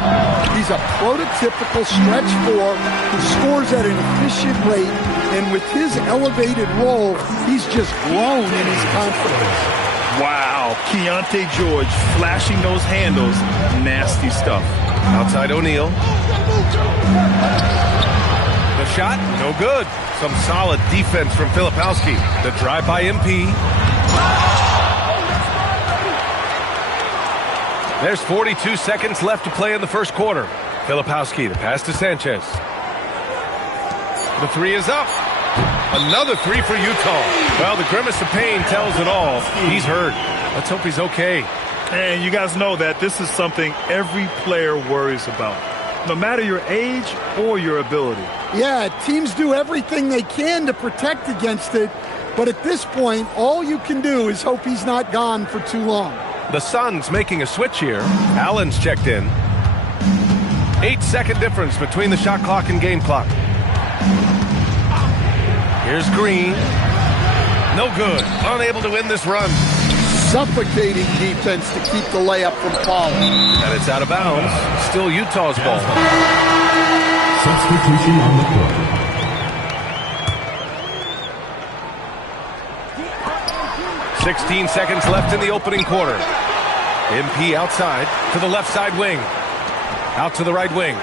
He's a prototypical stretch four who scores at an efficient rate, and with his elevated role, he's just grown in his confidence. Wow, Keontae George flashing those handles. Nasty stuff. Outside O'Neal. The shot, no good. Some solid defense from Filipowski. The drive by MP. There's 42 seconds left to play in the first quarter. Filipowski, the pass to Sanchez. The three is up. Another three for Utah. Well, the grimace of pain tells it all. He's hurt. Let's hope he's okay. And you guys know that this is something every player worries about, no matter your age or your ability. Yeah, teams do everything they can to protect against it, but at this point, all you can do is hope he's not gone for too long. The Suns making a switch here. Allen's checked in. 8-second difference between the shot clock and game clock. Here's Green. No good. Unable to win this run. Suffocating defense to keep the layup from falling. And it's out of bounds. Still Utah's ball. Substitution on the court. .16 seconds left in the opening quarter. MP outside to the left side wing. Out to the right wing.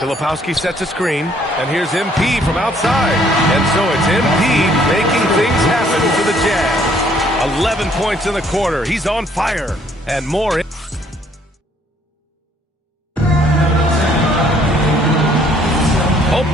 Filipowski sets a screen, and here's MP from outside. And so it's MP making things happen for the Jazz. 11 points in the quarter. He's on fire. And more. Oh.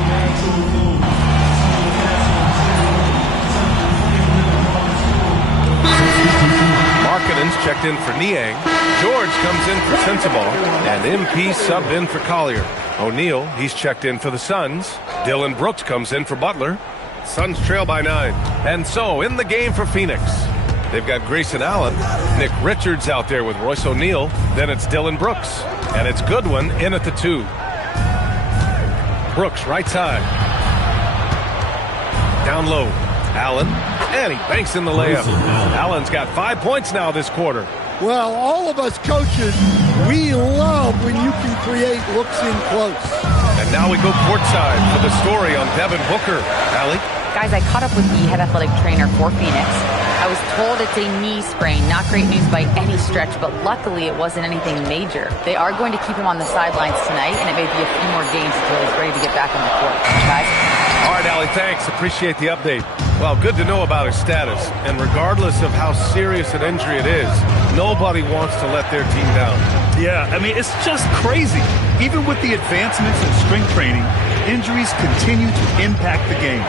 Markkanen's checked in for Niang. George comes in for Sensabaugh. And MP subbed in for Collier. O'Neal, he's checked in for the Suns. Dillon Brooks comes in for Butler. Suns trail by 9. And so, in the game for Phoenix, they've got Grayson Allen. Nick Richards out there with Royce O'Neal. Then it's Dillon Brooks. And it's Goodwin in at the 2. Brooks, right side. Down low. Allen. And he banks in the layup. Allen's got 5 points now this quarter. Well, all of us coaches, we love when you can create looks in close. And now we go courtside for the story on Devin Booker. Allie? Guys, I caught up with the head athletic trainer for Phoenix. I was told it's a knee sprain. Not great news by any stretch, but luckily it wasn't anything major. They are going to keep him on the sidelines tonight, and it may be a few more games until he's ready to get back on the court. Guys? All right, Allie, thanks. Appreciate the update. Well, good to know about his status. And regardless of how serious an injury it is, nobody wants to let their team down. Yeah, I mean, it's just crazy. Even with the advancements in strength training, injuries continue to impact the game.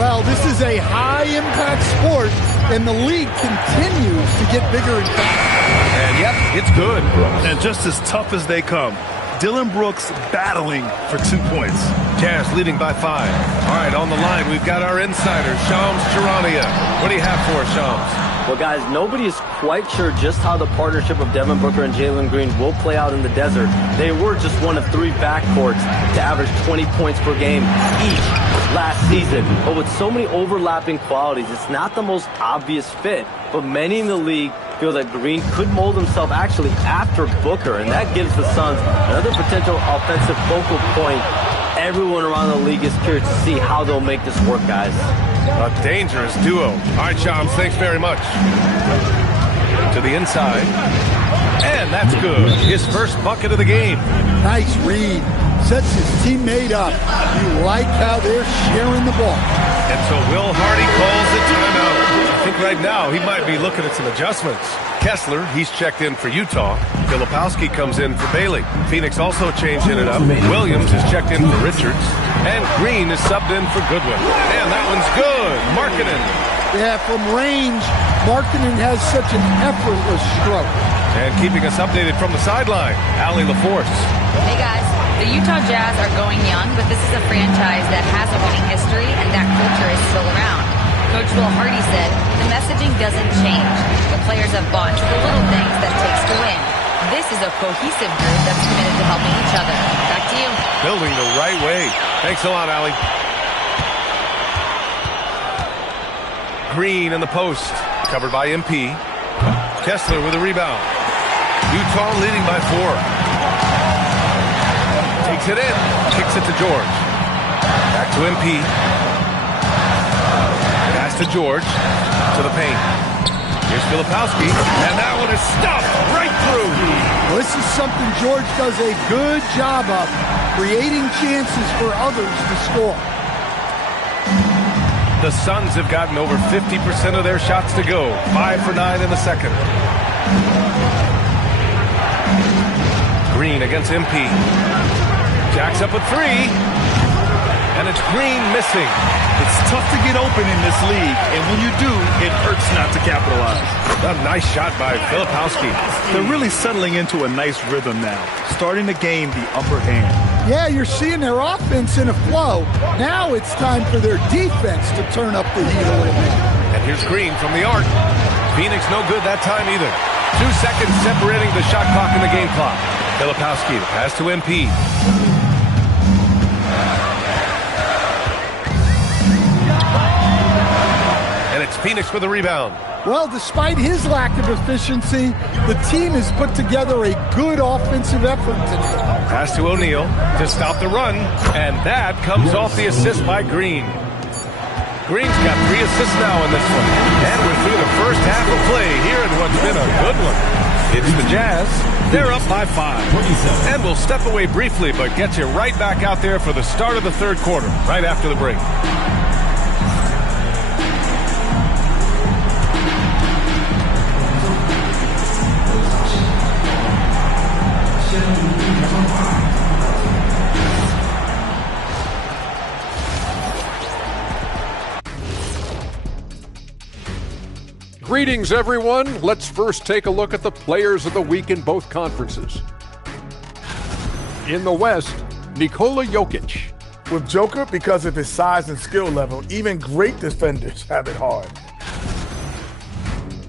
Well, this is a high-impact sport, and the league continues to get bigger and faster. And yep, it's good. And just as tough as they come. Dylan Brooks battling for 2 points. Jazz leading by 5. All right, on the line, we've got our insider, Shams Charania. What do you have for us, Shams? Well, guys, nobody is quite sure just how the partnership of Devin Booker and Jalen Green will play out in the desert. They were just one of 3 backcourts to average 20 points per game each last season. But with so many overlapping qualities, it's not the most obvious fit. But many in the league feel that Green could mold himself actually after Booker, and that gives the Suns another potential offensive focal point. Everyone around the league is curious to see how they'll make this work, guys. A dangerous duo. All right, Shams, thanks very much. To the inside. And that's good. His first bucket of the game. Nice read. Sets his teammate up. You like how they're sharing the ball. And so Will Hardy calls it timeout. I think right now he might be looking at some adjustments. Kessler, he's checked in for Utah. Filipowski comes in for Bailey. Phoenix also changing it up. Williams is checked in for Richards. And Green is subbed in for Goodwin. And that one's good. Markkanen. Yeah, from range, Markkanen has such an effortless stroke. And keeping us updated from the sideline, Allie LaForce. Hey, guys. The Utah Jazz are going young, but this is a franchise that has a winning history, and that culture is still around. Coach Will Hardy said, the messaging doesn't change. The players have bought into the little things that it takes to win. This is a cohesive group that's committed to helping each other. Back to you. Building the right way. Thanks a lot, Allie. Green in the post. Covered by MP. Kessler with a rebound. Utah leading by 4. Takes it in. Kicks it to George. Back to MP. Pass to George. To the paint. Here's Filipowski. And that one is stuffed right through. Well, this is something George does a good job of. Creating chances for others to score. The Suns have gotten over 50% of their shots to go. 5 for 9 in the second. Green against MP. Jacks up a 3. And it's Green missing. It's tough to get open in this league, and when you do, it hurts not to capitalize. A nice shot by Filipowski. They're really settling into a nice rhythm now, starting to gain the upper hand. Yeah, you're seeing their offense in a flow. Now it's time for their defense to turn up the heat a little bit. And here's Green from the arc. Phoenix no good that time either. 2 seconds separating the shot clock and the game clock. Filipowski, the pass to MP. And it's Phoenix with a rebound. Well, despite his lack of efficiency, the team has put together a good offensive effort today. Pass to O'Neal to stop the run, and that comes off the assist by Green. Green's got 3 assists now in this one. And we're through the first half of play here in what's been a good one. It's the Jazz. They're up by 5. And we'll step away briefly, but get you right back out there for the start of the third quarter, right after the break. Greetings, everyone. Let's first take a look at the players of the week in both conferences. In the West, Nikola Jokic. With Joker, because of his size and skill level, even great defenders have it hard.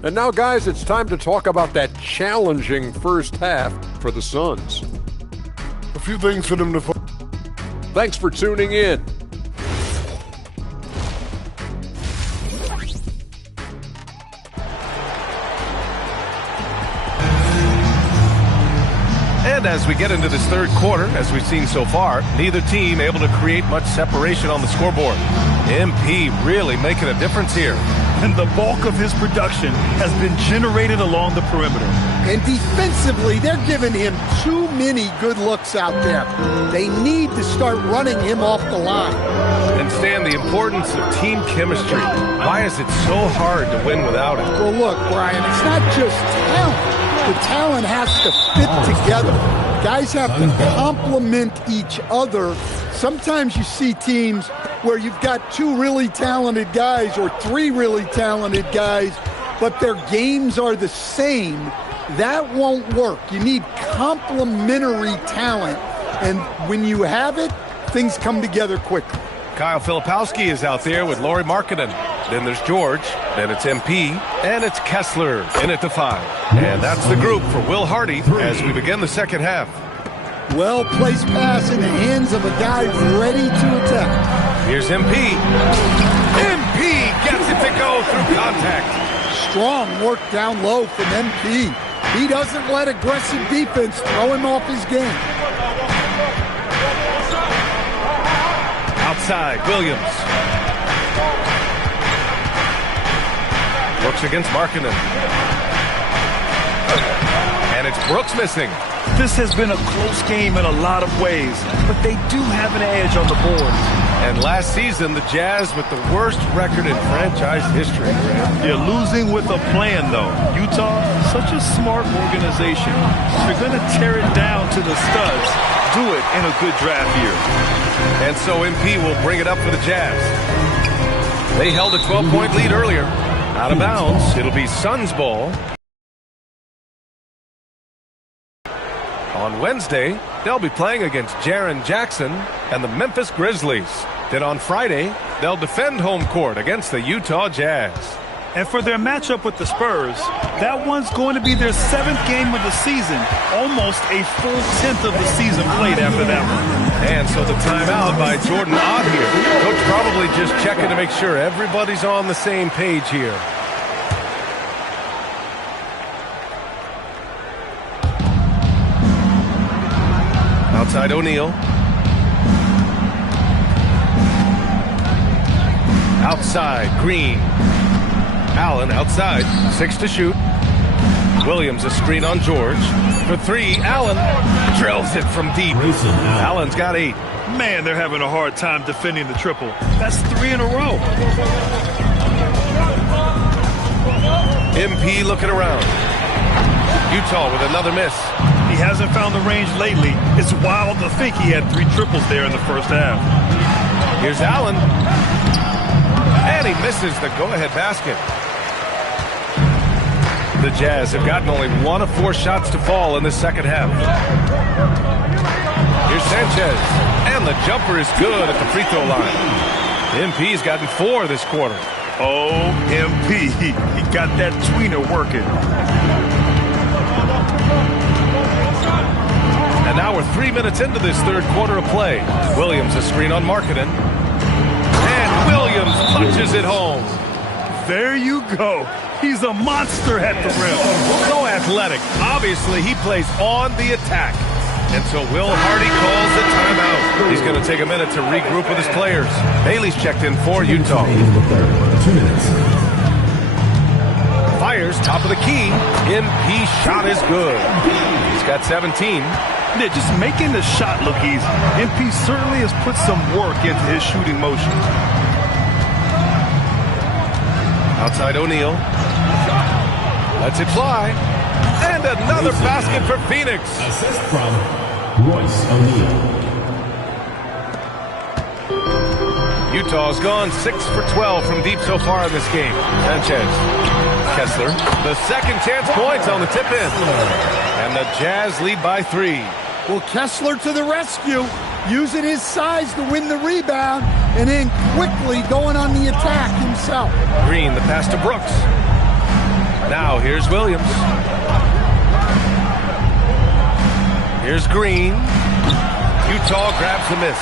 And now, guys, it's time to talk about that challenging first half for the Suns. A few things for them to... Thanks for tuning in. And as we get into this third quarter, as we've seen so far, neither team able to create much separation on the scoreboard. MP really making a difference here. and the bulk of his production has been generated along the perimeter. And defensively, they're giving him too many good looks out there. They need to start running him off the line. And Stan, the importance of team chemistry. Why is it so hard to win without it? Well, look, Brian, it's not just talent. The talent has to fit together. Guys have to complement each other. Sometimes you see teams where you've got 2 really talented guys or 3 really talented guys, but their games are the same. That won't work. You need complementary talent. And when you have it, things come together quickly. Kyle Filipowski is out there with Lauri Markkanen. Then there's George, then it's MP, and it's Kessler in at the 5. And that's the group for Will Hardy as we begin the second half. Well-placed pass in the hands of a guy ready to attack. Here's MP. MP gets it to go through contact. Strong work down low from MP. He doesn't let aggressive defense throw him off his game. Outside, Williams. Brooks against Markkanen. And it's Brooks missing. This has been a close game in a lot of ways, but they do have an edge on the board. And last season, the Jazz with the worst record in franchise history. You're losing with a plan, though. Utah, such a smart organization. If you're going to tear it down to the studs, do it in a good draft year. And so MP will bring it up for the Jazz. They held a 12-point lead earlier. Out of bounds, it'll be Suns ball. On Wednesday, they'll be playing against Jaren Jackson and the Memphis Grizzlies. Then on Friday, they'll defend home court against the Utah Jazz. And for their matchup with the Spurs, that one's going to be their 7th game of the season. Almost a full 10th of the season played after that one. And so the timeout by Jordan Ott here. Coach probably just checking to make sure everybody's on the same page here. Outside O'Neal. Outside Green. Allen outside. 6 to shoot. Williams a screen on George. For 3, Allen drills it from deep. Allen's got 8. Man, they're having a hard time defending the triple. That's 3 in a row. MP looking around. Utah with another miss. He hasn't found the range lately. It's wild to think he had 3 triples there in the first half. Here's Allen. And he misses the go-ahead basket. The Jazz have gotten only 1 of 4 shots to fall in the second half. Here's Sanchez. And the jumper is good at the free throw line. MP's gotten 4 this quarter. Oh, MP. He got that tweener working. And now we're 3 minutes into this third quarter of play. Williams a screen on Markkanen. And Williams punches it home. There you go. He's a monster at the rim. So athletic. Obviously, he plays on the attack. And so Will Hardy calls the timeout. He's going to take a minute to regroup with his players. Bailey's checked in for Utah. 2 minutes. Fires, top of the key. MP shot is good. He's got 17. They're just making the shot look easy. MP certainly has put some work into his shooting motion. Outside O'Neal. Lets it fly. And another basket for Phoenix. Assist from Royce O'Neal. Utah's gone 6 for 12 from deep so far in this game. Sanchez. Kessler. The second chance points on the tip in. And the Jazz lead by 3. Well, Kessler to the rescue, using his size to win the rebound, and then quickly going on the attack himself. Green, the pass to Brooks. Now here's Williams. Here's Green. Utah grabs the miss.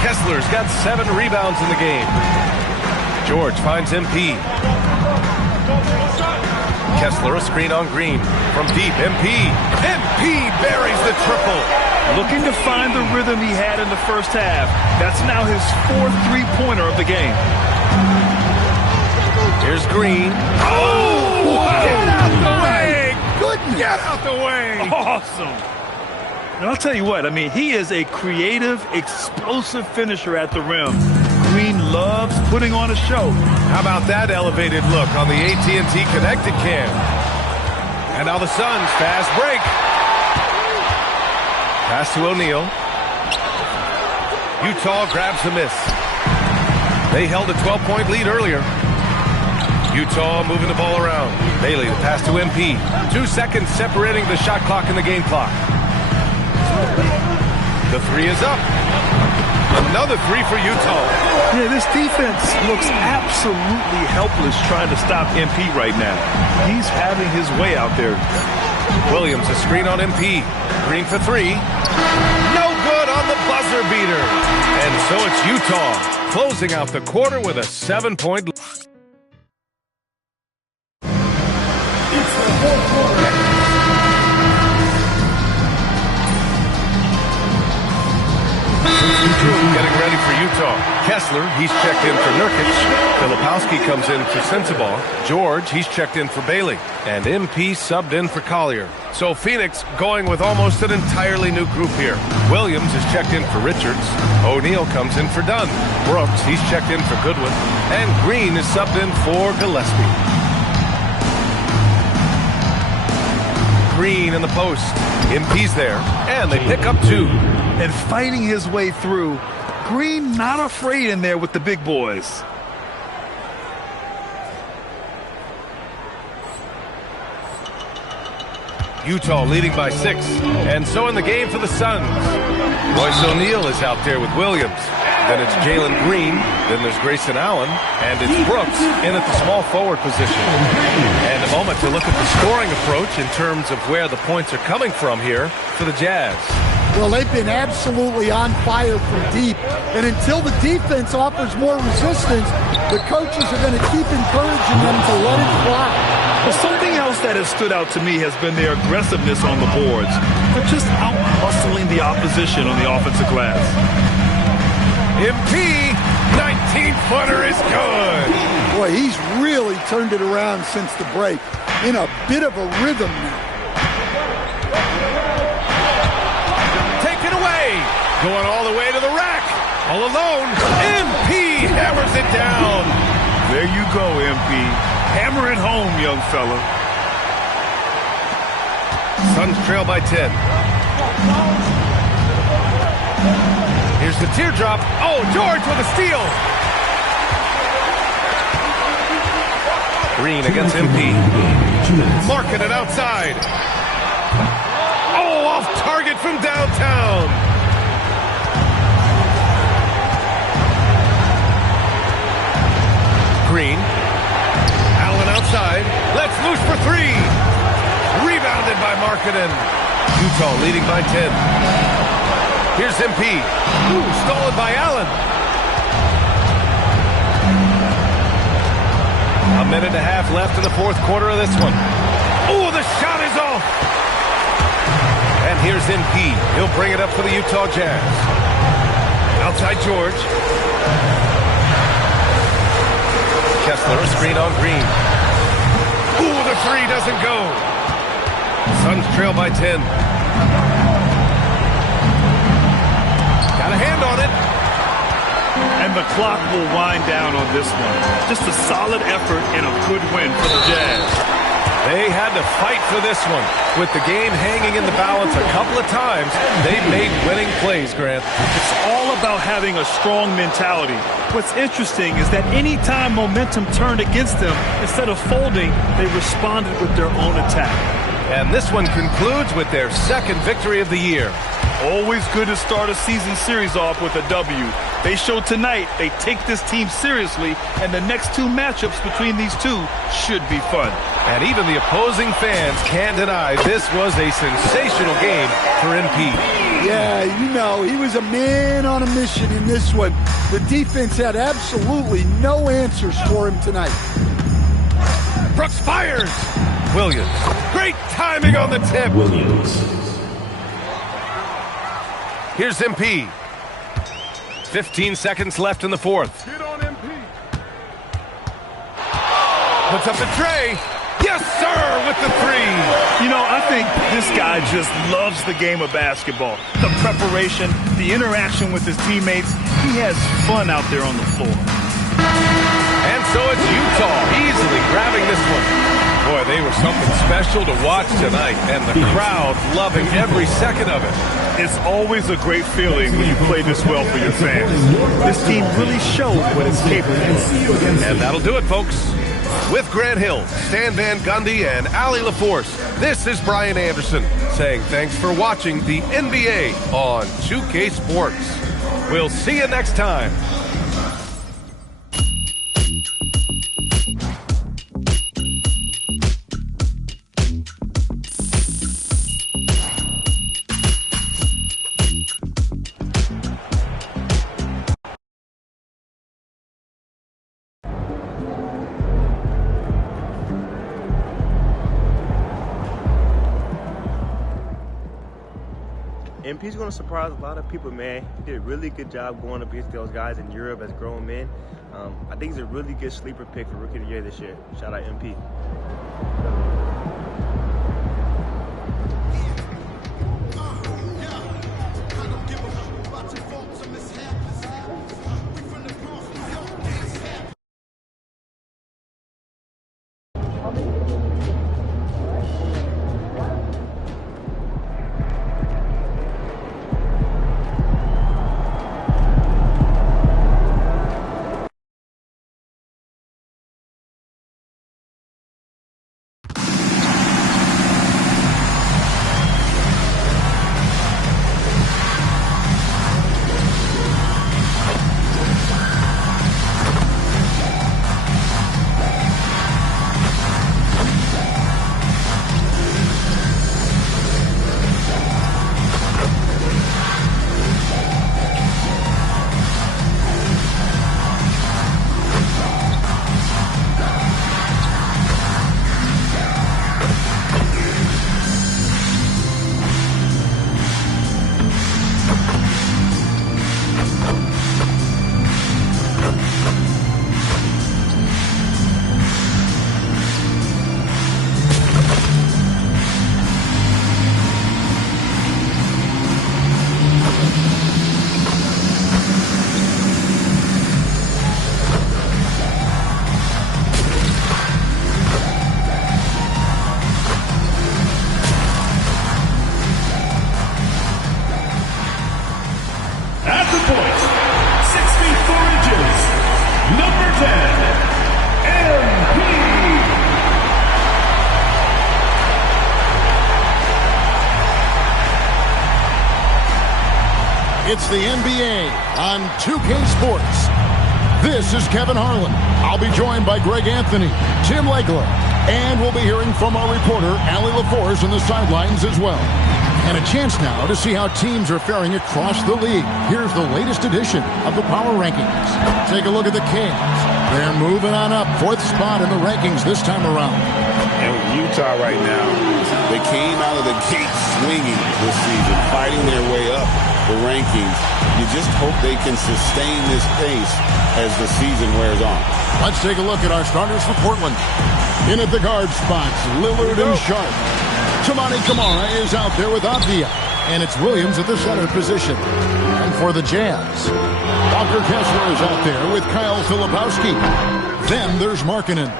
Kessler's got 7 rebounds in the game. George finds MP. Kessler a screen on Green. From deep, MP. MP buries the triple. Looking to find the rhythm he had in the first half. That's now his 4th three-pointer of the game. Here's Green. Oh! Get out the way! Goodness! Get out the way! Awesome. And I'll tell you what, I mean, he is a creative, explosive finisher at the rim. Green loves putting on a show. How about that elevated look on the AT&T Connected Cam? And now the Suns fast break. Pass to O'Neal. Utah grabs the miss. They held a 12-point lead earlier. Utah moving the ball around. Bailey, the pass to MP. 2 seconds separating the shot clock and the game clock. The three is up. Another three for Utah. Yeah, this defense looks absolutely helpless trying to stop MP right now. He's having his way out there. Williams, a screen on MP. Green for three. No good on the buzzer beater. And so it's Utah closing out the quarter with a 7-point lead. It's the fourth quarter. Getting ready for Utah. Kessler, he's checked in for Nurkic. Filipowski comes in for Sensabaugh. George, he's checked in for Bailey. And MP subbed in for Collier. So Phoenix going with almost an entirely new group here. Williams is checked in for Richards. O'Neal comes in for Dunn. Brooks, he's checked in for Goodwin. And Green is subbed in for Gillespie. Green in the post. MP's there. And they pick up two. And fighting his way through. Green not afraid in there with the big boys. Utah leading by 6. And so in the game for the Suns. Royce O'Neal is out there with Williams. Then it's Jalen Green. Then there's Grayson Allen. And it's Brooks in at the small forward position. And a moment to look at the scoring approach in terms of where the points are coming from here for the Jazz. Well, they've been absolutely on fire from deep. And until the defense offers more resistance, the coaches are going to keep encouraging them to let it fly. Well, something else that has stood out to me has been their aggressiveness on the boards. They're just out-hustling the opposition on the offensive glass. MP, 19-footer is good. Boy, he's really turned it around since the break. In a bit of a rhythm now. Going all the way to the rack. All alone. MP hammers it down. There you go, MP. Hammer it home, young fella. Suns trail by 10. Here's the teardrop. Oh, George with a steal. Green against MP. Marking it outside. Oh, off target from downtown. Green. Allen outside. Let's loose for three. Rebounded by Markkanen. Utah leading by 10. Here's MP. Ooh, stolen by Allen. A minute and a half left in the fourth quarter of this one. Ooh, the shot is off. And here's MP. He'll bring it up for the Utah Jazz. Outside George. Kessler, a screen on Green. Ooh, the three doesn't go. Suns trail by 10. Got a hand on it. And the clock will wind down on this one. Just a solid effort and a good win for the Jazz. They had to fight for this one. With the game hanging in the balance a couple of times, they made winning plays, Grant. It's all about having a strong mentality. What's interesting is that any time momentum turned against them, instead of folding, they responded with their own attack. And this one concludes with their second victory of the year. Always good to start a season series off with a W. They showed tonight they take this team seriously, and the next two matchups between these two should be fun. And even the opposing fans can't deny this was a sensational game for MP. Yeah, you know, he was a man on a mission in this one. The defense had absolutely no answers for him tonight. Brooks fires! Williams. Great timing on the tip. Williams. Here's MP. 15 seconds left in the fourth. Get on MP. puts up the tray. Yes, sir, with the three. You know, I think this guy just loves the game of basketball. The preparation, the interaction with his teammates. He has fun out there on the floor. And so it's Utah easily grabbing this one. Boy, they were something special to watch tonight, and the crowd loving every second of it. It's always a great feeling when you play this well for your fans. This team really showed what it's capable of. And that'll do it, folks. With Grant Hill, Stan Van Gundy, and Allie LaForce, this is Brian Anderson saying thanks for watching the NBA on 2K Sports. We'll see you next time. MP's going to surprise a lot of people, man. He did a really good job going up against those guys in Europe as grown men. I think he's a really good sleeper pick for Rookie of the Year this year. Shout out MP. It's the NBA on 2K Sports. This is Kevin Harlan. I'll be joined by Greg Anthony, Tim Legler, and we'll be hearing from our reporter, Allie LaForce, on the sidelines as well. And a chance now to see how teams are faring across the league. Here's the latest edition of the Power Rankings. Take a look at the Kings. They're moving on up, 4th spot in the rankings this time around. And Utah right now, they came out of the gate swinging this season, fighting their way up the rankings. You just hope they can sustain this pace as the season wears on. Let's take a look at our starters for Portland. In at the guard spots, Lillard and Sharp. Toumani Camara is out there with Avdia, and it's Williams at the center position. And for the Jazz, Walker Kessler is out there with Kyle Filipowski. Then there's Markkanen.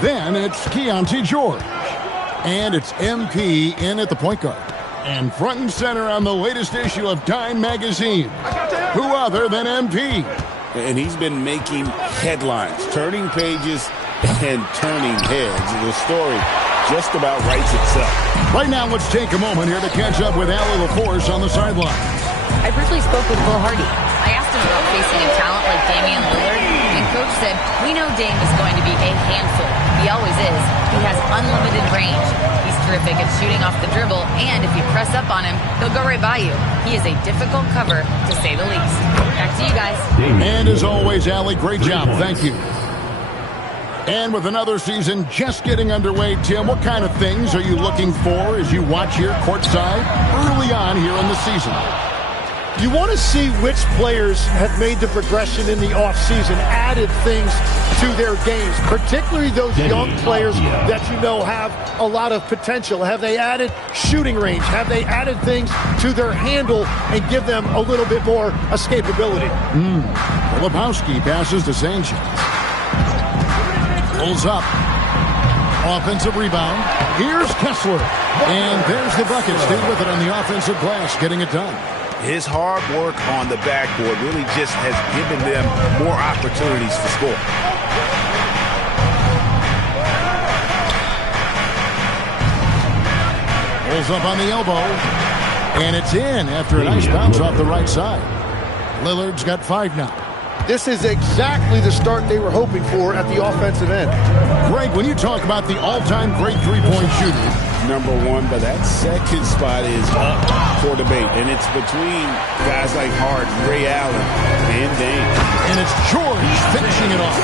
Then it's Keontae George. And it's MP in at the point guard. And front and center on the latest issue of Dime Magazine, who other than MP? And he's been making headlines, turning pages and turning heads. The story just about writes itself. Right now, let's take a moment here to catch up with Allie LaForce on the sideline. I briefly spoke with Will Hardy. I asked him about facing a talent like Damian Lillard, and Coach said, "We know Dame is going to be a handful. He always is. He has unlimited range. He's terrific at shooting off the dribble, and if you press up on him, he'll go right by you. He is a difficult cover, to say the least." Back to you guys. And as always, Allie, great job. Thank you. And with another season just getting underway, Tim, what kind of things are you looking for as you watch here courtside early on here in the season? You want to see which players have made the progression in the offseason, added things to their games, particularly those young players that you know have a lot of potential? Have they added shooting range? Have they added things to their handle and give them a little bit more escapability? Filipowski passes to Sanchez. Pulls up. Offensive rebound. Here's Kessler. And there's the bucket. Stay with it on the offensive glass, getting it done. His hard work on the backboard really just has given them more opportunities to score. Pulls up on the elbow. And it's in after a nice bounce off the right side. Lillard's got 5 now. This is exactly the start they were hoping for at the offensive end. Greg, when you talk about the all-time great three-point shooter, number 1, but that second spot is up for debate, and it's between guys like Hart, Ray Allen, and Dame. And it's George finishing it off.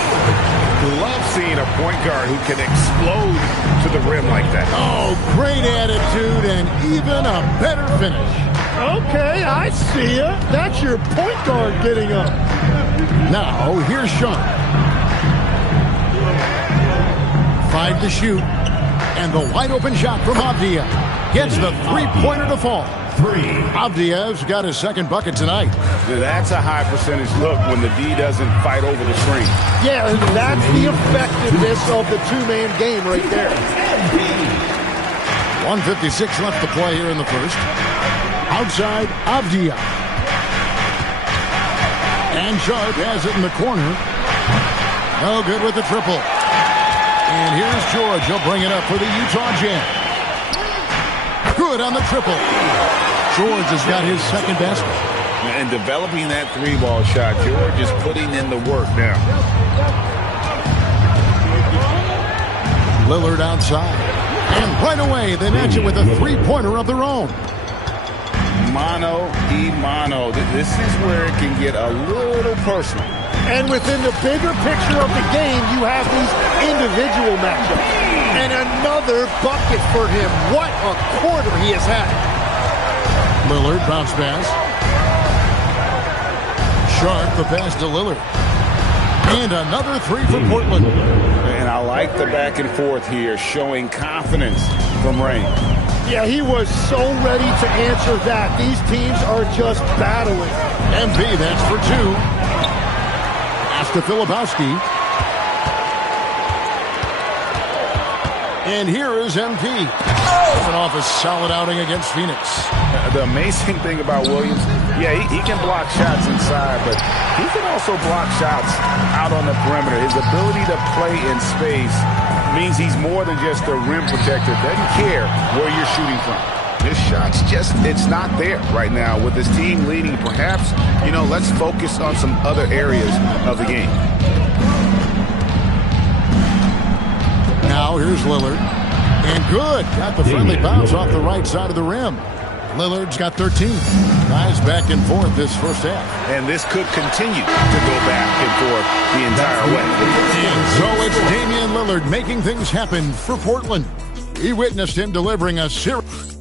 Love seeing a point guard who can explode to the rim like that. Oh, great attitude and even a better finish. Okay, I see ya. That's your point guard getting up. Now, here's Sean. 5 to shoot. And the wide-open shot from Avdia. Gets the three-pointer to fall. Avdia's got his second bucket tonight. Now that's a high percentage look when the D doesn't fight over the screen. Yeah, and that's the effectiveness of the two-man game right there. 1:56 left to play here in the first. Outside, Avdia. And Sharp has it in the corner. No good with the triple. And here's George. He'll bring it up for the Utah Jazz. Good on the triple. George has got his second basket. And developing that three-ball shot, George is putting in the work now. Lillard outside. And right away, they match it with a three-pointer of their own. Mano y mano. This is where it can get a little personal. And within the bigger picture of the game, you have these individual matchups. And another bucket for him. What a quarter he has had. Lillard, bounce pass. Sharp, the pass to Lillard. And another three for Portland. And I like the back and forth here, showing confidence from Ray. Yeah, he was so ready to answer that. These teams are just battling. MP, that's for 2. Pass to Filipowski. And here is MP. Coming off a solid outing against Phoenix. The amazing thing about Williams, yeah, he can block shots inside, but he can also block shots out on the perimeter. His ability to play in space means he's more than just a rim protector. Doesn't care where you're shooting from. His shot's just, it's not there right now. With his team leading, perhaps, let's focus on some other areas of the game. Now here's Lillard. And good. Got the friendly bounce off the right side of the rim. Lillard's got 13. Guys back and forth this first half. And this could continue to go back and forth the entire way. And so it's Damian Lillard making things happen for Portland. We witnessed him delivering a series.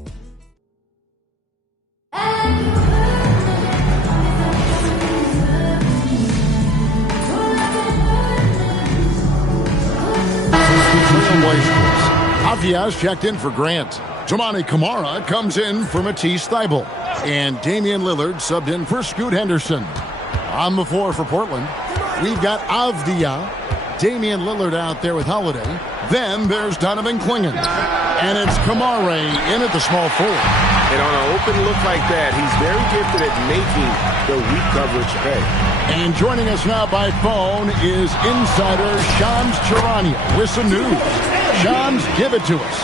Avias checked in for Grant. Toumani Camara comes in for Matisse Thybulle. And Damian Lillard subbed in for Scoot Henderson. On the floor for Portland, we've got Avdia, Damian Lillard out there with Holiday. Then there's Donovan Clingan. And it's Camara in at the small forward. And on an open look like that, he's very gifted at making the weak coverage pay. And joining us now by phone is insider Shams Charania with some news. Shams, give it to us.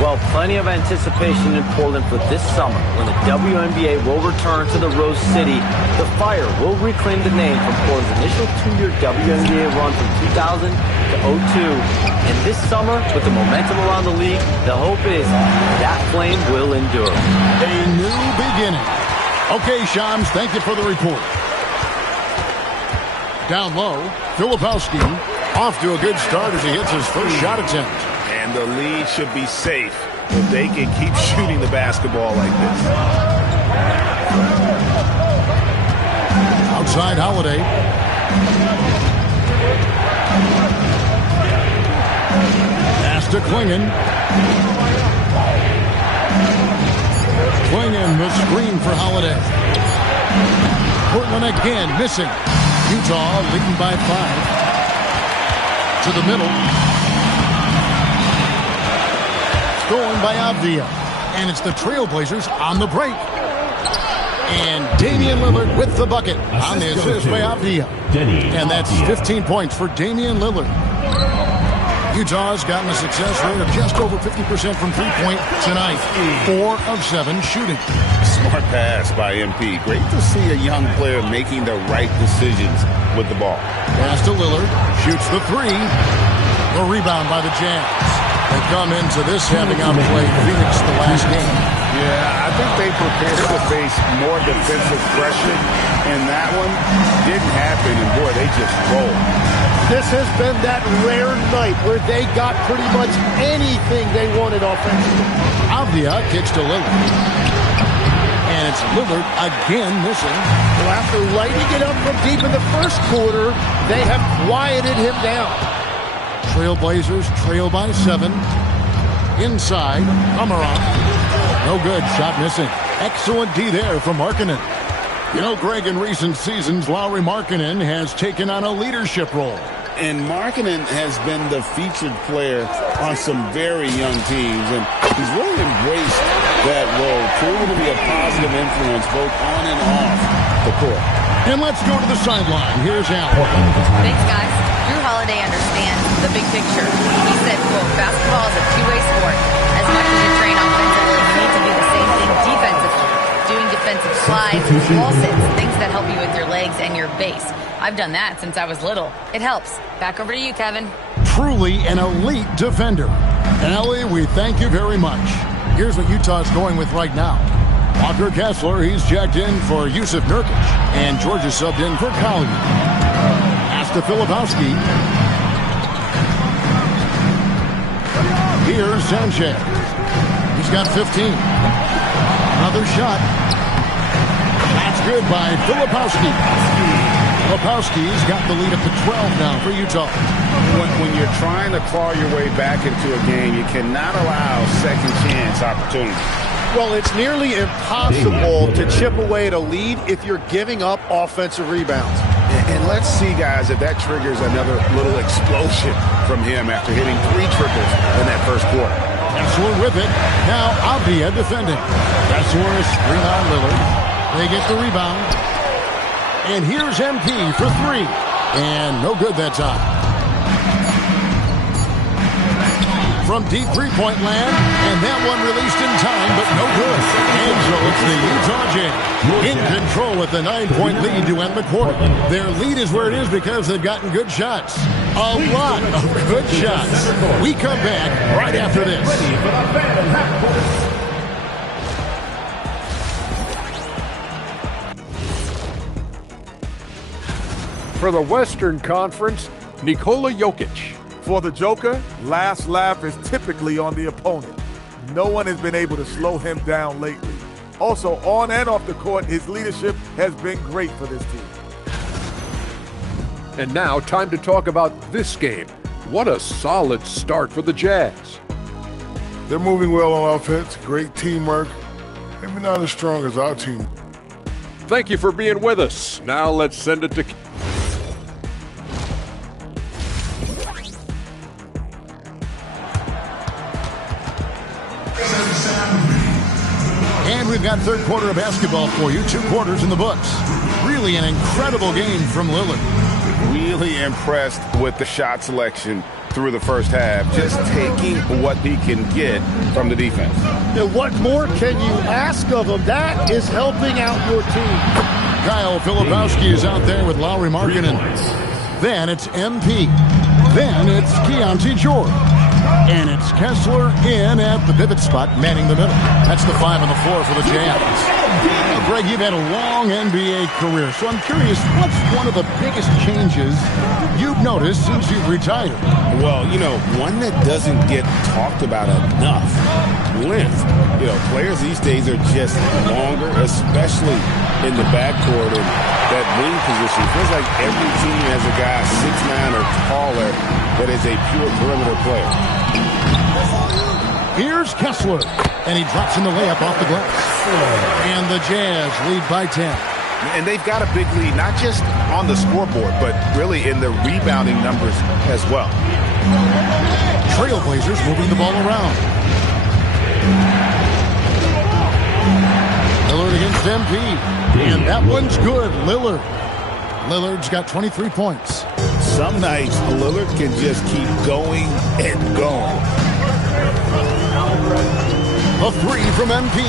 Well, plenty of anticipation in Portland for this summer when the WNBA will return to the Rose City. The Fire will reclaim the name from Portland's initial 2-year WNBA run from 2000 to 02. And this summer, with the momentum around the league, the hope is that flame will endure. A new beginning. Okay, Shams, thank you for the report. Down low, Filipowski off to a good start as he hits his first shot attempt. And the lead should be safe if they can keep shooting the basketball like this. Outside Holiday. to Klingon. Klingon, the screen for Holiday. Portland again missing. Utah leading by 5. To the middle. Stolen by Avdia. And it's the Trailblazers on the break. And Damian Lillard with the bucket on the assist by Avdia. And that's 15 points for Damian Lillard. Utah's gotten a success rate of just over 50% from three-point tonight. 4 of 7 shooting. Smart pass by MP. Great to see a young player making the right decisions with the ball. Pass to Lillard. Shoots the 3. A rebound by the Jazz. They come into this having outplayed Phoenix the last game. Yeah, I think they prepared to face more defensive pressure, and that one didn't happen, and boy, they just rolled. This has been that rare night where they got pretty much anything they wanted offensively. Avdia kicks to Lillard. And it's Lillard again missing. Well, after lighting it up from deep in the first quarter, they have quieted him down. Trailblazers trail by 7. Inside, Amaran. No good, shot missing. Excellent D there from Markkanen. You know, Greg, in recent seasons, Lauri Markkanen has taken on a leadership role. And Markkanen has been the featured player on some very young teams, and he's really embraced that role, proven to be a positive influence both on and off the court. And let's go to the sideline. Here's Allen. Thanks, guys. Drew Holiday understands the big picture. He said, quote, basketball is a two-way sport. As much as you train offensively, you need to do the same thing defensively. Doing defensive slides, wall sits, things that help you with your legs and your base. I've done that since I was little. It helps. Back over to you, Kevin. Truly an elite defender. Allie, we thank you very much. Here's what Utah's going with right now. Walker Kessler, he's checked in for Yusuf Nurkic. And Georgia subbed in for Collier. Pass to Filipowski. Here's Sanchez. He's got 15. Another shot. That's good by Filipowski. Filipowski's got the lead up to 12 now for Utah. When you're trying to claw your way back into a game, you cannot allow second chance opportunities. Well, it's nearly impossible to chip away at a lead if you're giving up offensive rebounds. And let's see, guys, if that triggers another little explosion from him after hitting 3 triples in that first quarter. Kessler with it. Now Avdia defending. Kessler screen on Lillard. They get the rebound. And here's MP for 3. And no good that time. From deep three-point land, and that one released in time, but no good. And so it's the Utah Jazz in control with the 9-point lead to end the quarter. Their lead is where it is because they've gotten good shots. A lot of good shots. We come back right after this. For the Western Conference, Nikola Jokic. For the Joker, last laugh is typically on the opponent. No one has been able to slow him down lately. Also, on and off the court, his leadership has been great for this team. And now, time to talk about this game. What a solid start for the Jazz. They're moving well on offense, great teamwork. Maybe not as strong as our team. Thank you for being with us. Now let's send it to... And we've got third quarter of basketball for you. 2 quarters in the books. Really an incredible game from Lillard. Really impressed with the shot selection through the first half. Just taking what he can get from the defense. Now, what more can you ask of him? That is helping out your team. Kyle Filipowski is out there with Lauri Markkanen. Then it's MP. Then it's Keontae George. And it's Kessler in at the pivot spot, manning the middle. That's the 5 on the floor for the Jazz. Now, Greg, you've had a long NBA career, so I'm curious, what's one of the biggest changes you've noticed since you've retired? Well, you know, one that doesn't get talked about enough, length. You know, players these days are just longer, especially in the backcourt, and that wing position. It feels like every team has a guy 6'9" or taller that is a pure perimeter player. Here's Kessler, and he drops in the layup off the glass. And the Jazz lead by 10. And they've got a big lead, not just on the scoreboard, but really in the rebounding numbers as well. Trailblazers moving the ball around. Lillard against MP. And that one's good. Lillard's got 23 points. Some nights, Lillard can just keep going and going. A three from MP.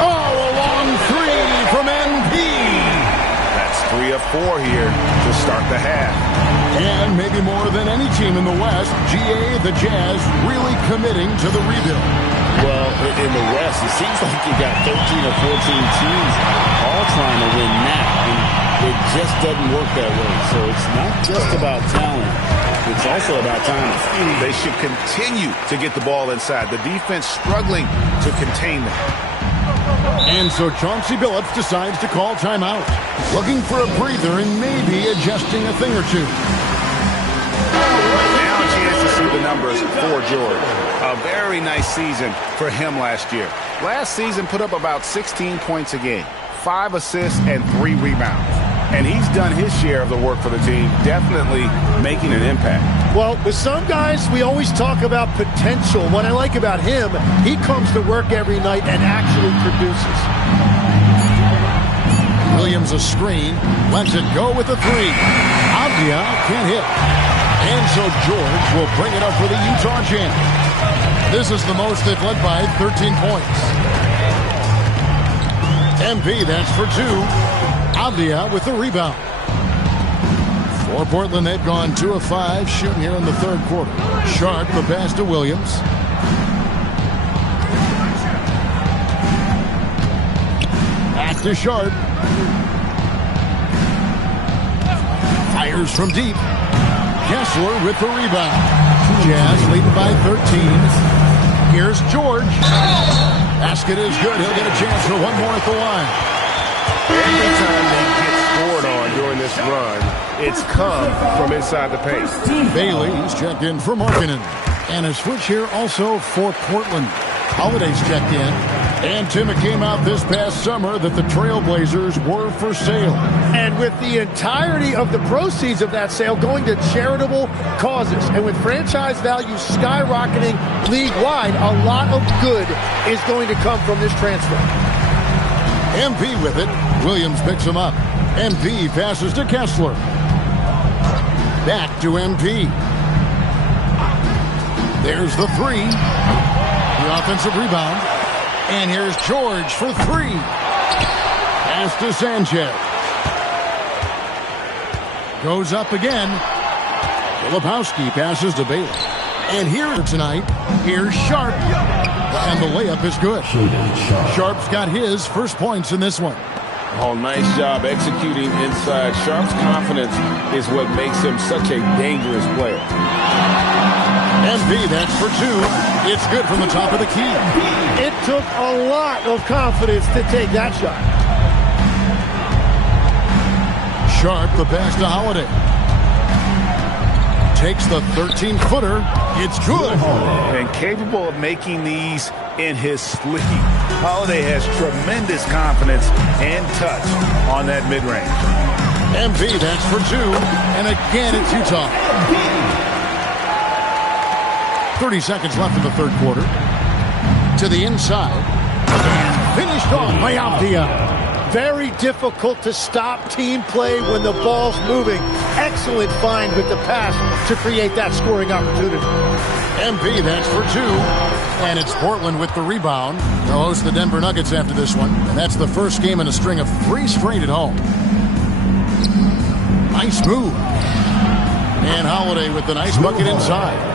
Oh, a long three from MP. That's 3 of 4 here to start the half. And maybe more than any team in the West, GA, the Jazz, really committing to the rebuild. Well, in the West, it seems like you got 13 or 14 teams all trying to win now. And it just doesn't work that way. So it's not just about talent. It's also about timing. They should continue to get the ball inside. The defense struggling to contain them. And so Chauncey Billups decides to call timeout. Looking for a breather and maybe adjusting a thing or two. Now a chance to see the numbers for George. A very nice season for him last year. Last season put up about 16 points a game, 5 assists and 3 rebounds. And he's done his share of the work for the team, definitely making an impact. Well, with some guys, we always talk about potential. What I like about him, he comes to work every night and actually produces. Williams a screen, lets it go with a three. Avdia can't hit. And so George will bring it up for the Utah Jazz. This is the most they've led by 13 points. MP, that's for 2. Avdia with the rebound. For Portland, they've gone 2 of 5 shooting here in the third quarter. Sharp, the pass to Williams. Back to Sharp. Fires from deep. Kessler with the rebound. Jazz leading by 13. Here's George. Basket is good. He'll get a chance for one more at the line. Every time they get scored on during this run, it's come from inside the paint. Bailey's checked in for Markkanen. And a switch here also for Portland. Holiday's checked in. And Tim, it came out this past summer that the Trailblazers were for sale. And with the entirety of the proceeds of that sale going to charitable causes, and with franchise value skyrocketing league-wide, a lot of good is going to come from this transfer. MP with it. Williams picks him up. MP passes to Kessler. Back to MP. There's the three. The offensive rebound. And here's George for 3. Pass to Sanchez. Goes up again. Filipowski passes to Bailey. And here tonight, here's Sharp. And the layup is good. Sharp's got his first points in this one. Oh, nice job executing inside. Sharp's confidence is what makes him such a dangerous player. MP, that's for 2. It's good from the top of the key. It took a lot of confidence to take that shot. Sharp, the pass to Holiday. Takes the 13-footer. It's good. And capable of making these in his sleep. Holiday has tremendous confidence and touch on that mid-range. MP, that's for 2. And again, it's Utah. 30 seconds left in the third quarter. To the inside. And finished off by Avdia. Very difficult to stop team play when the ball's moving. Excellent find with the pass to create that scoring opportunity. MP, that's for 2. And it's Portland with the rebound. They'll host the Denver Nuggets after this one. And that's the first game in a string of 3 straight at home. Nice move. And Holiday with the nice bucket inside.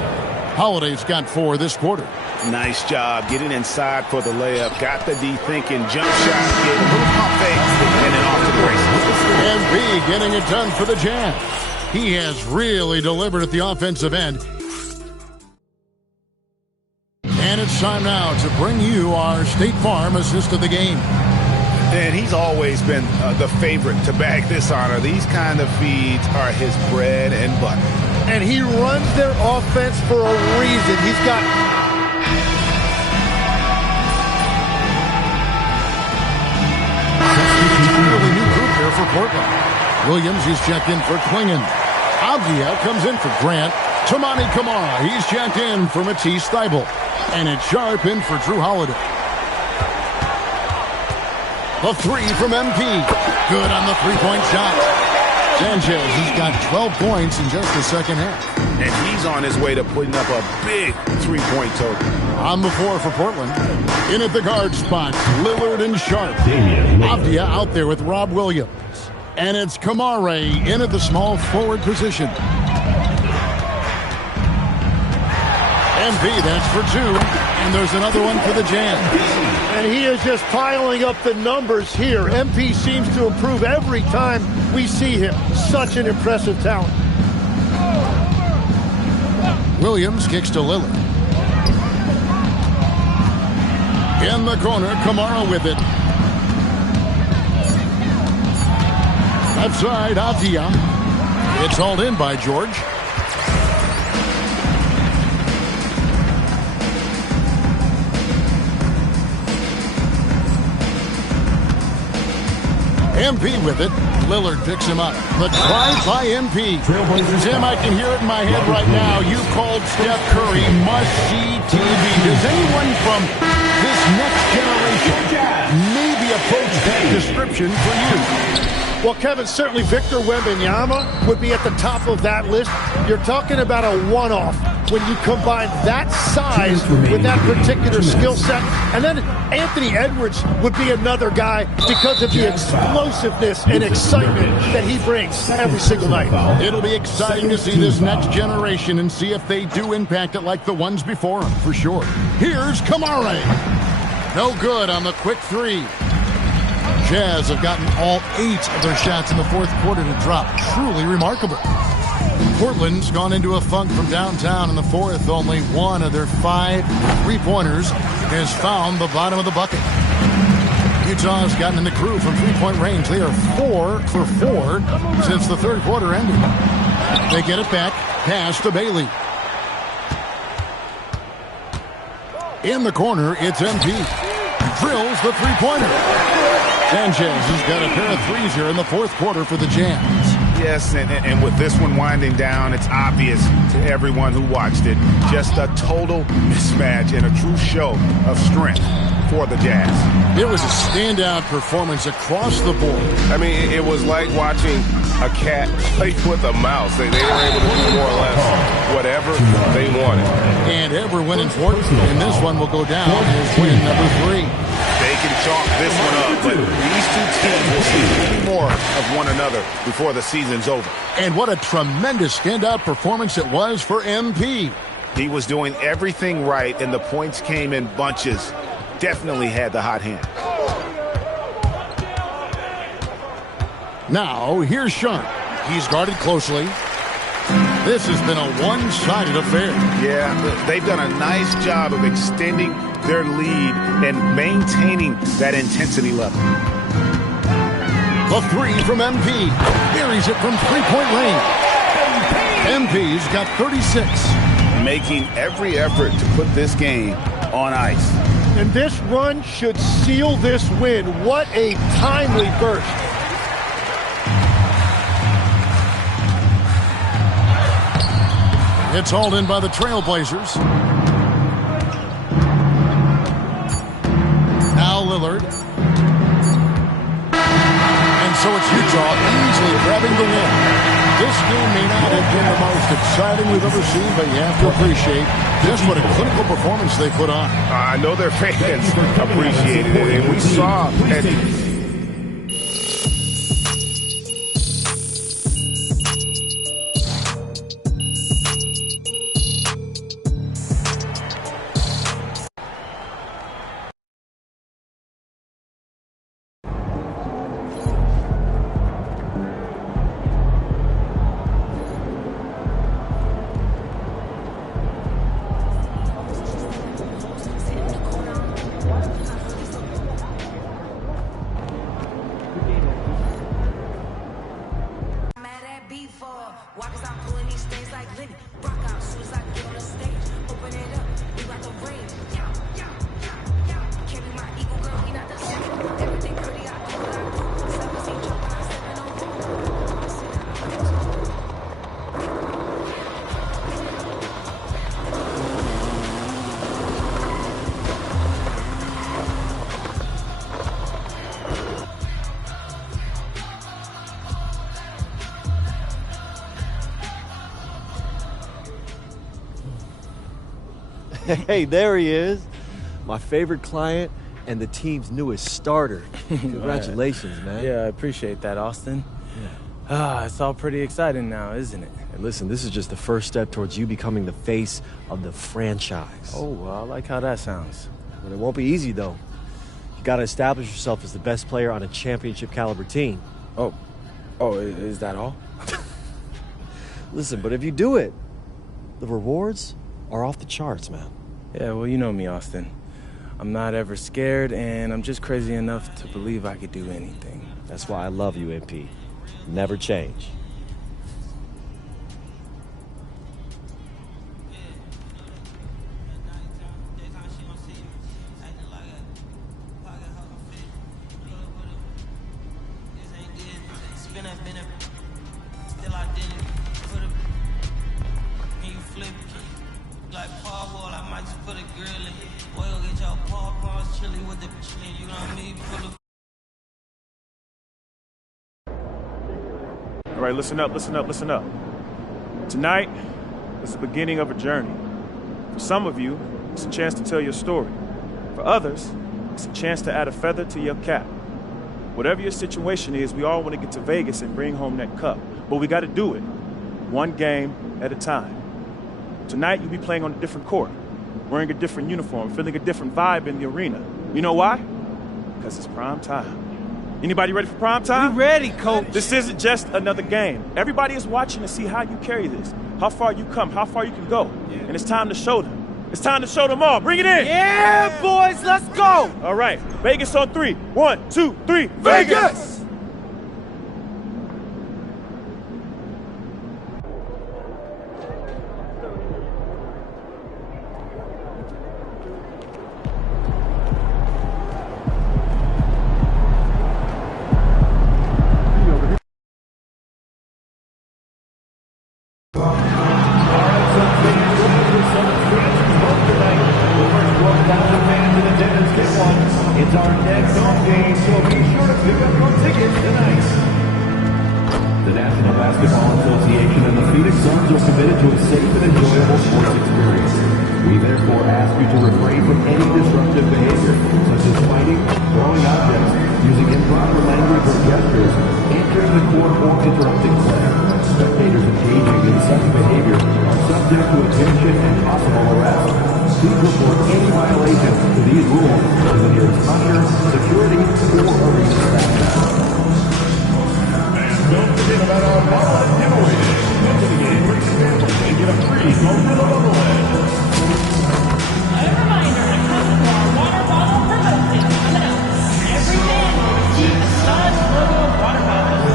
Holiday's got 4 this quarter. Nice job getting inside for the layup. Got the D thinking, jump shot, get a little pump fake, and then off to the races. MP getting it done for the Jazz. He has really delivered at the offensive end. And it's time now to bring you our State Farm assist of the game. And he's always been the favorite to bag this honor. These kind of feeds are his bread and butter. And he runs their offense for a reason. He's got Portland. Williams, he's checked in for Klingon. Avdia comes in for Grant. Tamani Kamara, he's checked in for Matisse Thybulle. And it's Sharp in for Drew Holiday. The three from MP. Good on the three-point shot. Sanchez, he's got 12 points in just the second half. And he's on his way to putting up a big three-point total. On the floor for Portland. In at the guard spots, Lillard and Sharp. Avdia out there with Rob Williams. And it's Kamare in at the small forward position. MP, that's for two. And there's another one for the Jazz. And he is just piling up the numbers here. MP seems to improve every time we see him. Such an impressive talent. Williams kicks to Lillard. In the corner, Kamara with it. Left side, Avdia. It's hauled in by George. MP with it. Lillard picks him up. The drive by MP. Tim, I can hear it in my head right now. You called Steph Curry must-see TV. Does anyone from this next generation maybe approach that description for you? Well, Kevin, certainly Victor Wembanyama would be at the top of that list. You're talking about a one-off when you combine that size with that particular skill set. And then Anthony Edwards would be another guy because of the explosiveness and excitement that he brings every single night. It'll be exciting to see this next generation and see if they do impact it like the ones before them, for sure. Here's Kamare. No good on the quick three. Jazz have gotten all 8 of their shots in the fourth quarter to drop. Truly remarkable. Portland's gone into a funk from downtown in the fourth. Only one of their 5 three-pointers has found the bottom of the bucket. Utah's gotten in the groove from three-point range. They are 4 for 4 since the third quarter ended. They get it back. Pass to Bailey. In the corner, it's MP. Drills the three-pointer. Sanchez has got a pair of threes here in the fourth quarter for the Jazz. Yes, and with this one winding down, it's obvious to everyone who watched it. Just a total mismatch and a true show of strength for the Jazz. It was a standout performance across the board. I mean, it was like watching a cat play with a mouse. They were able to do more or less whatever they wanted. And ever win important, and this one will go down as win number 3. They can chalk this one up, but these two teams will see many more of one another before the season's over. And what a tremendous standout performance it was for MP. He was doing everything right, and the points came in bunches. Definitely had the hot hand. Now, here's Sharp. He's guarded closely. This has been a one-sided affair. Yeah, they've done a nice job of extending their lead and maintaining that intensity level. The three from MP. Buries it from three-point range. MP's got 36. Making every effort to put this game on ice. And this run should seal this win. What a timely burst. It's hauled in by the Trailblazers. Now Lillard. And so it's Utah easily grabbing the win. This game may not have been the most exciting we've ever seen, but you have to appreciate just what a clinical performance they put on. I know their fans appreciated it, and we saw Hey, there he is. My favorite client and the team's newest starter. Congratulations, man. Yeah, I appreciate that, Austin. It's all pretty exciting now, isn't it? And listen, this is just the first step towards you becoming the face of the franchise. Oh, well, I like how that sounds. But it won't be easy, though. You got to establish yourself as the best player on a championship-caliber team. Oh, is that all? Listen, but if you do it, the rewards are off the charts, man. Yeah, well, you know me, Austin. I'm not ever scared, and I'm just crazy enough to believe I could do anything. That's why I love you, MP. Never change. All right, listen up, listen up, listen up. Tonight is the beginning of a journey. For some of you, it's a chance to tell your story. For others, it's a chance to add a feather to your cap. Whatever your situation is, we all want to get to Vegas and bring home that cup. But we got to do it one game at a time. Tonight, you'll be playing on a different court, wearing a different uniform, feeling a different vibe in the arena. You know why? Because it's prime time. Anybody ready for prime time? We ready, coach. This isn't just another game. Everybody is watching to see how you carry this, how far you come, how far you can go. And it's time to show them. It's time to show them all. Bring it in. Yeah, boys, let's go. All right, Vegas on 3. 1, 2, 3, Vegas! It's our next home game, so be sure to pick up your tickets tonight. The National Basketball Association and the Phoenix Suns are committed to a safe and enjoyable sports experience. We therefore ask you to refrain from any disruptive behavior, such as fighting, throwing objects, using improper language or gestures, entering the court or interrupting play. Spectators engaging in such behavior are subject to attention and possible arrest. Please report any violations to these rules to the nearest usher, security, or arena staff. And don't forget about our wallet giveaway. Enter the game, bring your family, and get a free Gorilla Bubble. A reminder to come to our water bottle promotion coming up. Every fan will receive a Suns logo water bottle.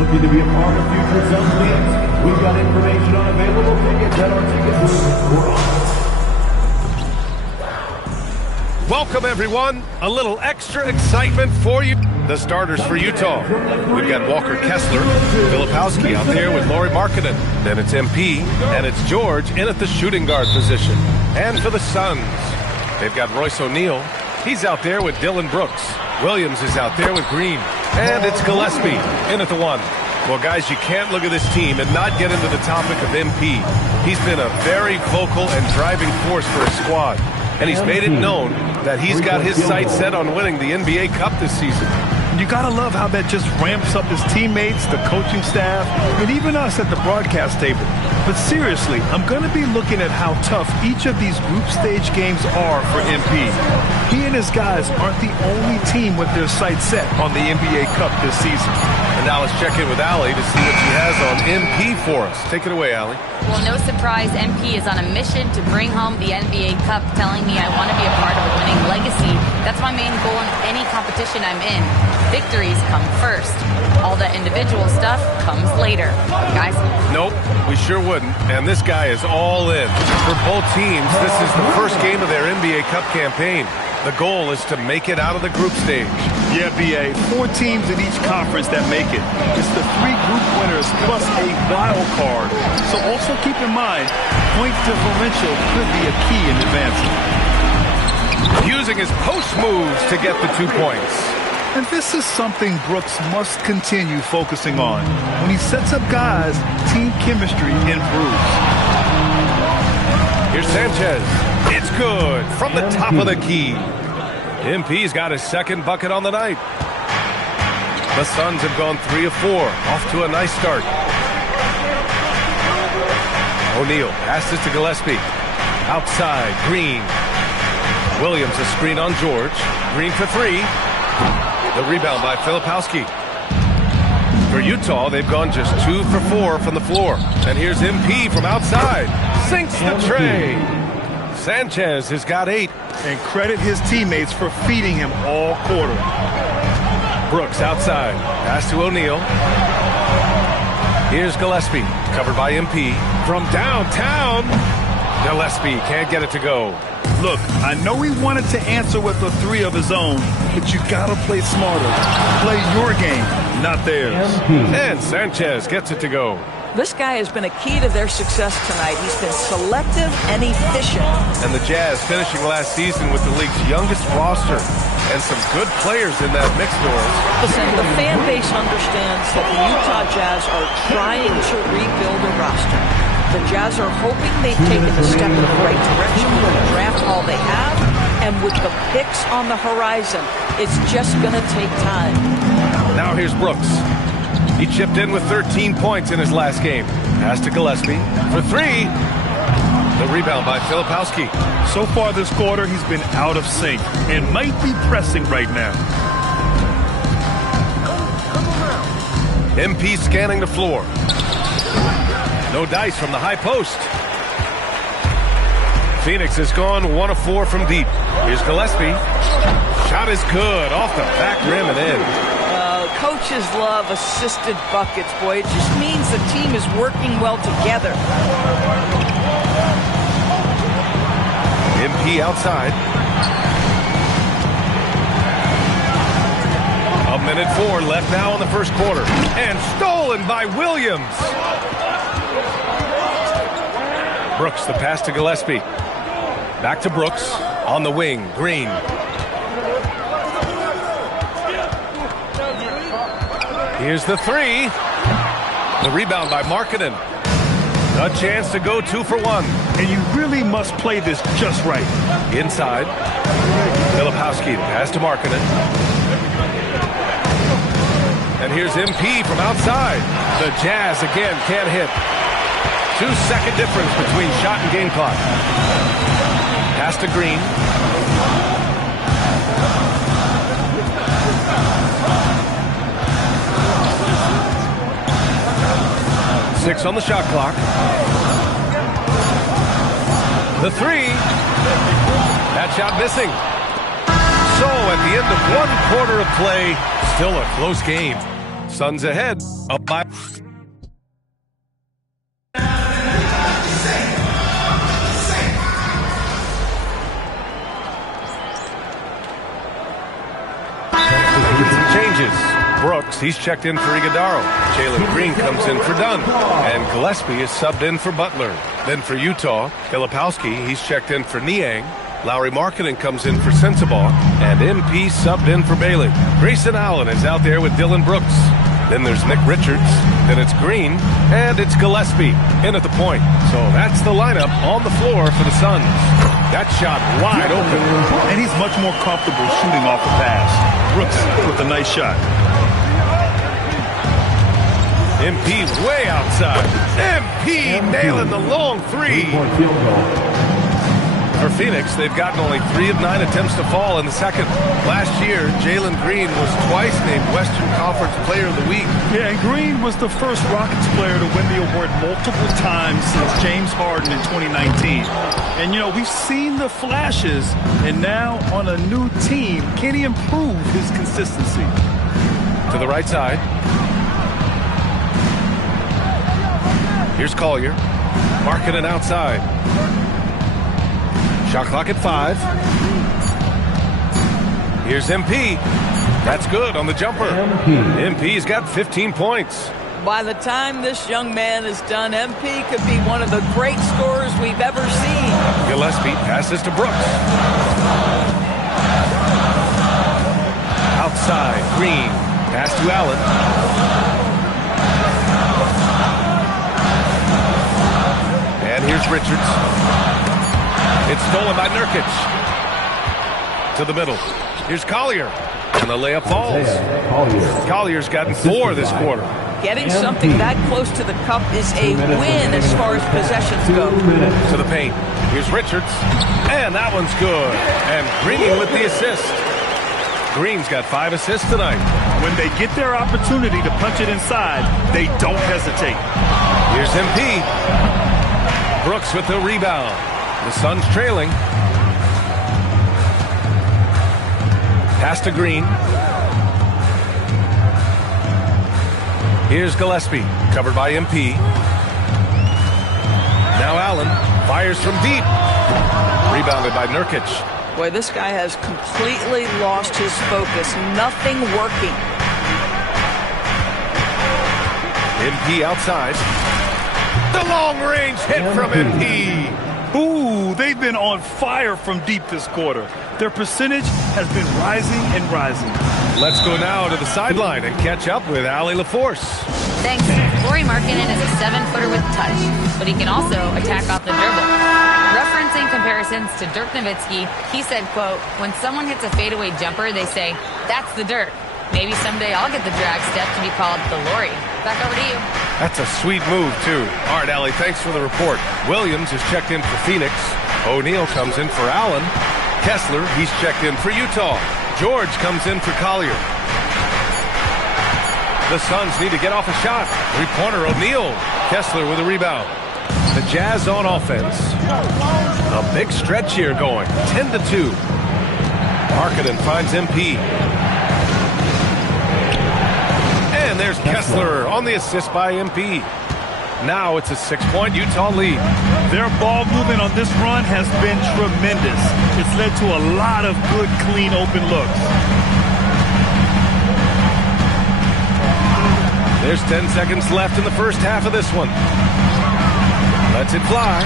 Looking to be a part of future Suns games? We've got information on available tickets at our ticket booth or on. Welcome, everyone. A little extra excitement for you. The starters for Utah. We've got Walker Kessler, Filipowski out there with Lauri Markkanen. Then it's MP, and it's George in at the shooting guard position. And for the Suns, they've got Royce O'Neal. He's out there with Dylan Brooks. Williams is out there with Green. And it's Gillespie in at the 1. Well, guys, you can't look at this team and not get into the topic of MP. He's been a very vocal and driving force for his squad. And he's made it known that he's got his sights set on winning the NBA Cup this season. You gotta love how that just ramps up his teammates, the coaching staff, and even us at the broadcast table. But seriously, I'm gonna be looking at how tough each of these group stage games are for MP. He and his guys aren't the only team with their sights set on the NBA Cup this season. And now let's check in with Allie to see what she has on MP for us. Take it away, Allie. Well, no surprise, MP is on a mission to bring home the NBA Cup, telling me I want to be a part of a winning legacy. That's my main goal in any competition I'm in. Victories come first. All the individual stuff comes later. Guys? Nope, we sure wouldn't. And this guy is all in. For both teams, this is the first game of their NBA Cup campaign. The goal is to make it out of the group stage. Yeah, BA. 4 teams in each conference that make it. It's the 3 group winners plus a wild card. So also keep in mind, point differential could be a key in advancing. Using his post moves to get the 2 points. And this is something Brooks must continue focusing on. When he sets up guys, team chemistry improves. Here's Sanchez. It's good from the top of the key. MP's got his second bucket on the night. The Suns have gone 3 of 4. Off to a nice start. O'Neal passes to Gillespie. Outside, Green. Williams a screen on George. Green for 3. The rebound by Filipowski. For Utah, they've gone just 2 for 4 from the floor. And here's MP from outside. Sinks the tray. Sanchez has got 8. And credit his teammates for feeding him all quarter. Brooks outside. Pass to O'Neal. Here's Gillespie. Covered by MP. From downtown. Gillespie can't get it to go. Look, I know he wanted to answer with a 3 of his own, but you gotta play smarter. Play your game, not theirs. And Sanchez gets it to go. This guy has been a key to their success tonight. He's been selective and efficient. And the Jazz finishing last season with the league's youngest roster and some good players in that mix, Norris. Listen, the fan base understands that the Utah Jazz are trying to rebuild a roster. The Jazz are hoping they've taken a step in the right direction with the draft all they have, and with the picks on the horizon, it's just going to take time. Now here's Brooks. He chipped in with 13 points in his last game. Pass to Gillespie for 3. The rebound by Filipowski. So far this quarter, he's been out of sync and might be pressing right now. MP scanning the floor. No dice from the high post. Phoenix has gone 1 of 4 from deep. Here's Gillespie. Shot is good off the back rim and in. Coaches love assisted buckets, boy. It just means the team is working well together. MP outside. 1:04 left now in the first quarter. And stolen by Williams. Brooks, the pass to Gillespie. Back to Brooks. On the wing, Green. Here's the 3. The rebound by Markkanen. A chance to go 2 for 1. And you really must play this just right. Inside. Filipowski, pass to Markkanen. And here's MP from outside. The Jazz again can't hit. 2-second difference between shot and game clock. Pass to Green. Six on the shot clock. The 3. That shot missing. So at the end of 1 quarter of play, still a close game. Suns ahead, up by... Changes. Brooks, he's checked in for Iguodaro. Jalen Green comes in for Dunn. And Gillespie is subbed in for Butler. Then for Utah, Filipowski, he's checked in for Niang. Lauri Markkanen comes in for Sensabaugh. And MP subbed in for Bailey. Grayson Allen is out there with Dylan Brooks. Then there's Nick Richards. Then it's Green. And it's Gillespie in at the point. So that's the lineup on the floor for the Suns. That shot wide open. And he's much more comfortable shooting off the pass. Brooks with a nice shot. MP way outside. MP nailing the long 3. For Phoenix, they've gotten only 3 of 9 attempts to fall in the second. Last year, Jalen Green was twice named Western Conference Player of the Week. Yeah, and Green was the first Rockets player to win the award multiple times since James Harden in 2019. And, you know, we've seen the flashes, and now on a new team, can he improve his consistency? To the right side. Here's Collier. Markkanen outside. Shot clock at 5. Here's MP. That's good on the jumper. MP's got 15 points. By the time this young man is done, MP could be one of the great scorers we've ever seen. Gillespie passes to Brooks. Outside, Green. Pass to Allen. And here's Richards. It's stolen by Nurkic. To the middle. Here's Collier. And the layup falls. Collier's gotten 4 this quarter. Getting something that close to the cup is a win as far as possessions go. To the paint. Here's Richards. And that one's good. And Green with the assist. Green's got 5 assists tonight. When they get their opportunity to punch it inside, they don't hesitate. Here's MP. Brooks with the rebound. The Suns trailing. Pass to Green. Here's Gillespie, covered by MP. Now Allen fires from deep. Rebounded by Nurkic. Boy, this guy has completely lost his focus. Nothing working. MP outside. The long-range hit from MP. Ooh, they've been on fire from deep this quarter. Their percentage has been rising and rising. Let's go now to the sideline and catch up with Allie LaForce. Thanks. Lauri Markkanen is a 7-footer with touch, but he can also attack off the dribble. Referencing comparisons to Dirk Nowitzki, he said, quote, when someone hits a fadeaway jumper, they say, that's the Dirk. Maybe someday I'll get the drag step to be called the Lauri. Back over to you. That's a sweet move, too. All right, Allie, thanks for the report. Williams is checked in for Phoenix. O'Neal comes in for Allen. Kessler, he's checked in for Utah. George comes in for Collier. The Suns need to get off a shot. Three-pointer, O'Neal. Kessler with a rebound. The Jazz on offense. A big stretch here going. 10-2. Markkanen finds MP. And there's Kessler on the assist by MP. Now it's a 6-point Utah lead. Their ball movement on this run has been tremendous. It's led to a lot of good, clean, open looks. There's 10 seconds left in the first half of this one. Lets it fly.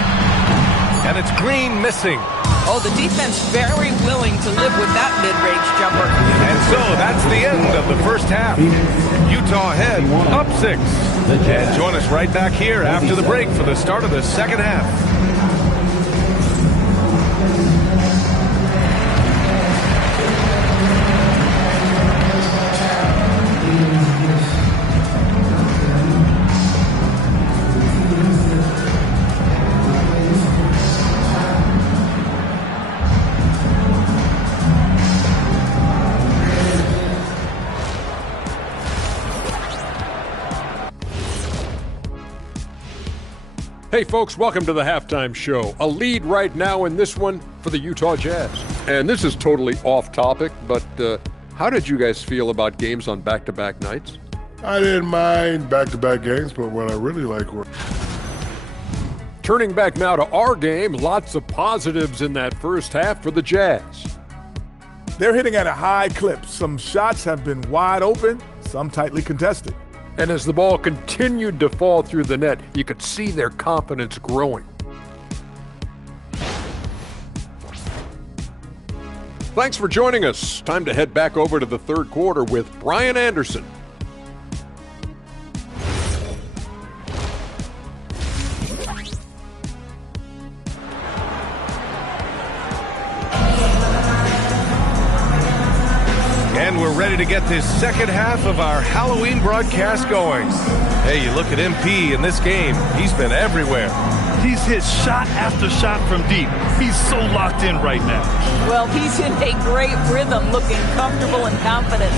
And it's Green missing. Oh, the defense very willing to live with that mid-range jumper. And so that's the end of the first half. Utah ahead, up 6. And join us right back here after the break for the start of the second half. Hey folks, welcome to the Halftime Show. A lead right now in this one for the Utah Jazz. And this is totally off topic, but how did you guys feel about games on back-to-back nights? I didn't mind back-to-back games, but what I really like were... Turning back now to our game, lots of positives in that first half for the Jazz. They're hitting at a high clip. Some shots have been wide open, some tightly contested. And as the ball continued to fall through the net, you could see their confidence growing. Thanks for joining us. Time to head back over to the third quarter with Brian Anderson. And we're ready to get this second half of our Halloween broadcast going. Hey, you look at MP in this game. He's been everywhere. He's hit shot after shot from deep. He's so locked in right now. Well, he's in a great rhythm, looking comfortable and confident.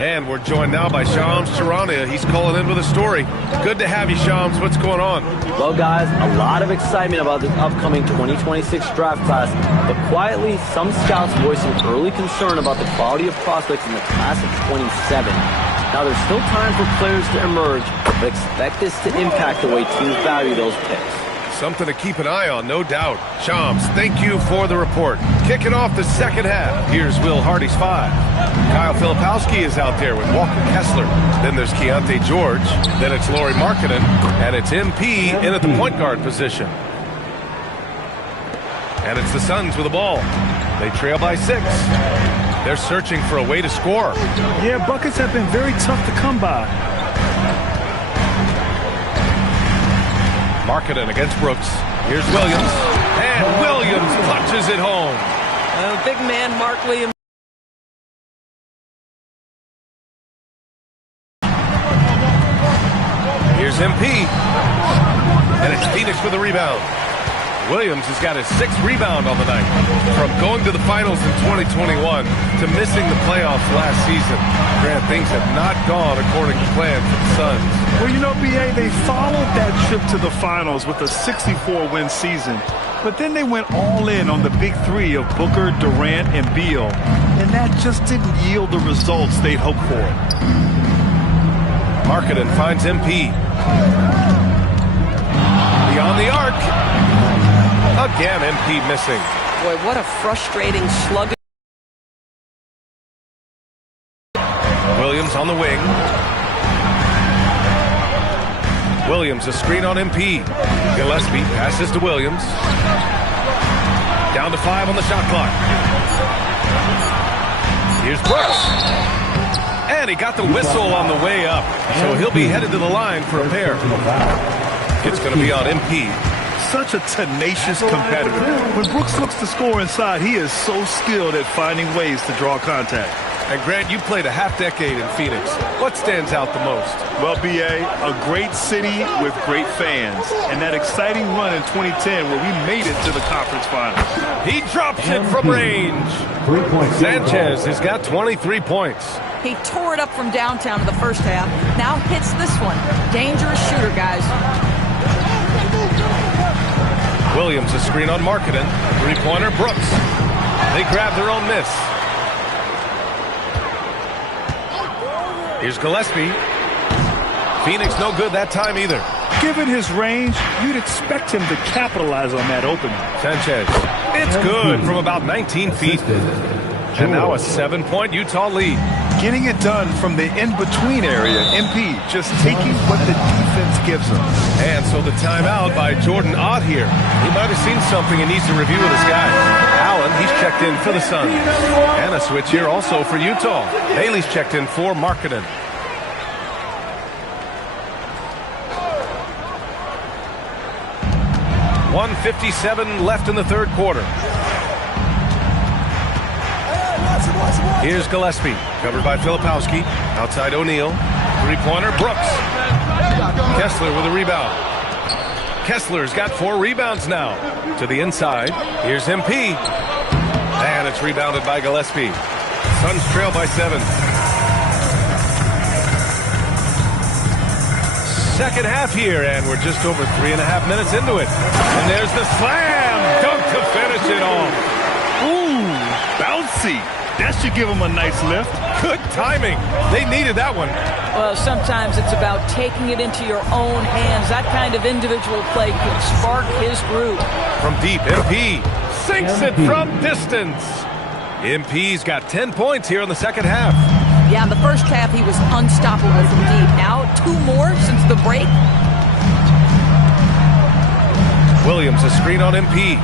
And we're joined now by Shams Charania. He's calling in with a story. Good to have you, Shams. What's going on? Well, guys, a lot of excitement about this upcoming 2026 draft class, but quietly, some scouts voicing early concern about the quality of prospects in the class of 27. Now, there's still time for players to emerge, but expect this to impact the way teams value those picks. Something to keep an eye on, no doubt. Shams, thank you for the report. Kicking off the second half, here's Will Hardy's 5. Kyle Filipowski is out there with Walker Kessler. Then there's Keontae George. Then it's Lauri Markkanen. And it's MP in at the point guard position. And it's the Suns with the ball. They trail by 6. They're searching for a way to score. Yeah, buckets have been very tough to come by. Markkanen against Brooks. Here's Williams. And Williams punches it home. Big man Mark Williams. Here's MP. And it's Phoenix with the rebound. Williams has got his 6th rebound on the night. From going to the finals in 2021 to missing the playoffs last season, Grant, things have not gone according to plan for the Suns. Well, you know, B.A., they followed that trip to the finals with a 64-win season. But then they went all in on the big three of Booker, Durant, and Beal. And that just didn't yield the results they'd hoped for. Markkanen finds MP. Beyond the arc. Again, MP missing. Boy, what a frustrating slug. Williams on the wing. Williams, a screen on MP. Gillespie passes to Williams. Down to 5 on the shot clock. Here's Brooks. And he got the whistle on the way up. So he'll be headed to the line for a pair. It's going to be on MP. Such a tenacious competitor. When Brooks looks to score inside, he is so skilled at finding ways to draw contact. And Grant, you played a half-decade in Phoenix. What stands out the most? Well, B.A., a great city with great fans. And that exciting run in 2010 where we made it to the conference finals. He drops it from range. Sanchez has got 23 points. He tore it up from downtown in the first half. Now hits this one. Dangerous shooter, guys. Williams, a screen on Markkanen. Three-pointer, Brooks. They grab their own miss. Here's Gillespie. Phoenix no good that time either. Given his range, you'd expect him to capitalize on that opening. Sanchez. It's good from about 19 feet. And now a 7-point Utah lead. Getting it done from the in-between area. MP just taking what the defense gives him. And so the timeout by Jordan Ott here. He might have seen something and needs to review with his guys. Allen, he's checked in for the Suns. And a switch here also for Utah. Bailey's checked in for Markkanen. .157 left in the third quarter. Here's Gillespie, covered by Filipowski. Outside O'Neal. Three-pointer, Brooks. Kessler with a rebound. Kessler's got 4 rebounds now. To the inside. Here's MP. And it's rebounded by Gillespie. Suns trail by 7. Second half here, and we're just over 3.5 minutes into it. And there's the slam dunk to finish it off. Ooh, bouncy. That should give him a nice lift. Good timing. They needed that one. Well, sometimes it's about taking it into your own hands. That kind of individual play can spark his groove. From deep, MP sinks it from distance. MP's got 10 points here in the second half. Yeah, in the first half, he was unstoppable from deep. Now, 2 more since the break. Williams, a screen on MP.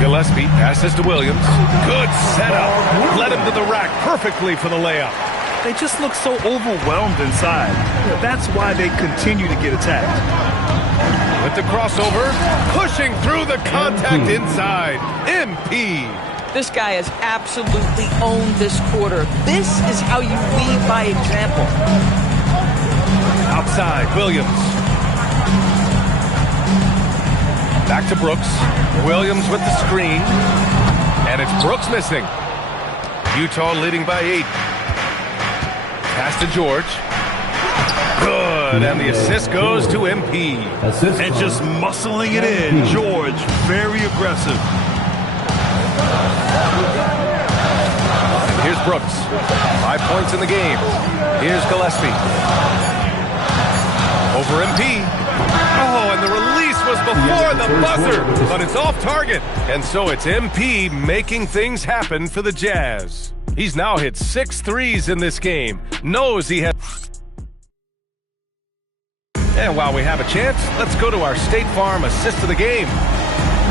Gillespie passes to Williams. Good setup. Led him to the rack perfectly for the layup. They just look so overwhelmed inside. That's why they continue to get attacked. With the crossover, pushing through the contact inside. MP. This guy has absolutely owned this quarter. This is how you lead by example. Outside, Williams. Back to Brooks. Williams with the screen. And it's Brooks missing. Utah leading by 8. Pass to George. Good. And the assist goes to MP. And just muscling it in. George, very aggressive. And here's Brooks. 5 points in the game. Here's Gillespie. Over MP. Oh, and the release was before the buzzer, but it's off target. And so it's MP making things happen for the Jazz. He's now hit 6 threes in this game. Knows he has. And while we have a chance, let's go to our State Farm assist of the game.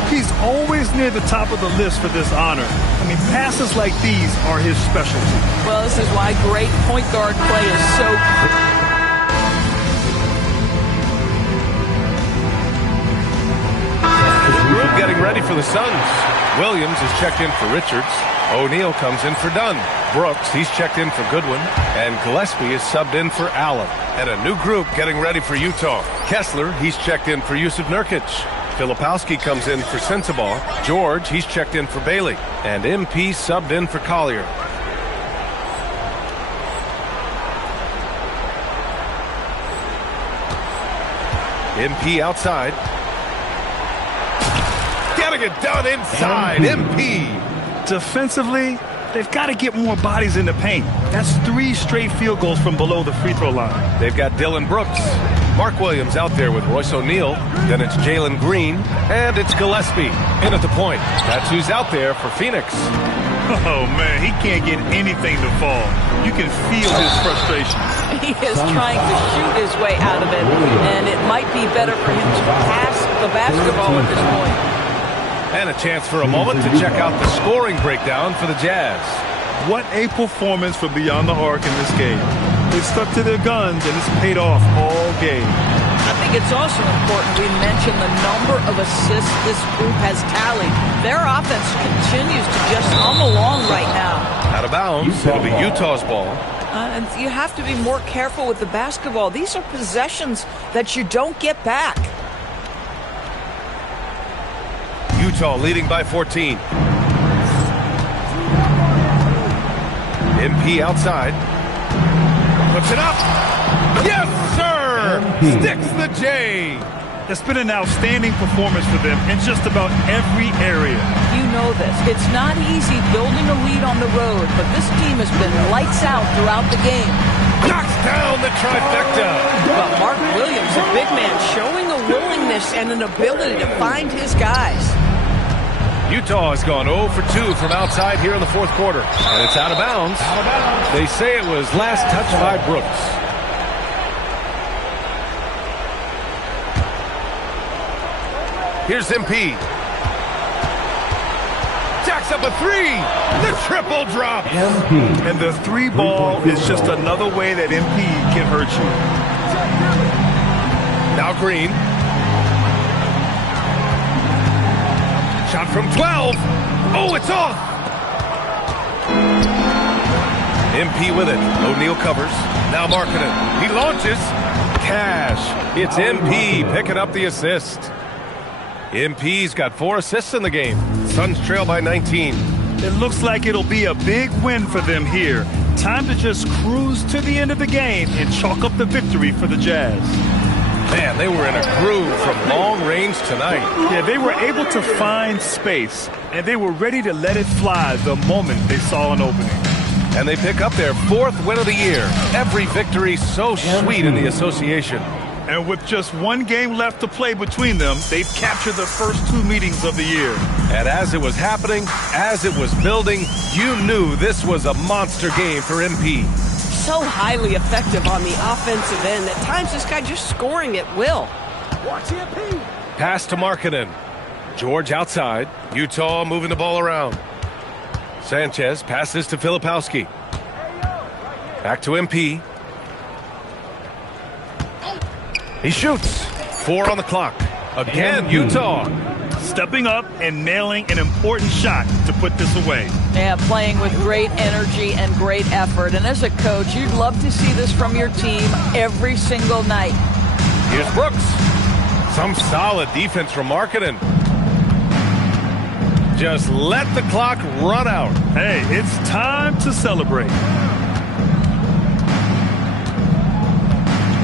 He's always near the top of the list for this honor. I mean, passes like these are his specialty. Well, this is why great point guard play is so... getting ready for the Suns. Williams is checked in for Richards. O'Neal comes in for Dunn. Brooks, he's checked in for Goodwin. And Gillespie is subbed in for Allen. And a new group getting ready for Utah. Kessler, he's checked in for Yusuf Nurkic. Filipowski comes in for Sensabaugh. George, he's checked in for Bailey. And MP subbed in for Collier. MP outside. Getting it done inside. MP. Defensively, they've got to get more bodies in the paint. That's 3 straight field goals from below the free throw line. They've got Dylan Brooks. Mark Williams out there with Royce O'Neal. Then it's Jalen Green. And it's Gillespie in at the point. That's who's out there for Phoenix. Oh, man, he can't get anything to fall. You can feel his frustration. He is trying to shoot his way out of it, and it might be better for him to pass the basketball at this point. And a chance for a moment to check out the scoring breakdown for the Jazz. What a performance from beyond the arc in this game. They stuck to their guns, and it's paid off all game. I think it's also important we mention the number of assists this group has tallied. Their offense continues to just hum along right now. Out of bounds, it'll be Utah's ball. And you have to be more careful with the basketball. These are possessions that you don't get back. Utah leading by 14. MP outside. Puts it up. Yes, sir! Sticks the J. It's been an outstanding performance for them in just about every area. You know this. It's not easy building a lead on the road, but this team has been lights out throughout the game. Knocks down the trifecta. But Mark Williams, a big man, showing a willingness and an ability to find his guys. Utah has gone 0 for 2 from outside here in the fourth quarter. And it's out of bounds. They say it was last touched by Brooks. Here's MP. Jacks up a 3. The triple drop. And the 3 ball is just another way that MP can hurt you. Now Green. Shot from 12. Oh, it's off. MP with it. O'Neal covers. Now Markkanen. He launches. Cash. It's MP picking up the assist. MP's got 4 assists in the game. Suns trail by 19. It looks like it'll be a big win for them here. Time to just cruise to the end of the game and chalk up the victory for the Jazz. Man, they were in a groove from long range tonight. Yeah, they were able to find space, and they were ready to let it fly the moment they saw an opening. And they pick up their 4th win of the year. Every victory so sweet in the association. And with just 1 game left to play between them, they've captured the first 2 meetings of the year. And as it was happening, as it was building, you knew this was a monster game for MP. So highly effective on the offensive end. At times, this guy just scoring at will. Watch MP. Pass to Markkanen. George outside. Utah moving the ball around. Sanchez passes to Filipowski. Back to MP. He shoots. 4 on the clock. Again, Utah. Stepping up and nailing an important shot to put this away. Yeah, playing with great energy and great effort. And as a coach, you'd love to see this from your team every single night. Here's Brooks. Some solid defense from Markkanen. Just let the clock run out. Hey, it's time to celebrate.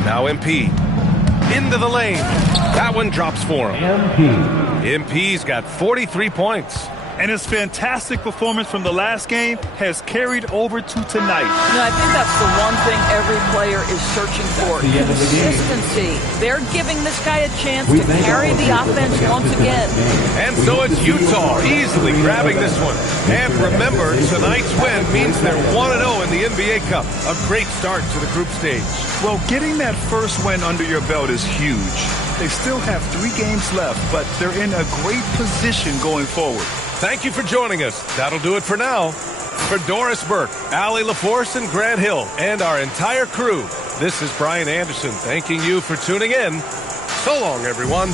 Now MP. Into the lane. That one drops for him. MP's got 43 points. And his fantastic performance from the last game has carried over to tonight. I think that's the one thing every player is searching for. Consistency. They're giving this guy a chance to carry the offense once again. And so it's Utah easily grabbing this one. And remember, tonight's win means they're 1-0 in the NBA Cup. A great start to the group stage. Well, getting that first win under your belt is huge. They still have 3 games left, but they're in a great position going forward. Thank you for joining us. That'll do it for now. For Doris Burke, Allie LaForce, and Grant Hill, and our entire crew, this is Brian Anderson thanking you for tuning in. So long, everyone.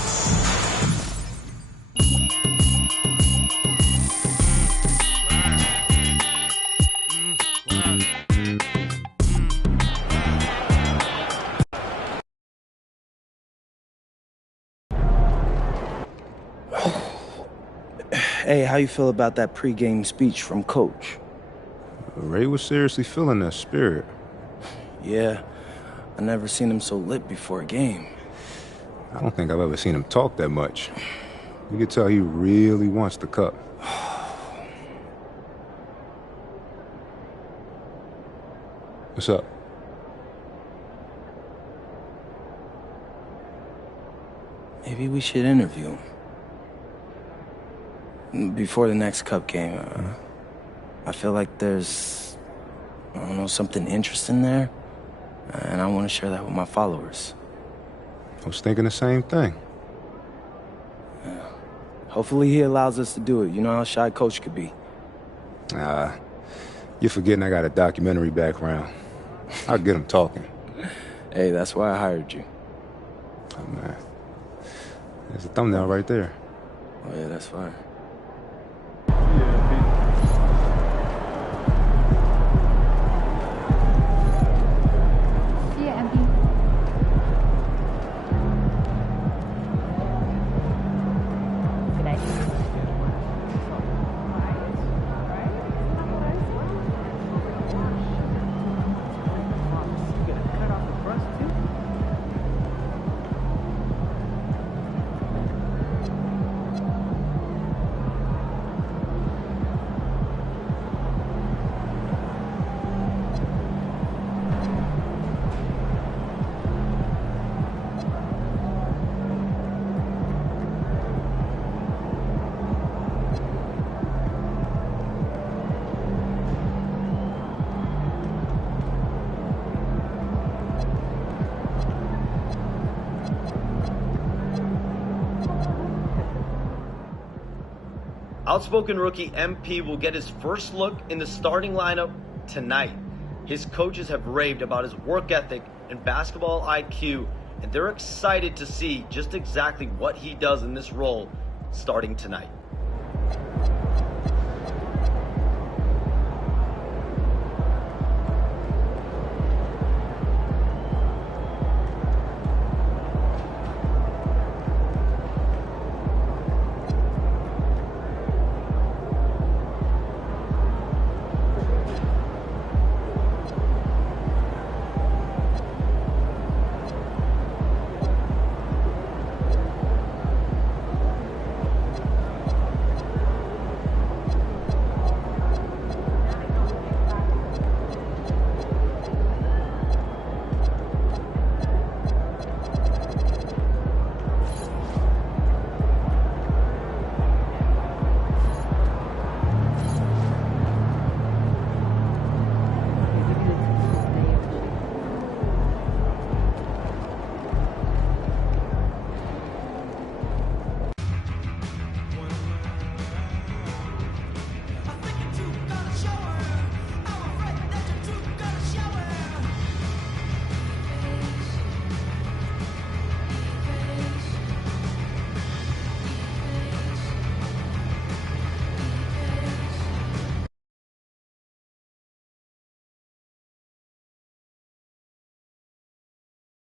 Hey, how you feel about that pregame speech from Coach? Ray was seriously feeling that spirit. Yeah, I never seen him so lit before a game. I don't think I've ever seen him talk that much. You can tell he really wants the cup. What's up? Maybe we should interview him before the next cup game. I feel like there's, I don't know, something interesting there, and I want to share that with my followers. I was thinking the same thing. Yeah. Hopefully he allows us to do it. You know how shy Coach could be. You're forgetting I got a documentary background. I'll get him talking. Hey, that's why I hired you. Oh, man. There's a thumbnail right there. Oh, yeah, that's fine. Outspoken rookie MP will get his first look in the starting lineup tonight. His coaches have raved about his work ethic and basketball IQ, and they're excited to see just exactly what he does in this role starting tonight.